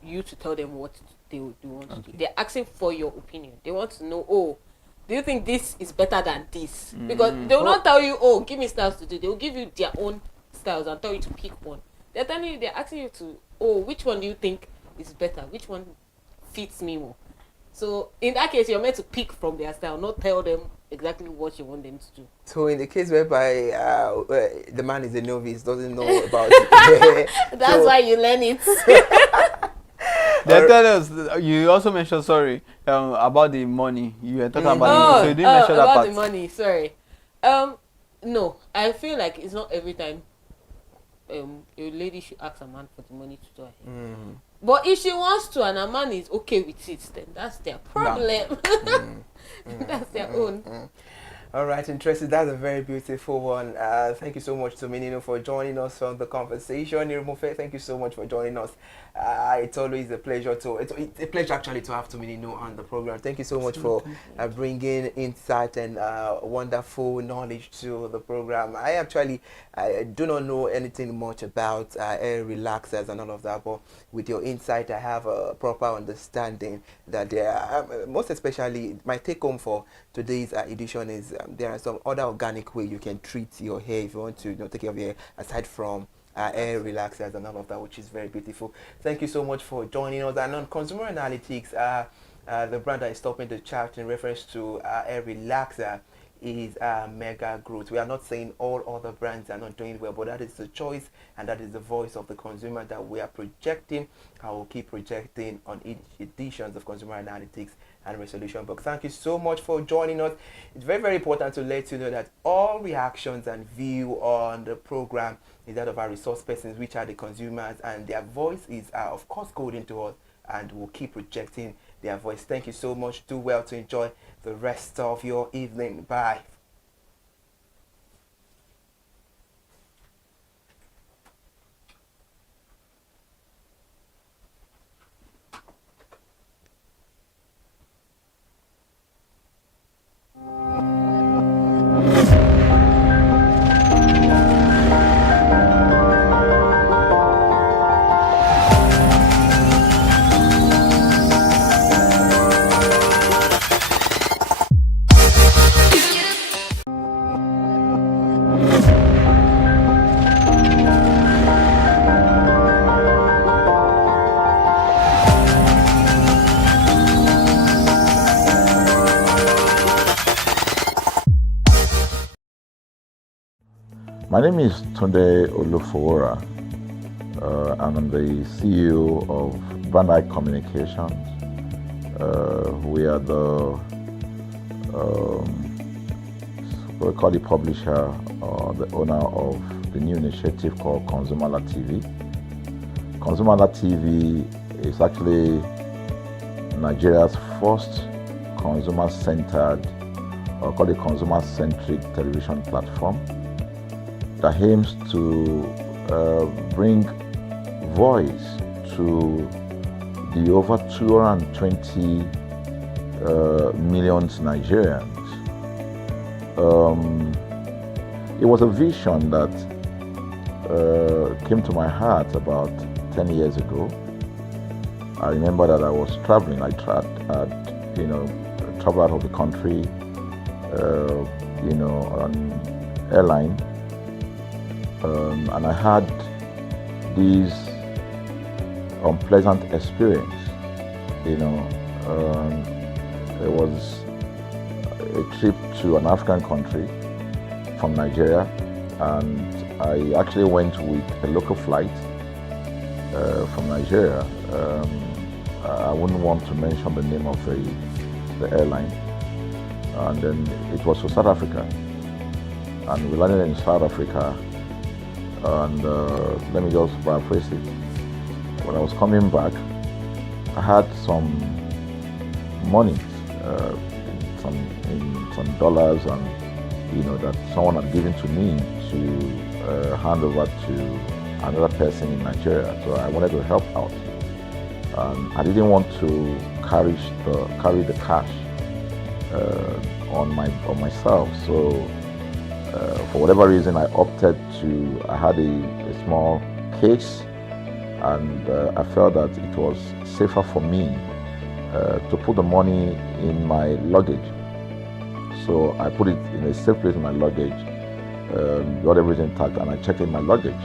you to tell them what they want to do. They're asking for your opinion. They want to know, do you think this is better than this? Because they will not tell you, give me styles to do. They will give you their own styles and tell you to pick one. They're telling you, they're asking you to, which one do you think is better? Which one fits me more? So in that case, you're meant to pick from their style, not tell them exactly what you want them to do. So in the case whereby the man is a novice, doesn't know about it. That's why you learn it. They tell us, you also mentioned, about the money. You were talking about it, so you didn't mention that about part. the money, sorry. No, I feel like it's not every time a lady should ask a man for the money to do her hair. But if she wants to and a man is okay with it, then that's their problem. That's their own. All right, interesting. That's a very beautiful one. Thank you so much to Minino for joining us on the conversation. Yorumofe, thank you so much for joining us. It's always a pleasure it's a pleasure actually to have Minino on the program. Thank you so much for bringing insight and wonderful knowledge to the program. I do not know anything much about hair relaxers and all of that, but with your insight, I have a proper understanding that there are, most especially, my take home for today's edition is there are some other organic way you can treat your hair if you want to take care of your hair aside from hair relaxers and all of that, which is very beautiful. Thank you so much for joining us. And on Consumer Analytics, the brand that is topping the chart in reference to hair relaxer is Mega Growth. We are not saying all other brands are not doing well, but that is the choice and that is the voice of the consumer that we are projecting. I will keep projecting on each editions of Consumer Analytics and Resolution Box. Thank you so much for joining us. It's very, very important to let you know that all reactions and view on the program is that of our resource persons, which are the consumers, and their voice is of course golden to us, and we'll keep projecting their voice. Thank you so much. Do well to enjoy the rest of your evening. Bye. My name is Tunde Olufowora. I'm the CEO of Brand Eye Communications. We are what we call the publisher or the owner of the new initiative called ConsumerHallaTV. ConsumerHallaTV is actually Nigeria's first consumer-centered, or called a consumer-centric television platform that aims to bring voice to the over 220 millions Nigerians. It was a vision that came to my heart about 10 years ago. I remember that I was traveling. I traveled out of the country, on airline, and I had this unpleasant experience. It was a trip to an African country from Nigeria, and I actually went with a local flight from Nigeria. I wouldn't want to mention the name of the airline, and then it was to South Africa, and we landed in South Africa, and let me just paraphrase it. When I was coming back, I had some money, some dollars, and that someone had given to me to hand over to another person in Nigeria. So I wanted to help out. I didn't want to carry the cash on myself. So for whatever reason, I opted to. I had a small case, and I felt that it was safer for me to put the money in my luggage. So I put it in a safe place in my luggage, got everything intact, and I checked in my luggage.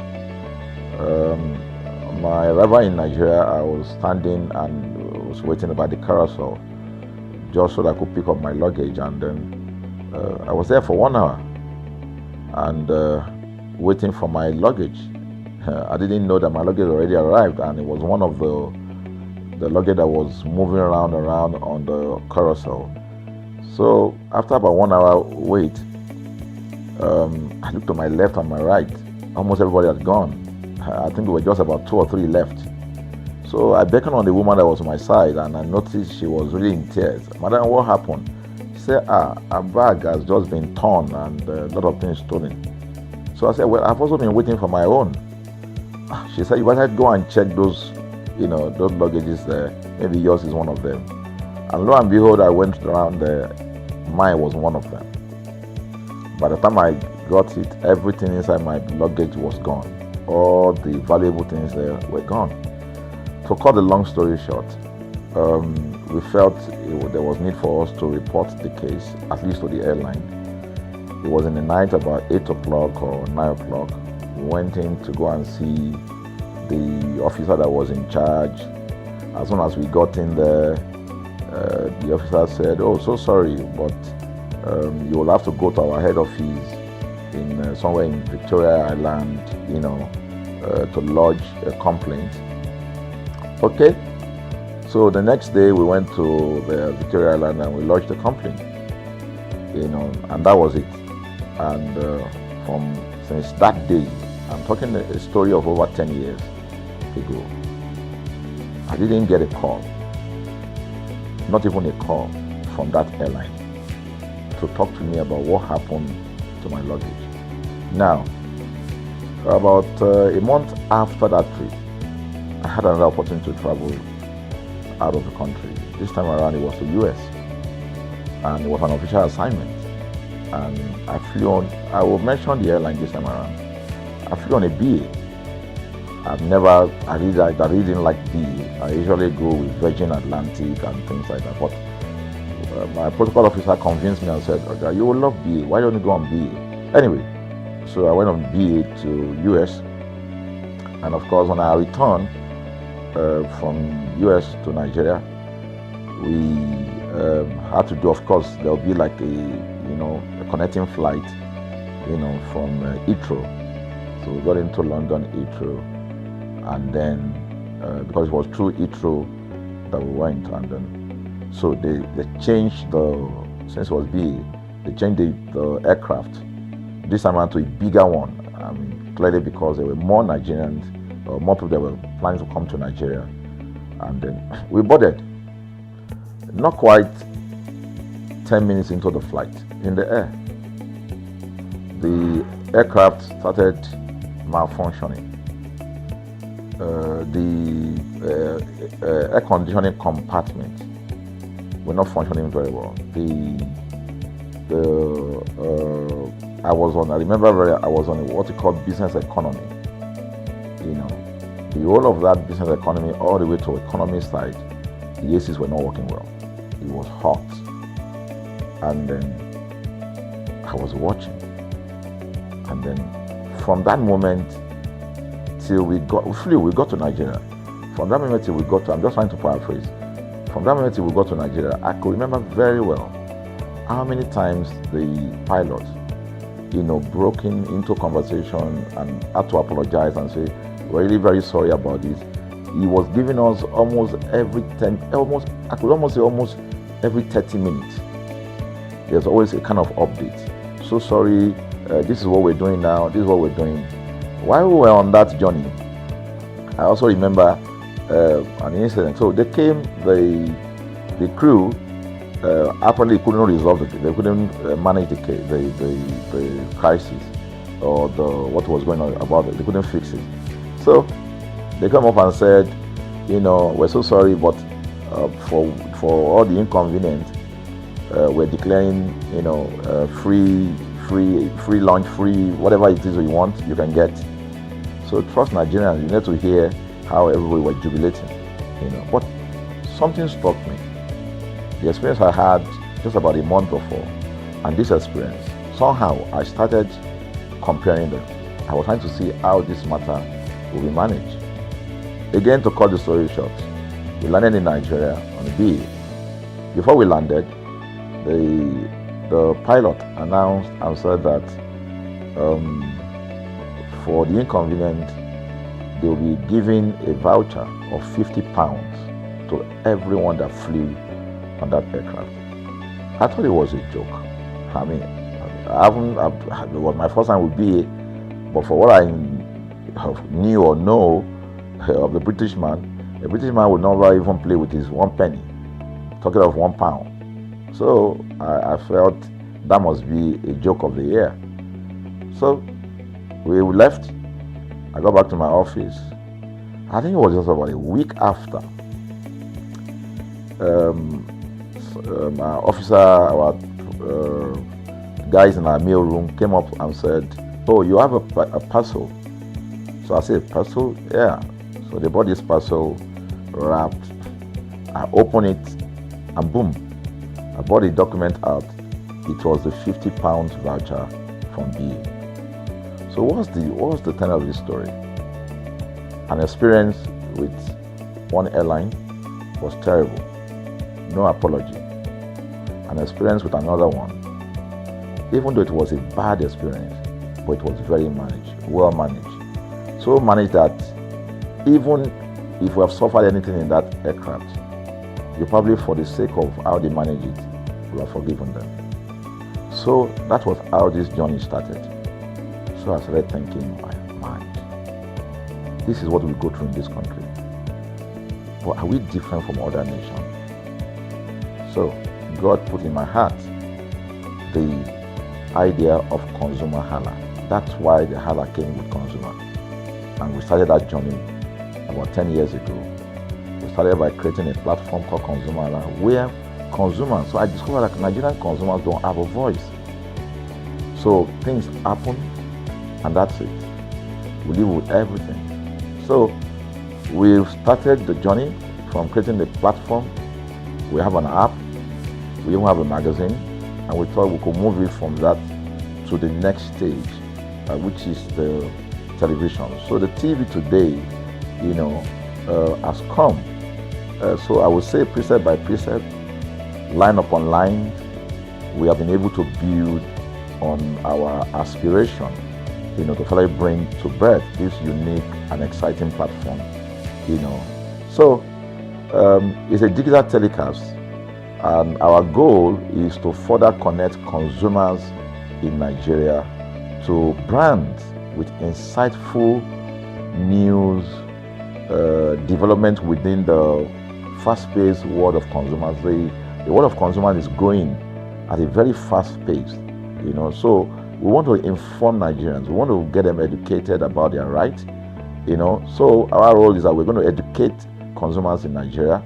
My arrival in Nigeria, I was standing and was waiting by the carousel just so that I could pick up my luggage, and then I was there for 1 hour and waiting for my luggage. I didn't know that my luggage already arrived, and it was one of the luggage that was moving around on the carousel. So after about 1 hour wait, I looked to my left and my right. Almost everybody had gone. I think there were just about 2 or 3 left. So I beckoned on the woman that was on my side, and I noticed she was really in tears. Madam, what happened? She said, her bag has just been torn and a lot of things stolen. So I said, well, I've also been waiting for my own. She said, you better go and check those luggages there. Maybe yours is one of them. And lo and behold, I went around there. Mine was one of them. By the time I got it, everything inside my luggage was gone. All the valuable things there were gone. To cut the long story short, we felt there was need for us to report the case, at least to the airline. It was in the night, about 8 o'clock or 9 o'clock. We went in to go and see the officer that was in charge. As soon as we got in there, the officer said, "Oh, so sorry, but you will have to go to our head office in somewhere in Victoria Island, to lodge a complaint." Okay. So the next day we went to the Victoria Island and we lodged a complaint, and that was it. And since that day, I'm talking a story of over 10 years ago, I didn't get a call, not even a call from that airline to talk to me about what happened to my luggage. Now, about a month after that trip, I had another opportunity to travel out of the country. This time around it was to US, and it was an official assignment. And I flew on, I will mention the airline this time around. I flew on a BA. I really didn't like BA. I usually go with Virgin Atlantic and things like that. But my protocol officer convinced me and said, "Okay, you will love BA. Why don't you go on BA?" Anyway, so I went on BA to US. And of course, when I returned from US to Nigeria, we had to do, of course, there will be like a connecting flight, from Heathrow. So we got into London Heathrow, and then because it was through Heathrow that we went, and then so they changed since it was BA, they changed the aircraft this time around to a bigger one. I mean, clearly because there were more Nigerians, or more people that were planning to come to Nigeria, and then we boarded. Not quite 10 minutes into the flight, in the air, the aircraft started malfunctioning. The air conditioning compartment, were not functioning very well. I was on what you call business economy. You know, the whole of that business economy, all the way to economy side, the ACs were not working well. It was hot, and then I was watching, and then from that moment till we got to Nigeria. From that moment till we got to, I'm just trying to paraphrase. From that moment till we got to Nigeria, I could remember very well how many times the pilot, broke into conversation and had to apologize and say, "We're really very sorry about this." He was giving us almost every 30 minutes. There's always a kind of update. "So sorry, this is what we're doing now, this is what we're doing." While we were on that journey, I also remember an incident. So they came, the crew apparently couldn't resolve it. They couldn't manage the crisis or what was going on about it. They couldn't fix it. So they come up and said, "We're so sorry, but for all the inconvenience, we're declaring, free lunch, free whatever it is you want, you can get." So trust Nigerians, you need to hear how everybody was jubilating, But something struck me. The experience I had just about a month before, and this experience, somehow I started comparing them. I was trying to see how this matter will be managed. Again, to cut the story short, we landed in Nigeria on the BA. Before we landed, the pilot announced and said that for the inconvenience, they will be giving a voucher of £50 to everyone that flew on that aircraft. I thought it was a joke. I mean, it was my first time with BA, but for what I knew or know of the British man would never even play with his 1 penny, talking of £1. So I felt that must be a joke of the year. So we left. I got back to my office. I think it was just about a week after. Our guys in our mail room came up and said, "Oh, you have a parcel." So I said, "Parcel? Yeah." So they brought this parcel wrapped. I opened it and boom, I brought the document out. It was the £50 voucher from BA. So what's the tenor of this story? An experience with one airline was terrible. No apology. An experience with another one, even though it was a bad experience, but it was very well managed. So managed that even if we have suffered anything in that aircraft, you probably, for the sake of how they manage it, we have forgiven them. So that was how this journey started. So I started thinking in my mind, this is what we go through in this country. But are we different from other nations? So God put in my heart the idea of ConsumerHalla. That's why the Halla came with consumer. And we started that journey about 10 years ago. We started by creating a platform called ConsumerHalla, where consumers, so I discovered that Nigerian consumers don't have a voice. So things happen, and that's it. We live with everything. So we've started the journey from creating the platform. We have an app, we even have a magazine, and we thought we could move it from that to the next stage, which is the television. So the TV today, has come. So I would say precept by precept, line upon line, we have been able to build on our aspiration, to finally bring to birth this unique and exciting platform, So it's a digital telecast, and our goal is to further connect consumers in Nigeria to brands with insightful news, development within the fast-paced world of consumers. The world of consumers is growing at a very fast pace, So we want to inform Nigerians. We want to get them educated about their rights, So our role is that we're going to educate consumers in Nigeria,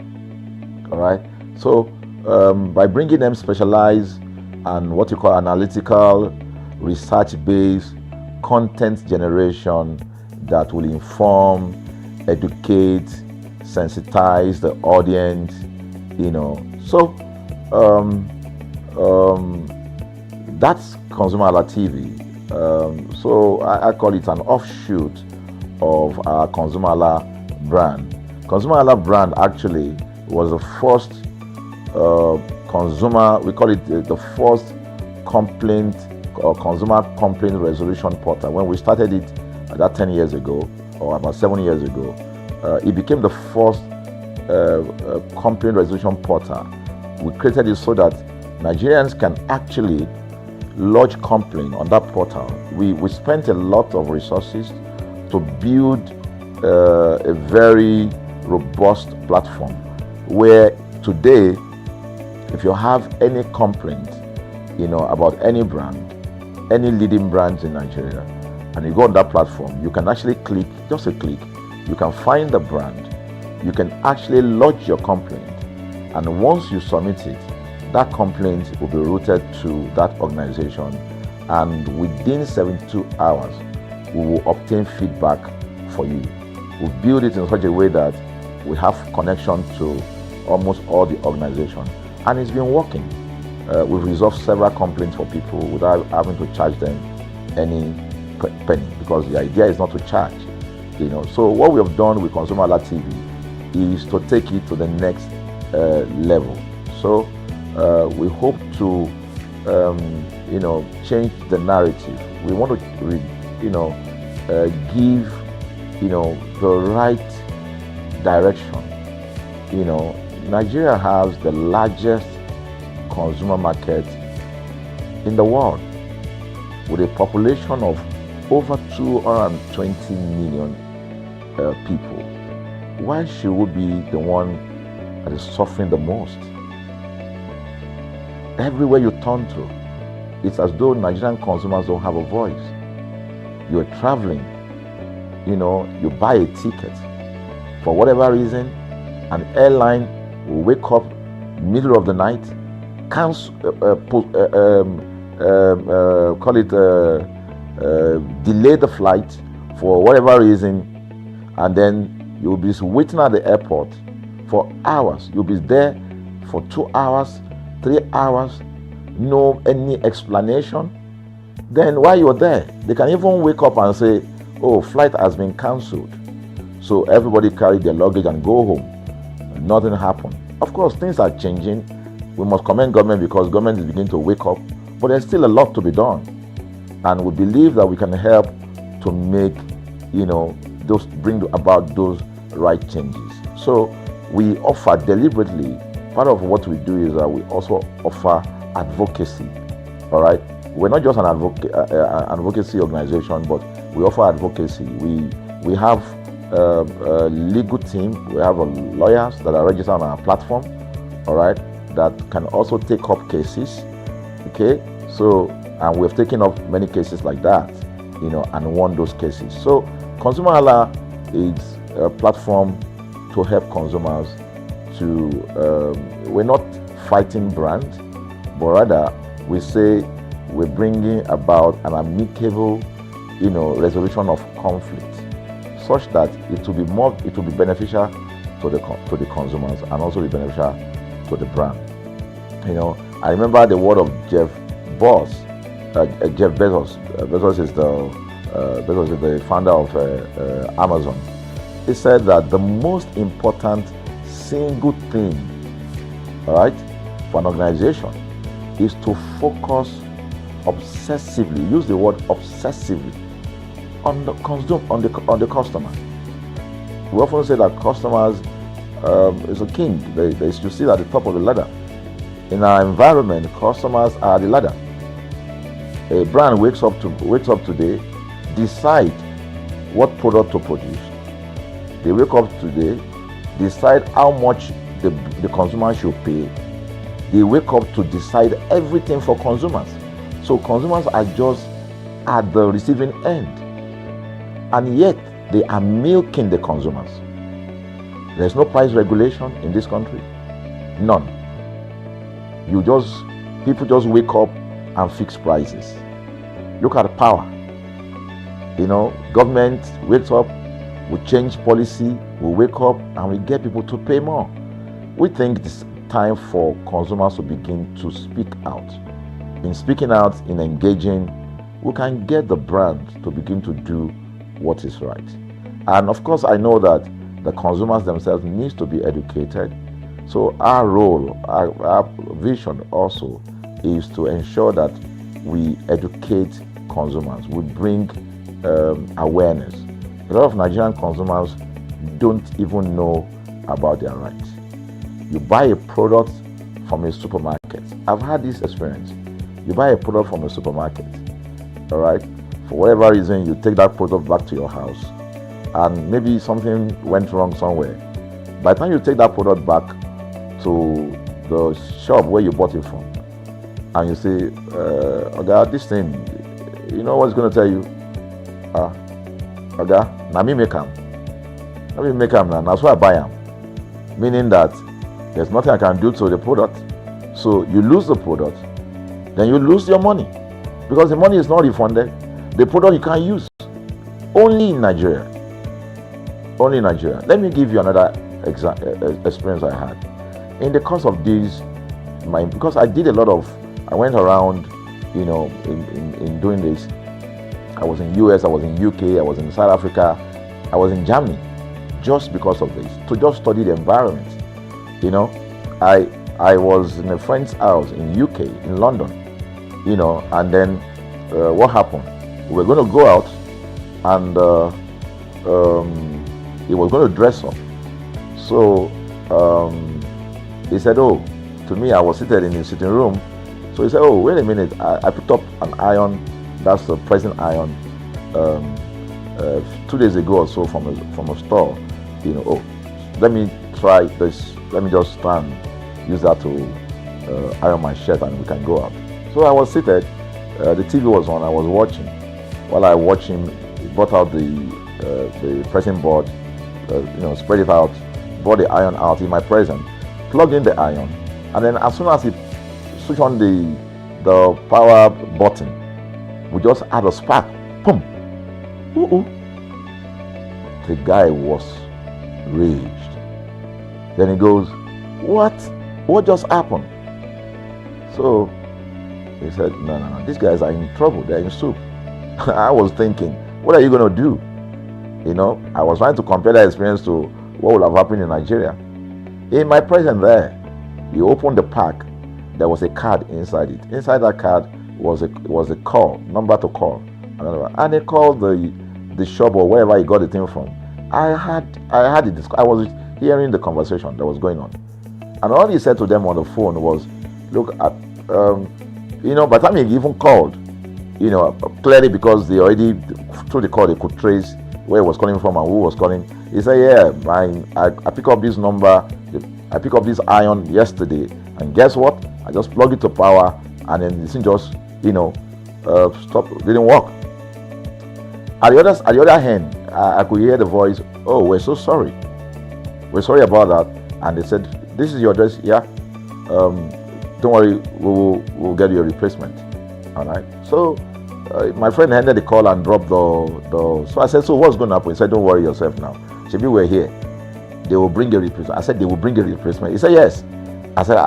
all right? So by bringing them specialized and what you call analytical, research-based content generation that will inform, educate, sensitize the audience, So that's ConsumerHalla TV. So I call it an offshoot of our ConsumerHalla brand. ConsumerHalla brand actually was the first we call it the first complaint or consumer complaint resolution portal. When we started it about 10 years ago, or about 7 years ago, it became the first complaint resolution portal. We created it so that Nigerians can actually lodge complaint on that portal. We spent a lot of resources to build a very robust platform where today, if you have any complaint, about any brand, any leading brands in Nigeria, and you go on that platform, you can actually click, just a click, you can find the brand, you can actually lodge your complaint, and once you submit it, that complaint will be routed to that organization, and within 72 hours, we will obtain feedback for you. We build it in such a way that we have connection to almost all the organizations, and it's been working. We've resolved several complaints for people without having to charge them any penny, because the idea is not to charge. So what we have done with ConsumerHalla TV is to take it to the next level. So we hope to change the narrative. We want to give the right direction. Nigeria has the largest consumer market in the world, with a population of over 220 million people. Why should we be the one that is suffering the most? Everywhere you turn to, it's as though Nigerian consumers don't have a voice. You're traveling, you buy a ticket. For whatever reason, an airline will wake up middle of the night, delay the flight for whatever reason, and then you'll be waiting at the airport for hours. You'll be there for 2 hours, 3 hours, no any explanation. Then while you're there, they can even wake up and say, oh, flight has been cancelled. So everybody carry their luggage and go home. Nothing happened. Of course, things are changing. We must commend government because government is beginning to wake up, but there's still a lot to be done. And we believe that we can help to make, bring about those right changes. So we offer deliberately, part of what we do is that we also offer advocacy, all right? We're not just an advocacy organization, but we offer advocacy. We have a legal team, we have lawyers that are registered on our platform, all right, that can also take up cases, okay? So, and we've taken up many cases like that, and won those cases. So, ConsumerHalla is a platform to help consumers to, we're not fighting brands, but rather we say we're bringing about an amicable, resolution of conflict, such that it will be beneficial to the consumers and also be beneficial to the brand. I remember the word of Jeff Bezos. Bezos is the founder of Amazon. He said that the most important single thing, all right, for an organization is to focus obsessively, use the word obsessively, on the customer. We often say that customers is a king. They should sit at the top of the ladder. In our environment, customers are the ladder. A brand wakes up today, decide what product to produce. They wake up today, decide how much the consumer should pay. They wake up to decide everything for consumers. So consumers are just at the receiving end, and yet they are milking the consumers. There's no price regulation in this country, none. People just wake up and fix prices. Look at the power. Government wakes up, we change policy, we wake up and we get people to pay more. We think it's time for consumers to begin to speak out. In speaking out, in engaging, we can get the brand to begin to do what is right. And of course, I know that the consumers themselves need to be educated. So our role, our vision also is to ensure that we educate consumers, we bring awareness. A lot of Nigerian consumers don't even know about their rights. You buy a product from a supermarket. I've had this experience. You buy a product from a supermarket, all right? For whatever reason, you take that product back to your house, and maybe something went wrong somewhere. By the time you take that product back to the shop where you bought it from, and you say, Oga, this thing, you know what's going to tell you? Oga, na me make am. Na me make am now. That's why I buy am. Meaning that there's nothing I can do to the product. So you lose the product, then you lose your money, because the money is not refunded. The product you can't use. Only in Nigeria. Only in Nigeria. Let me give you another experience I had. In the course of this, because I did a lot of, I went around, in doing this. I was in US, I was in UK, I was in South Africa, I was in Germany, just because of this, to just study the environment. I was in a friend's house in UK, in London, and then what happened? We were going to go out, and he was going to dress up. So he said, oh, to me, I was seated in his sitting room. So he said, oh, wait a minute, I picked up an iron, that's the present iron, 2 days ago or so from a store. Oh, let me try this, let me just try and use that to iron my shirt and we can go out. So I was seated, the TV was on, I was watching. While I watched him, he brought out the pressing board, spread it out, brought the iron out in my presence, plugged in the iron, and then as soon as he switched on the power button, we just had a spark. Boom! Ooh. The guy was raged. Then he goes, what? What just happened? So he said, no, these guys are in trouble, they're in soup. I was thinking, what are you going to do? I was trying to compare that experience to what would have happened in Nigeria. In my presence there, he opened the pack, there was a card inside it. Inside that card was a call, number to call. And he called the shop or wherever he got the thing from. I was hearing the conversation that was going on. And all he said to them on the phone was, look, by the time he even called, clearly because they already, through the call, they could trace where he was calling from and who was calling. He said, yeah, I picked up this number, I picked up this iron yesterday, and guess what? I just plugged it to power, and then this thing just, stopped, didn't work. At the other hand, I could hear the voice, oh, we're so sorry. We're sorry about that. And they said, this is your address, yeah. Don't worry, we'll get you a replacement. All right. So my friend handed the call and dropped the. So I said, so what's going to happen? He said, don't worry yourself now. Maybe we're here. They will bring a replacement. I said, they will bring a replacement. He said, yes. I said,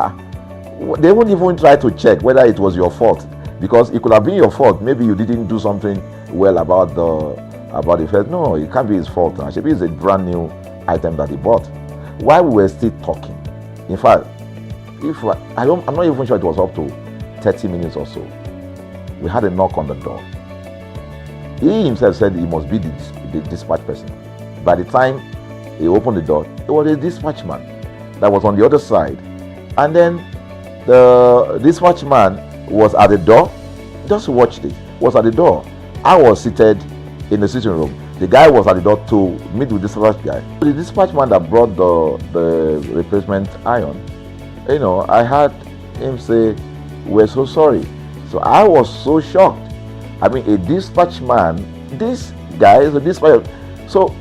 they won't even try to check whether it was your fault, because it could have been your fault. Maybe you didn't do something well about the first. No, it can't be his fault. Maybe it's a brand new item that he bought. While we were still talking, in fact, I'm not even sure it was up to 30 minutes or so. We had a knock on the door. He himself said he must be the dispatch person. By the time he opened the door, it was a dispatch man that was on the other side. And then the dispatch man was at the door. Just watch this. Was at the door. I was seated in the sitting room. The guy was at the door to meet with the dispatch guy. The dispatch man that brought the replacement iron, I heard him say, we're so sorry. So I was so shocked. I mean, a dispatch man, this guy is a dispatch. So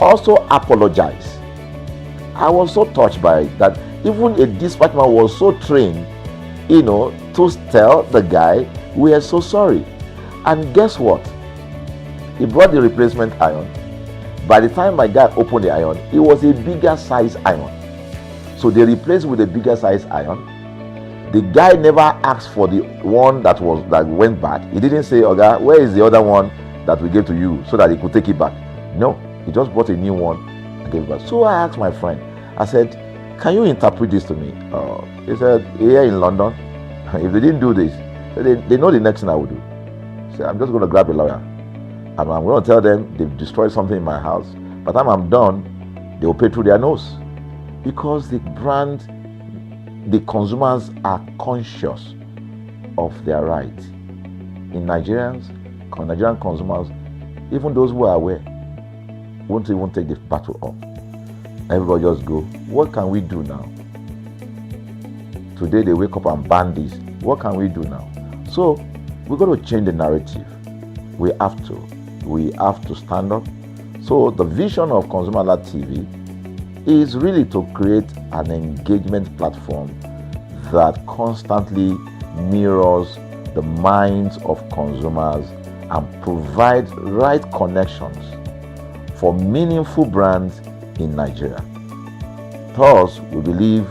also apologize. I was so touched by that. Even a dispatch man was so trained to tell the guy we are so sorry. And guess what? He brought the replacement iron. By the time my guy opened the iron, it was a bigger size iron. So they replaced with a bigger size iron. The guy never asked for the one that went back. He didn't say, "Okay, where is the other one that we gave to you," so that he could take it back. No, he just bought a new one and gave it back. So I asked my friend, I said, "Can you interpret this to me?" He said, "Here in London, if they didn't do this, they know the next thing I would do. So I'm just going to grab a lawyer and I'm going to tell them they've destroyed something in my house. By the time I'm done, they will pay through their nose." Because the consumers are conscious of their rights. In Nigerian consumers, even those who are aware, won't even take the battle up. Everybody just go, what can we do now? Today they wake up and ban this. What can we do now? So we're going to change the narrative. We have to stand up. So the vision of ConsumerHalla TV is really to create an engagement platform that constantly mirrors the minds of consumers and provides right connections for meaningful brands in Nigeria. Thus, we believe,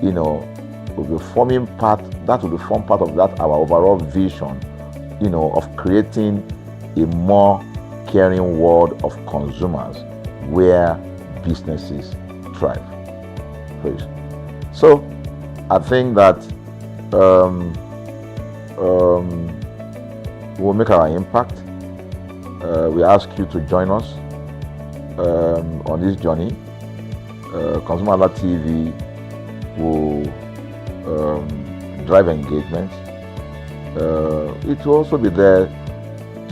will be forming part of that our overall vision, of creating a more caring world of consumers where businesses thrive. So, I think that we'll make our impact. We ask you to join us on this journey. ConsumerHalla TV will drive engagement. It will also be there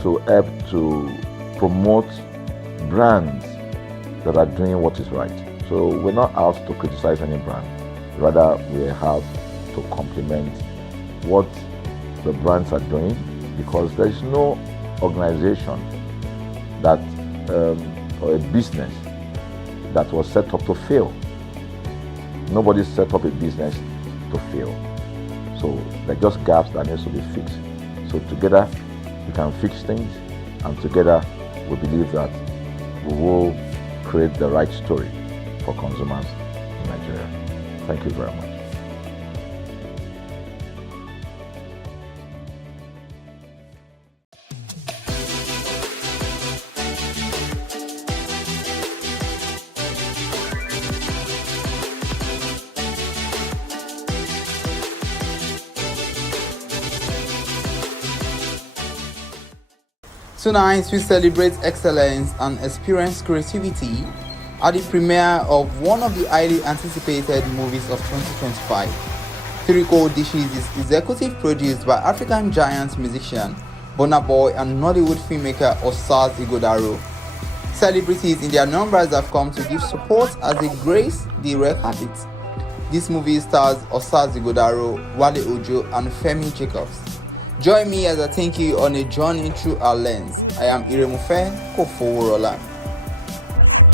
to help to promote brands that are doing what is right. So we're not out to criticize any brand. Rather, we have to complement what the brands are doing, because there is no organization that or a business that was set up to fail. Nobody set up a business to fail. So there are just gaps that needs to be fixed. So together we can fix things, and together we believe that we will create the right story for consumers in Nigeria. Thank you very much. Tonight we celebrate excellence and experience creativity at the premiere of one of the highly anticipated movies of 2025. Three Cold Dishes is executive produced by African giant musician Burna Boy and Nollywood filmmaker Osaz Ighodaro. Celebrities in their numbers have come to give support as they grace the red carpet. This movie stars Osaz Ighodaro, Wale Ojo and Femi Jacobs. Join me as I take you on a journey through our lens. I am Iremufe Kofoworola.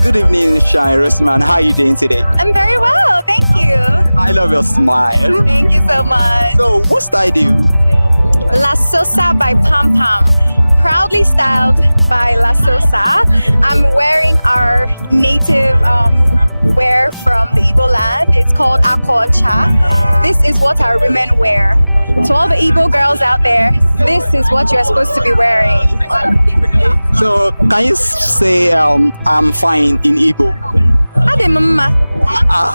Good evening, Shine Rosman. How are you doing today? I'm very well, thank you. I love your smile. Thank you so much. So, what style do you? La Sosa by Pam Pam. Proudly styled by La Sosa. I'm wearing our native wear from the Igbo land. It's called Akocha. This is what our women wear. To all the Igbo girls out there, this is what you're supposed to be wearing. So, can you say I'm fine in Igbo?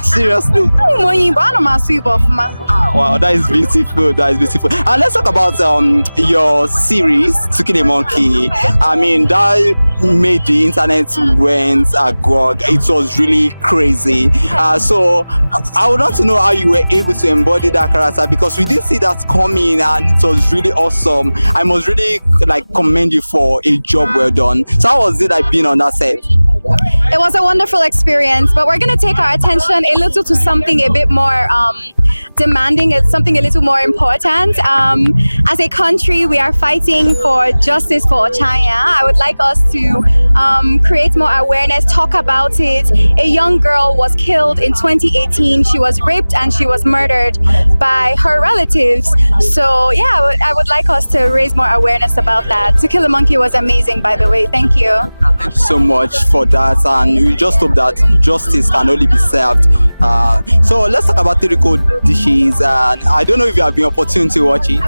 Seriously? Wow, that is beautiful. That is beautiful. And let's talk about your series, To Kill a Monkey. I mean, that made the internet went agog. It was really crazy. So I would want to know how you were able to embody that character, because we didn't see that coming, and it was really awesome. I must really commend you for a job well done. So how was it being on that set? It was a wonderful experience, but we're going to take our attention a little to something a bit more demanding something a little more important. As a country, we are fighting for justice for China. I would like us to create more awareness, talk about it. A young girl was killed in 2018. She was raped and she was murdered by her relatives. So yeah, I would like us to raise more awareness about that. To Kill a Monkey was amazing, by the way. Thank you. Thank you so much for that, and we just hope that justice can only be served. So let's talk about typical dishes, and I don't know if you have the opportunity to watch it.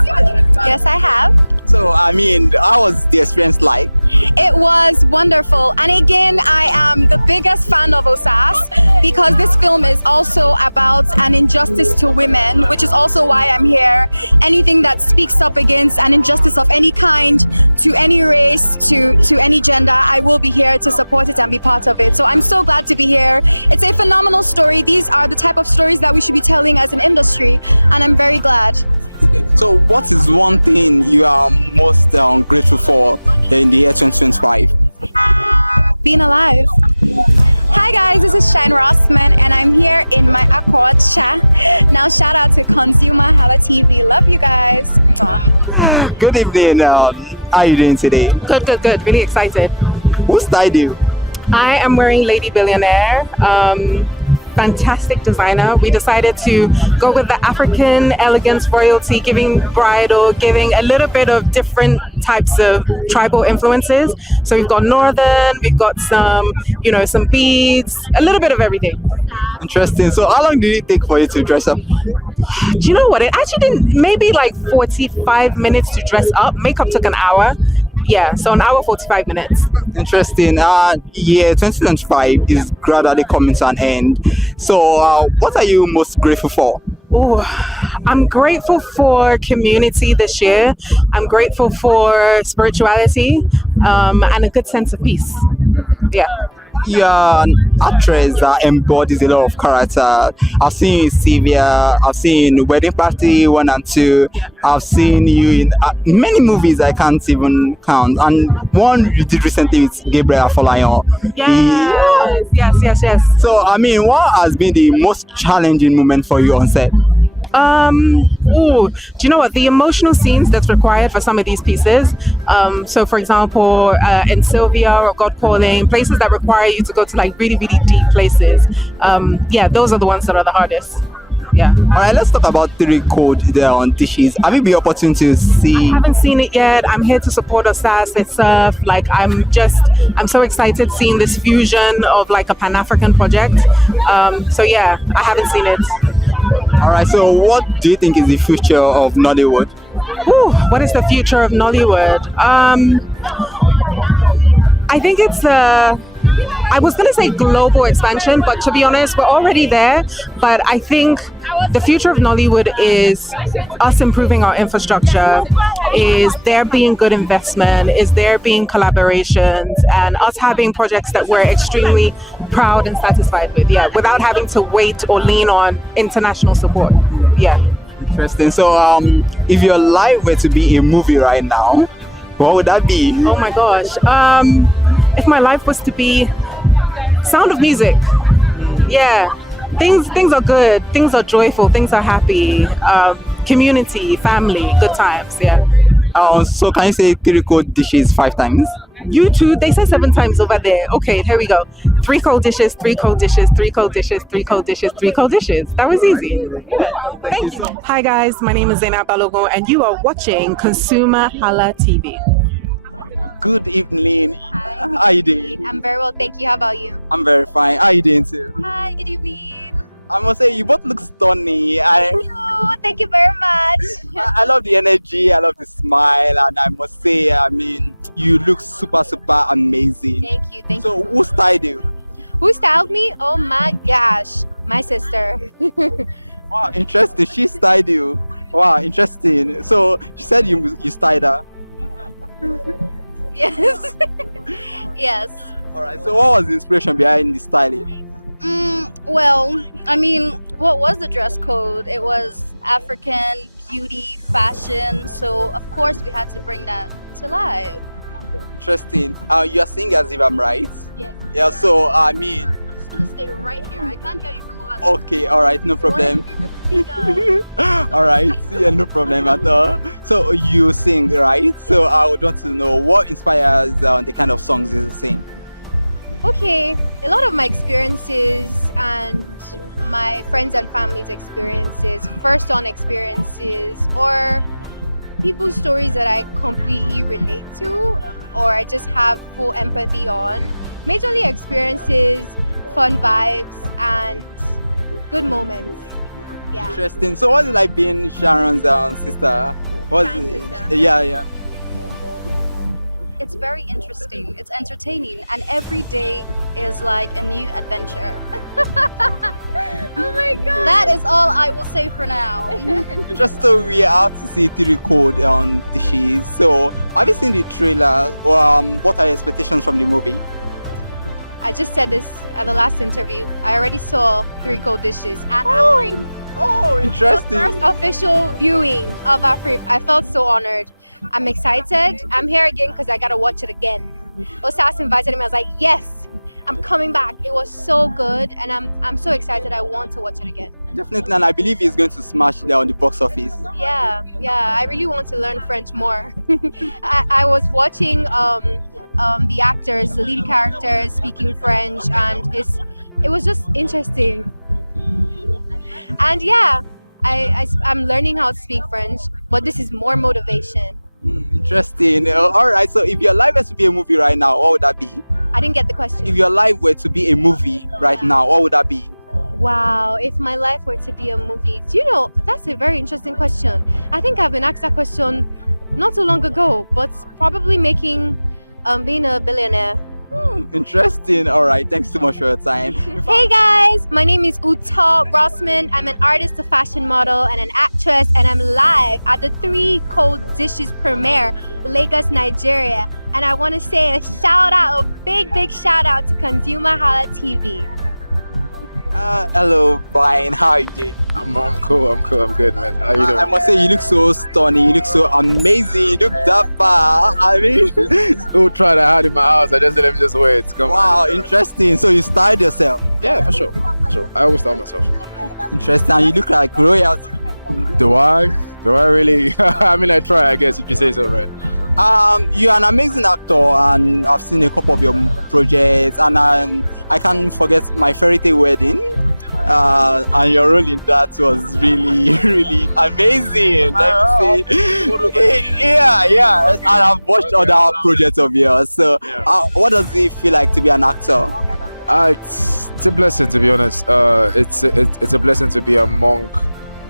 Yes, I have. So I mean, how was the experience like? It was wonderful, and again, I am the biggest fan of Osas because this film is also about an injustice to women, which is also why I'm here. Anything that speaks up against an injustice of any kind, to any race, to any gender, I will be here to support it and be part of it. So I'm so glad to be here. It's a phenomenal story. These are the type of stories that we should be telling as an industry, and I'm very glad. So what is one thing you are most grateful for in the year 2025? Being alive. Hi guys, this is Shine Rossman and I'm here in my Accord Cha. Now shout out to ConsumerHallaTV. Love you guys. Good evening. How are you doing today? Good. Really excited. Who styled you? I am wearing Lady Billionaire. Fantastic designer. We decided to go with the African elegance royalty, giving bridal, giving a little bit of different types of tribal influences. So we've got northern, we've got some beads, a little bit of everything. Interesting. So how long did it take for you to dress up? Do you know what? It actually didn't, maybe like 45 minutes to dress up. Makeup took an hour. Yeah, so an hour, 45 minutes. Interesting. Yeah, 2025 is gradually coming to an end. So what are you most grateful for? Oh, I'm grateful for community this year. I'm grateful for spirituality and a good sense of peace. Yeah. You're an actress that embodies a lot of character. I've seen you in Sylvia, I've seen you in Wedding Party 1 and 2, I've seen you in many movies I can't even count, and one you did recently with Gabriel Afolayan. Yes. So I mean, what has been the most challenging moment for you on set? Do you know what? The emotional scenes that's required for some of these pieces. So for example, in Sylvia or God Calling, places that require you to go to like really, really deep places. Those are the ones that are the hardest. Yeah. All right, let's talk about Three Code there on dishes. Have you been opportunity to see? I haven't seen it yet. I'm here to support Osas. It's like I'm so excited seeing this fusion of like a Pan-African project. I haven't seen it. All right, so what do you think is the future of Nollywood? What is the future of Nollywood? I think it's I was going to say global expansion, but to be honest, we're already there. But I think the future of Nollywood is us improving our infrastructure, is there being good investment, is there being collaborations, and us having projects that we're extremely proud and satisfied with, without having to wait or lean on international support. Interesting. So if your life were to be a movie right now, what would that be? Oh my gosh. If my life was to be Sound of Music. Yeah. Things are good. Things are joyful. Things are happy. Community, family, good times. Yeah. So can you say Three Cold Dishes 5 times? You too. They said 7 times over there. Okay, here we go. 3 cold dishes, 3 cold dishes, 3 cold dishes, 3 cold dishes, 3 cold dishes. That was easy. Yeah. Thank you. Good evening. How are you doing? I'm very well, thank you. How about you? I'm very fine. How are you doing too? Hi, good evening. I must say, you both look stunning. Thank you very much. I love the energy, I love the smile, and I must say, I mean, you look super amazing. Thank you. So, who styled you? Who styled me? Oh my gosh, my sister. Wow, interesting. She styled you. Wow, interesting. So, she said you styled her. Yes. Yes. All right. So, what was the inspiration behind the styling? Well, I mean, what was the dress code? It was African beauty, fashion. So, of course, we had to bring that to life. Interesting. You are saying as if I'm right. Yes. Yeah. So, I mean. I'm just gonna stay right here. I can't get you from over Okay, all right, no problem. All right, yeah, no problem at all. So you sing, right? So I would want to know what inspires the kind of songs you sing. Okay, a lot of my experiences and my friends and family's experiences, first on experiences, or people's stories that I completely relate to or I just have full empathy on. Majorly experiences, fun vibes, and good moments. Yeah. Interesting. So what's it like being Sharon's sister? What's yeah. It's very interesting. It's entertaining, and every day is like a new adventure. Oh my god! That is all I will say for now. Just so we have to see the record on dishes. So have you seen the trailer? What are your expectations from the movie? I just said this at the last interview. I already saw 3 Cold Dishes at Afri. Oh, interesting. The first official viewing of Afri. I felt so honored. I'm excited. I'm here again because I gotta watch it again. Osas invited me. I was like, yes, I'm coming back. It was so good, and I'm so excited. I want to watch it again. Definitely, and I believe he's going to smash there on the box office. Yeah. I really want to learn French more. I was watching the actors, the lead characters speaking French, and it was just interesting. And yeah, I'm learning how to speak French, but this is more motivation. Interesting. All right. So if your life was to be a movie right now, what would that be? I didn't get the question. If your life were to be a movie right now, what would that be? Wow, if my life were to be a movie, do you know, that's a very interesting question. I think I've been asked that question not so long ago, but probably being a billionaire. Interesting. All right. Thanks so much for your time. Hey guys, my name is Uta Rossman. I'm an artist, a fashion model, and an actress, and I'm live at the 3 Cold Dishes premiere, Lagos, Nigeria. And I want to say a big shout out to ConsumerHallaTV. Hello, Brian. How are you doing? I'm cool. I'm good, man. How you doing? I must say, you look so stunning. You look so amazing. You look dapper. I mean, who tried to hide in my house? I just let me just wait. Come wow, on. interesting. So you styled yourself? Yeah, for sure. I always style myself. Interesting. And you look like royalty. Do I really? I mean, I try. I guess if you say so, man. You're an amazing actor, and I've seen a couple of your projects, and I can't forget My Fairy Tale Wedding, and your role in that was really, really amazing. Yeah, and I've watched other projects of yours. So, what does it feel like to be an actor? It's a blessing, to be honest. It's a blessing to be among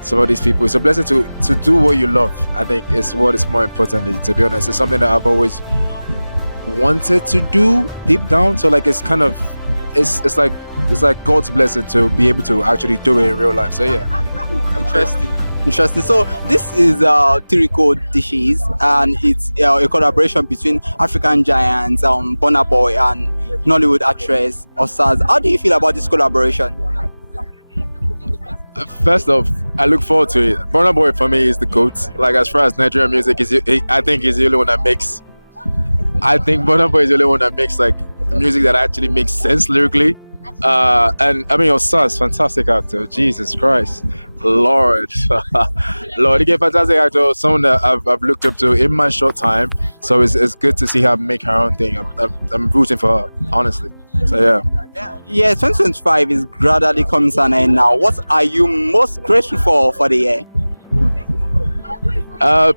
some of these people. It's a blessing to do what you love. I think is what is more important, to be honest. It's something that I've always wanted to do deep down. So like it's kind of it's like God's blessing to be able to actually do it in real life. So yeah. Interesting. So this is 3 Cold Dishes, and it's a collaboration between African giants, Burna Boy, and Nollywood actress Osas. How do you feel about this collaboration? First off, I look forward to it. Burna Boy for me is the GOAT. Like as far as Nigerian music I think he's the only one that makes. I think Burna Boy is the only one that makes like music that actually makes sense lyrically. And I mean, Osas, fantastic actor. Jesus Christ, Lord, Lord, he a fantastic actor. Someone that I've looked up to in my short time. So it's good to see her make her own thing. I'm rooting for her, honestly. So yeah, 2025 is gradually coming to an end now. What are you most grateful for the year?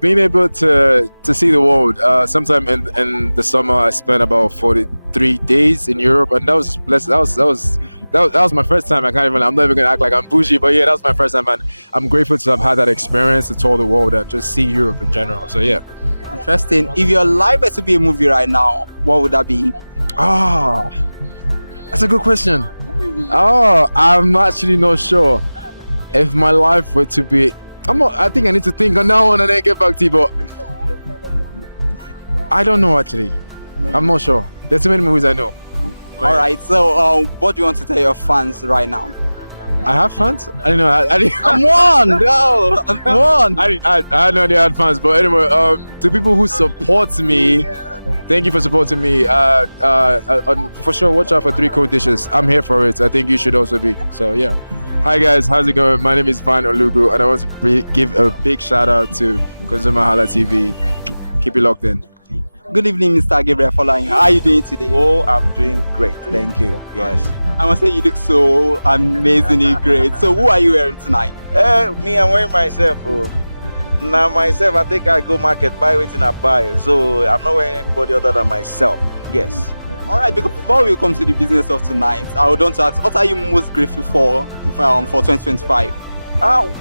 Being able to see the world. Sometime in the summer, I spent about 43 days in Europe, and that was blessed. That was my first time. I'm not even gonna act like I'm bougie, but yeah, that was my first time, and I'm grateful to have had that experience to tour the world and just see Europe in general. So yeah. Interesting. If your life were to be a movie right now, what would that be? That's a good question. I'm actually not sure if my life were to be. I think I need to think on that one and then get back to you, but I don't know actually. I'm not sure. There's so many movies I know. All right. So, what do you want to tell your fans right now? I have fans? I didn't know. I'm one. I had no idea I had fans, but anyway, to people who support me, thank you for supporting me. For sure, watch out for 3 Cold Dishes. I'm here for it. I think you should also be. So yeah. Hi guys, how's it going? My name is Van Olugu, and I want to give a big shout out to ConsumerHalla TV. Keep it locked in. Good evening, Mr. Gabriel Following. How are you doing today? Oh, I'm doing great, thank you. Yes. I must say you look so amazingly great. So who are you wearing tonight? Me, I'm wearing myself. Oh. Now myself, I think I go market, buy waiting I buy. So I'm not wearing anybody other than myself. Yes. All right, because before we come to the business of tonight, I would want to ask, what are you most grateful for 2025?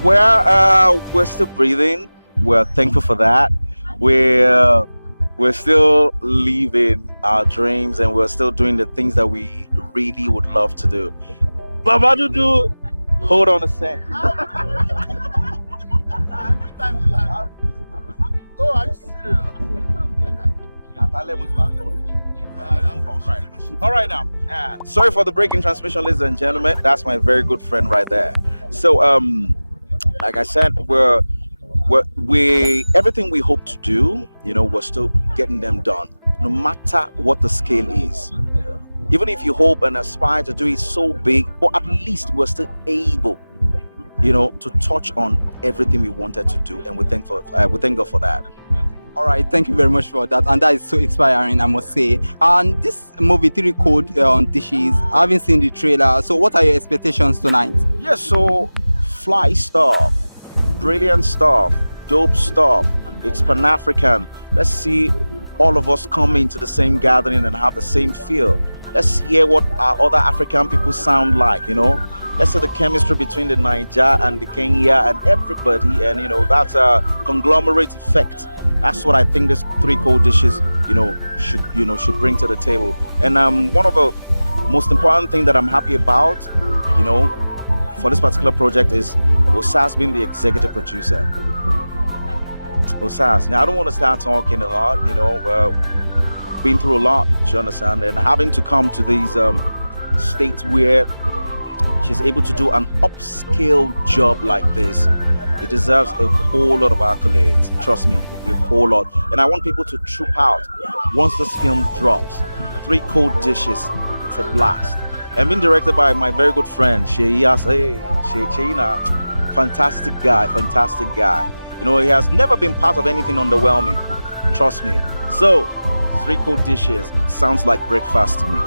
We're still breathing. We're thankful for that. We're still living our dreams, and we're still doing the things that we really would love to do. Baba Dudu, hold on a sec. Oh, are you serious? All right now. Sorry for the break in transmission, ladies and gentlemen. That's my very good friend right there. So, like I said, we everything we hope to do, we're still getting them done, no matter what the scale is. Even if you hope and aspire to do it so big, or at least we're still able, to touch on everything we wanted to do, and we thank God for that. All right, thank you very much for that, and that is so inspiring, I must say. And this movie, 3 Code Dishes, I haven't seen the trailer, so what are your expectations tonight? Yeah, so fly stuff, brilliant stuff, dope stuff. It's Pan-African. Let's see all of us come into the same gathering and have the same feel. Let's hear what our other African people sound like, Let's see the chemistry between the Niger and the Kenya and everybody, and that's a conglomerate effect. That's what I think this 3 Code Dishes, should bring to the table. And one of the most important thing that I'm happy about, for this particular project is Osas being the executive producer. Osas. Now I don't want to start talking a lot, been through a lot, you understand, and having to come to these states where she's able to do an upscale job like this, it deserves a whole lot of accolades. Trust me, a whole lot. And I want people to troop out once this film drops. 3 Code Dishes, it's a blast. And being directed by my very good friend Sheina, fantastic guy. He has never been part of anything underwhelming. Trust me. So 3 Code Dishes sounds like breakfast to me.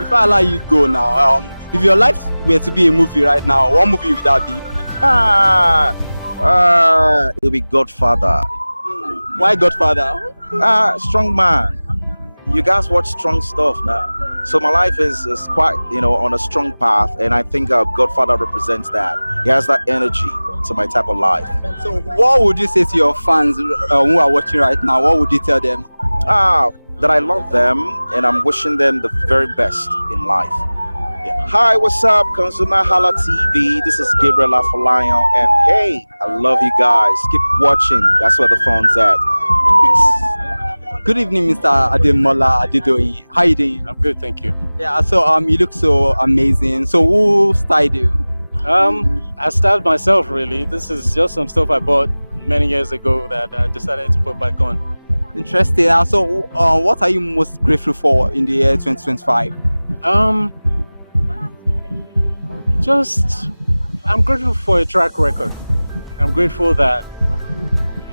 Before I let you go now, if your life were to be a movie right now, what movie would that be? It'll be Godfather. Why Godfather? Strong man. You guys watch strong stuff now. So my life is quite, on a strong path, and I think Godfather represents that. He has that energy to my type of life. So what would you say to your fans who are watching right now? What would you tell them? That I love them, and I'm wishing them the very best in life. Yeah. Hi, what's up, ConsumerHalla TV? This is Gabriel Afolayan, and hey, I love you guys. Keep watching. That's where the fun's at. Peace. Good evening, Mr. Ademola Adedoi. How are you doing? I'm good, thank you. Yeah, so you look so amazing. So who styled you? I styled myself, really. This is just some stuff I bought many years ago that I decided to put back on. Interesting. So what are you most grateful for in the year 2025? I'm grateful for a track record. I'm grateful that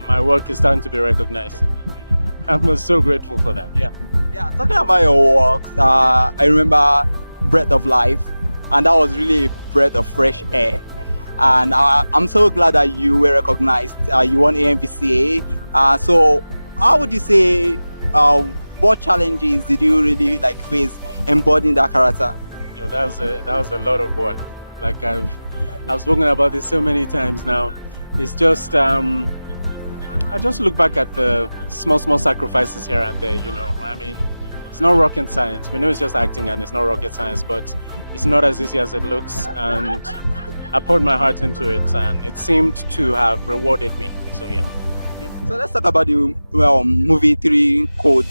my work is starting to be recognized. I'm so grateful for that. Yeah, talking about your work, I remember Breath of Life, and that was really a breath of fresh air. And I'm so glad that you were recognized. You won AMVCA. So how would you say, what challenges did you really face embodying that character? That was a lot of work. Like I've spoken about this so many times now. It's just I just look back at the small sacrifices here and there. I mean, it's not rocket science. We know it's just acting and it's not rocket science, but it's not as easy as it looks. And I poured my heart into it, and it seemed to have rewarded me. So yeah. So let's talk about the movie 3 Code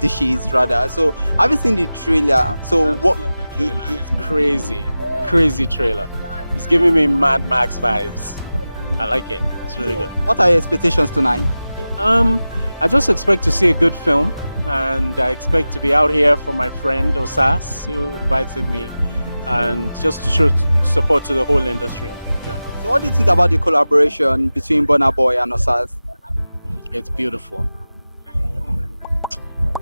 Dishes rather. So have you seen the trailer? So what? It's crazy trailer. It's giving me Mad Max vibes. I like it. It's really good. What are your expectations tonight? I just expect to see a good film, and I expect to be out here for my friend Osas, who invited me. and just to show support to the whole industry. So what do you think about the collaboration between Burna Boy and Osas? It's beautiful.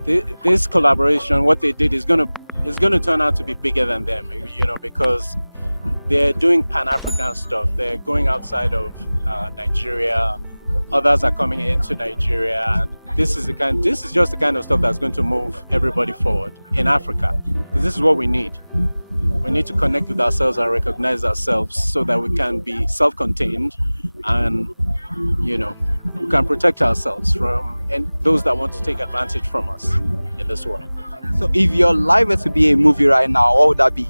This collaboration, what they did is gonna turn out to be bigger than them, because they're doing Pan-African stuff. They're going outside of Nigeria. Others are coming into Nigeria. This is just the kind of stuff that's going to move everybody forward in Africa. This is what we need. We need to connect with ourselves and recognize ourselves so that we can be self-contained and, we can protect ourselves from those that want to take advantage from us in this world. So if your life were to be a movie right now, what would that be?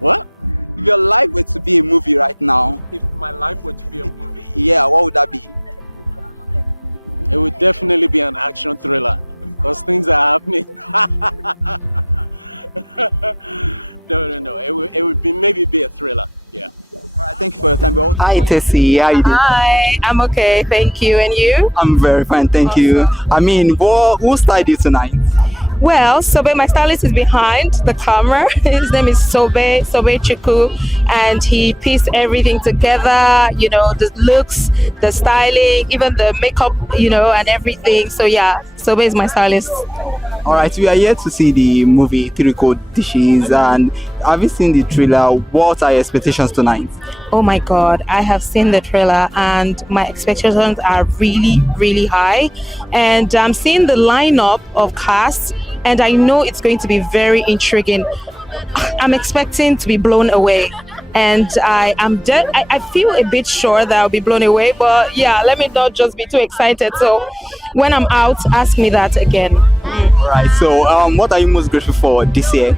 What? If your life were to be a movie right now. If my life were to be a movie? Yeah, what would that be? It would definitely be an action thriller because things are happening. No. It would be maybe a thriller. Yeah. All right, thank you for your time. Hi, Tessie. How you doing? Hi, I'm okay. Thank you. And you? I'm very fine. Thank you. I mean, who styled you tonight? Well, Sobe, my stylist is behind the camera. His name is Sobe Chuku, and he pieced everything together, the looks, the styling, even the makeup, and everything. So yeah, Sobe is my stylist. All right, we are here to see the movie 3 Code Dishes, and have you seen the trailer? What are your expectations tonight? Oh my God, I have seen the trailer and my expectations are really, really high. And I'm seeing the lineup of cast and I know it's going to be very intriguing. I'm expecting to be blown away. And I feel a bit sure that I'll be blown away, but yeah, let me not just be too excited. So when I'm out, ask me that again. All right, so what are you most grateful for this year?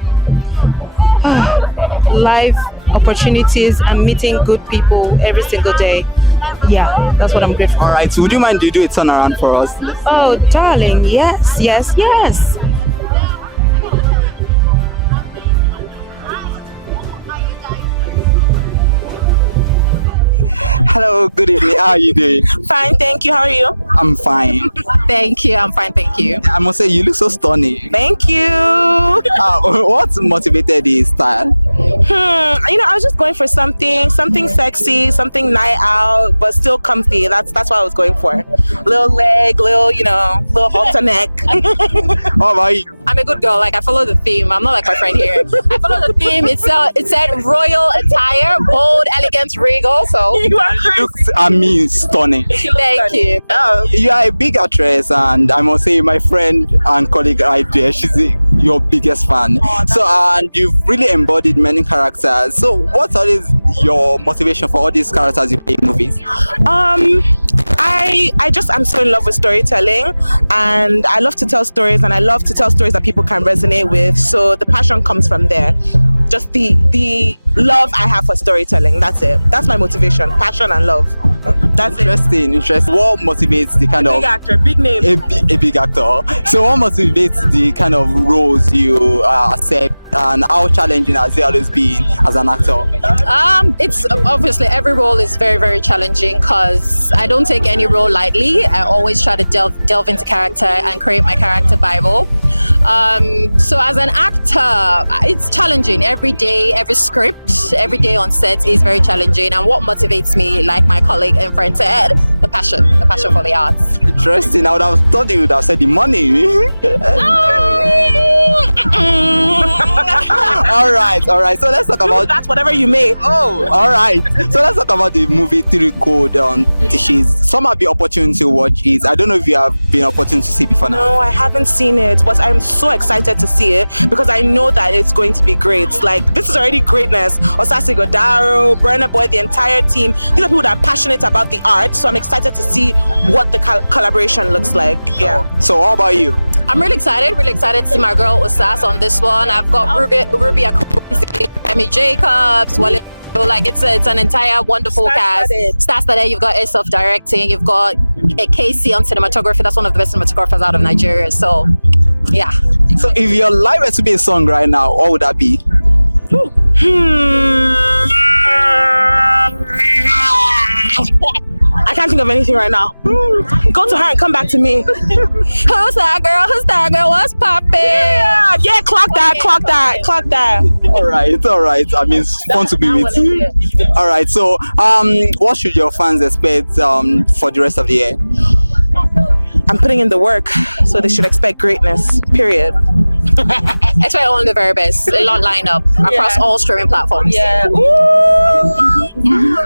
Life opportunities and meeting good people every single day. Yeah, that's what I'm grateful for. All right, so would you mind to do a turnaround for us? Oh, darling, yes. Hello, good evening. How are you doing? Fine, thank you. How are you? I'm fine. Thank you. I'm fine, thank you. I must say, you look so stunning. Thank you. What motivated this style? I was just going for something sexy, something night out, but still comfy. That's what I was going for. Little leg, little halter neck. How about you? I'm a good girl. Like, I follow the theme. I'm not like my friend here. I follow the theme. It said royal attire, bold, elegant, regal. So you look, stunning. Thank you. You are a big actress, and I must say, my friend and colleague right there, she's your biggest fan. So, and you've really embodied many characters. So, what's always your motivation for all these characters you play in movies? I'm so in love with storytelling, and I love to tell stories, and I love to tell stories that people can resonate with. So the passion comes from there. Just the love I have for storytelling. That's it. That's my motivation. Passion and love. That's interesting. What motivates the kind of big actor, big name, a big actor? So what motivates the kind of roles you accept, and how challenging has it always been as an actor? It's obviously every role is very, very challenging because I don't take any role lightly. I always try to delve into character and create my character Bible. So as an actor, it's challenging every day. Every script, every day on set is very challenging. And what motivates me, like my colleague and friend said, the passion for the arts. Interesting. I would have thought you would have said the money. All right. So let's talk about that's whatever you made. Oh, all right. So let's talk about the movie 3 Code Dishes. Some have the opportunity to watch it. I don't know if you have been opportunity to see it before now. No, I haven't seen it, but I'm so excited to see it because I know that it's going to be great. Like, this is already greatness. Osasi Godaro, Burna Boy, the entire team. These are people that are passionate about the art, so I'm excited to see what the collaboration looks like. Yeah. So how about you? I'm really excited to see my girl Osas on this one. I've got Ruby Akosi, Amy Jacobs, Wale. Like, it's an entire wonderful cast. Star-studded. You've got Ace of directing. You've got a KC on cinematography. That's one of the best cinematographers out of Nigeria. So, yeah. So, if your life were to be a song right now, what would that be? I can't think of anything right now. Go to her and come back to me. Who's that girl? Who's that girl? What's poppin'? Yeah, clock that. All right. I mean, it's fun to be with you. All right. So, what should your fans expect for the rest of the year? I'm putting in the work, so they should expect greatness. Period. Expect only the very best. A lot lineup across all streaming platforms. Yeah.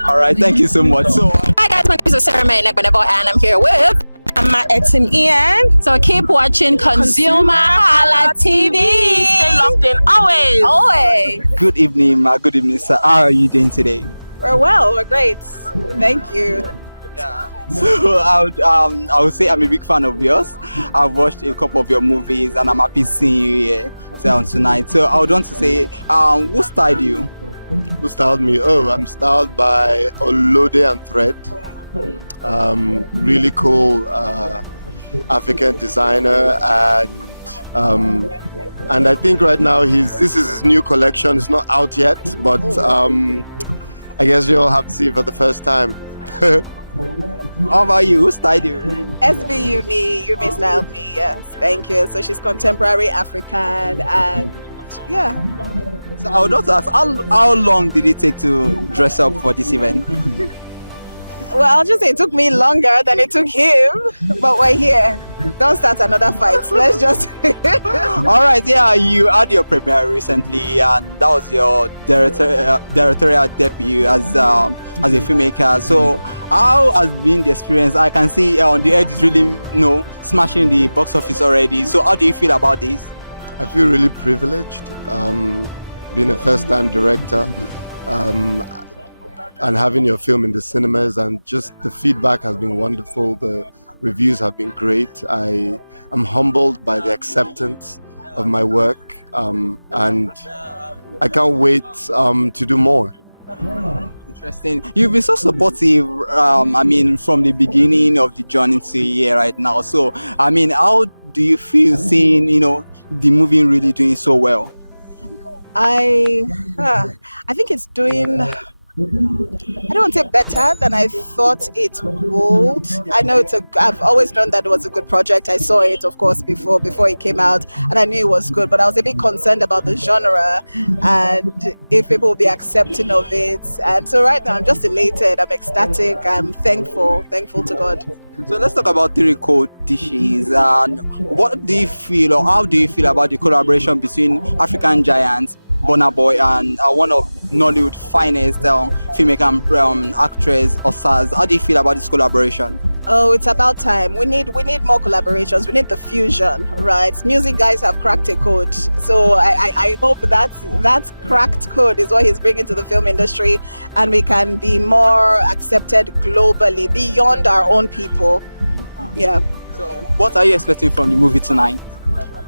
All right. Thank you so much. So, Hi guys, my name is Sarah May, and I'm here with Etin Ian. So keep watching ConsumerHalla TV. Stay locked in always. good evening, ma. Good evening, sir. How are you doing today? We're well. We're great. Thank you. So I would say I'm a big fan of yours. I've watched a couple of your movies, and I'm happy seeing you here tonight. So I would want to say, who styled you? Who styled me? Oh, I'm styled by Olode and Thread. Really cool African designer, and I think right now this is his new collection. It's not out yet, but I guess you'll have to see it for the first time. How about you? Who styled you? SB Yumi styled me. Yes, thank you. So she's contemporary African, and yeah. So I would also ask, how long did it take to dress up for this event? Well, I'll just say it took me longer than it took him, but we're here. Don't start another fight. Let's just. All right, yeah, you had your premiere recently, and that was your directorial debut as a filmmaker. So, how has been the experience? I can see the Edge is really, smashing the box office already. So, how do you feel about this? I feel really privileged, being a first-time director. And having your film in the cinemas, and just the feedback has been wonderful. The reviews have been great. I am humbled by the acceptance of my work, and I can't wait to do more. Interesting. You've been so supportive, from the beginning of the journey to here right now. So, how do you feel seeing, the movie really doing so well? I think it's doing, I don't want to say better than I thought it would. I know I've always known that it was a good project. I saw it, of course, before it came out, and I knew it was good, but I was a bit concerned about the genre and if people will be accepting of it. And so right now I'm just elated, I'm ecstatic, I'm thankful to God. So let's talk about three cold dishes. And what do you feel, or how do you feel about the collaboration between African giants Burna Boy and one of Nollywood's finest filmmaker and actress, Osaz? How do you feel about this collaboration? Oh, it's about time. We need more collaborations. We need the fusion, right? Music guys have cracked a code. So I hope that cracked code is what he's bringing to the film industry, and we can be more accepted globally beyond our own people. Yeah. So what are you expecting from the movie tonight?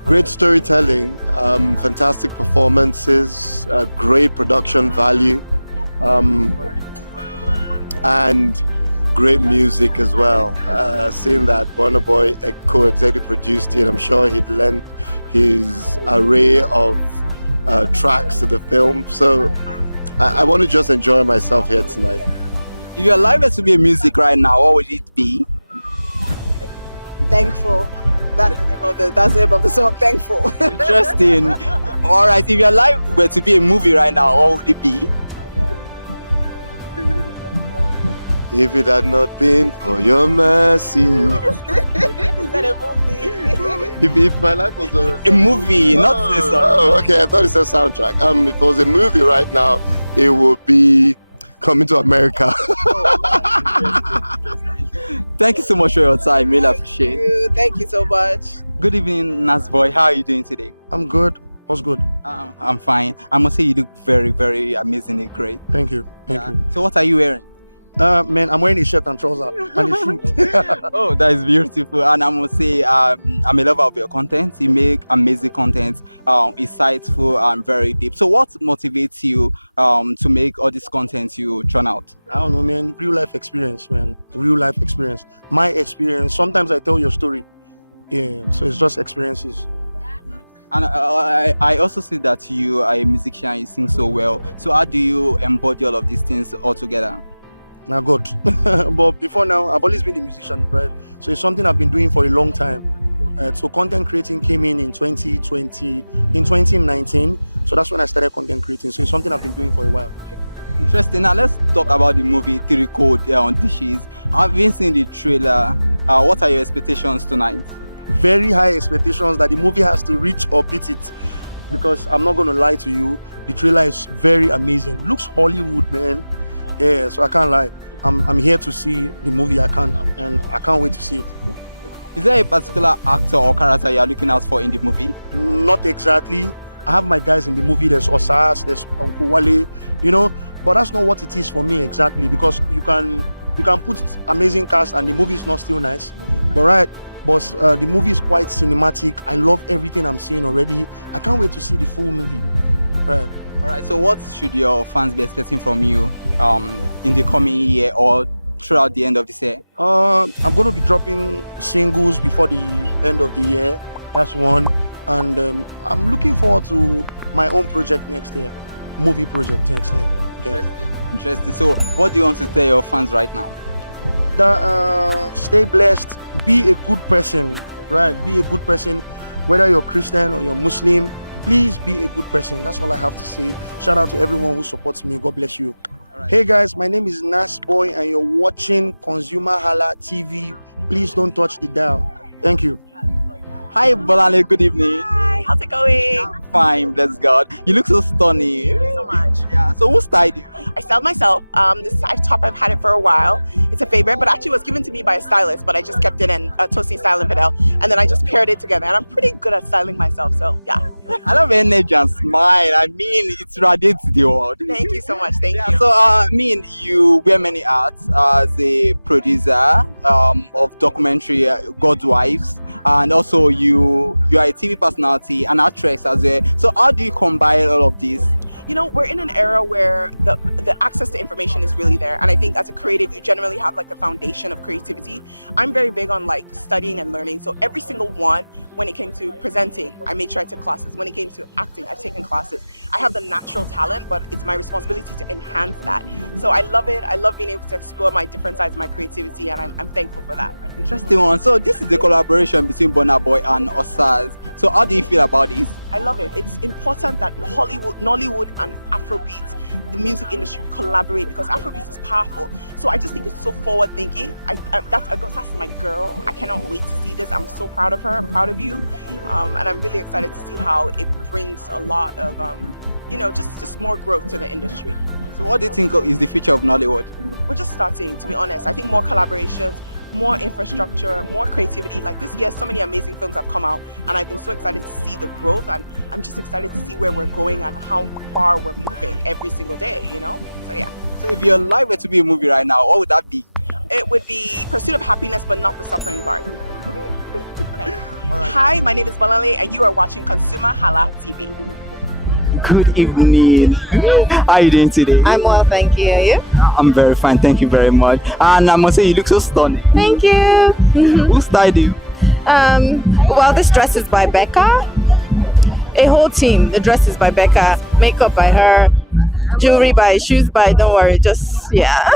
Great storytelling, fantastic performances, great production value, and great music as well. Seeing that Burna Boy co-executive produced it, I'm sure he'd lend his array of tracks to the film. So I want to just enjoy myself here tonight. If your life has to be a music right now, what would it be? Thankful. That's the name of the song, Thankful. Interesting. All right, if your life were to be a movie right now, what would it be? If it had not been for your mercy. Is that a movie? If my life was a movie, not a song. Oh, okay, I thought it's a soundtrack. If it was a movie right now, it would be Coming to America. Thank you so much for your time. Really appreciate it. Thank you so much. Good evening, Nasboy. How are you doing today? I'm good. What's good? I'm fine. I must say you look very, very amazingly great. Thank you. Thank you. So what are you wearing? Man, I'm wearing a shirt and trousers and a shoe. Oh, that is beautiful. And I must say, I'm a lover of your content. You make amazing content, insightful and very deep. So what motivates you to make all this content you churn out? I don't know, man. Real life experience, man. Real life experience. My experience. Sometimes I tell your story. Yeah, so it's just experiences. And I also see that you are a musician, you sing so well. So how do you embody all of these things all together? Now good. But before now, I've always been a musician, right? So it's something I've been doing for a long time. So content creating came in 2019. So that's when I started content creating. So it's something I've been doing for a while. Interesting. Now let's talk about the movie Three Code on Dishes. Having seen the trailer, what are your expectations tonight? Very high expectations that the movie has to reach or beat it, because I'm not going to lie to you, the trailer is very amazing. Looks Hollywood, man. Yeah, so I can't lie. I'm here to see the movie. I can't wait to see it. Is there a particular actor or character you are looking out for in the movie? Not exactly. I have my guys in the movie. There's Osas, there's Uncle Wale, but that's not what it is for me exactly, because you can put amazing cast and the movie is not still nice. But the movie is quite cinematic. I love everything I'm seeing already. I can't wait to see the full movie. Right. All right. So what should your fans be expecting from you in the coming year or throughout the end of this year? I'm going to be dropping singles before the end of the year. That's one. And I'm looking forward to my own project next year. Movie project next year. Okay. Interesting. So what do you want to tell your fans right now? Stay blessed. Be a good person. Right? Be a good person. Whether you're Christian or you're Muslim, please be a good person. That's all I have to say. Shout out to everyone who supports me. God bless you. Right. Hey guys, my name is Nasboy and you're watching ConsumerHallaTV. Please don't touch the dial. Thank you. Hi Bolale, good evening. Hi, how's it going? Fine, bless God. You look so stunning. Thank you so much. Yeah. So who styled you? I styled myself. This top I've had it for a while. It's a favorite, but actually was given to me by a stylist, but I just kept it in Toasting Style and Fidel, and then I just paired it together. And I'm pretty good at styling myself, so yeah. I love your energy and smile. I mean, it radiates the world. Thank you so much. Thank you. So you wear many hats as a producer of documentary God's Wives, and also you are a TV personality, an actress as well. So how do you combine all of these? We're in an era where the access to information is really there, and I think as a creative you generally have like the foundation of creativity. I'm very big on like studying and learning, so every single one, when it came to presenting, I made sure I took classes. When it came to acting, I've taken classes. I have the natural talent, but it's my responsibility to enhance that. So I love it. I love being able to explore my different sides of my creativity, and I'm thankful for that. Interesting one. So this is the collaboration between Burna Boy and Osas. So how do you feel about this? I love it. It's important that Hollywood, Nollywood, and Afrobeat, the music industry, collaborate, because Afrobeat is powerful. So I just think it's so forward thinking. That's my girl. I cannot wait to see this. I'm so proud of her. I'm proud of you, and I'm really excited to see how it brings a lot of just more growth to the industry. So what do you think is the future of Nollywood? We're just starting, to be honest. I think more collaborations, more infrastructure, more creativity. Like this year, so many amazing films have come out, and I've been so excited to see the growth, and I'm just excited to see where we're going and how far we're moving every single day, So yeah. So if your life were to be a movie right now, what would that be? It would be Pursuit of Happiness, but not the suffering part. Okay. Right. Hi, my name is Balale, and you are watching ConsumerHallaTV. Good evening. How are you doing today? I'm well, thank you. Are you? I'm very fine, thank you very much. And I must say, you look so stunning. Thank you. Who styled you? Well, this dress is by Becca. A whole team. The dress is by Becca. Makeup by her. Jewelry by, shoes by. Don't worry, just yeah.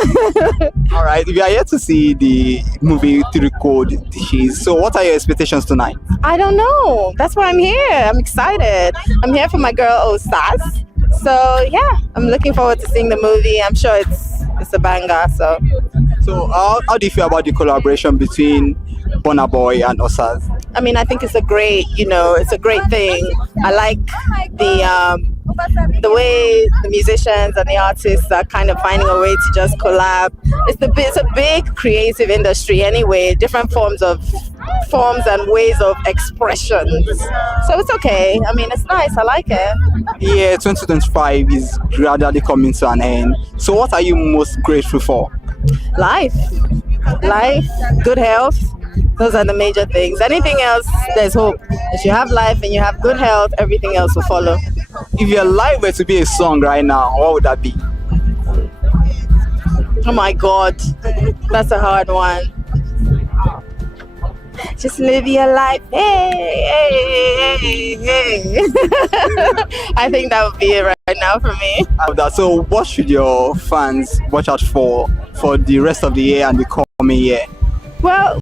All right, we are here to see the movie Three Code Dishes. So, what are your expectations tonight? I don't know. That's why I'm here. I'm excited. I'm here for my girl Osas. So yeah, I'm looking forward to seeing the movie. I'm sure it's a banger. So how do you feel about the collaboration between Burna Boy and Osas? I mean, I think it's a great, it's a great thing. I like the way the musicians and the artists are kind of finding a way to just collab. It's a big creative industry anyway, different forms and ways of expression. So it's okay. I mean, it's nice. I like it. Yeah, 2025 is gradually coming to an end. So what are you most grateful for? Life, good health. Those are the major things. Anything else, there's hope. If you have life and you have good health, everything else will follow. If your life were to be a song right now, what would that be? Oh my God, that's a hard one. Just live your life. Hey, hey, hey. I think that would be it right now for me. So what should your fans watch out for for the rest of the year and the coming year? Well,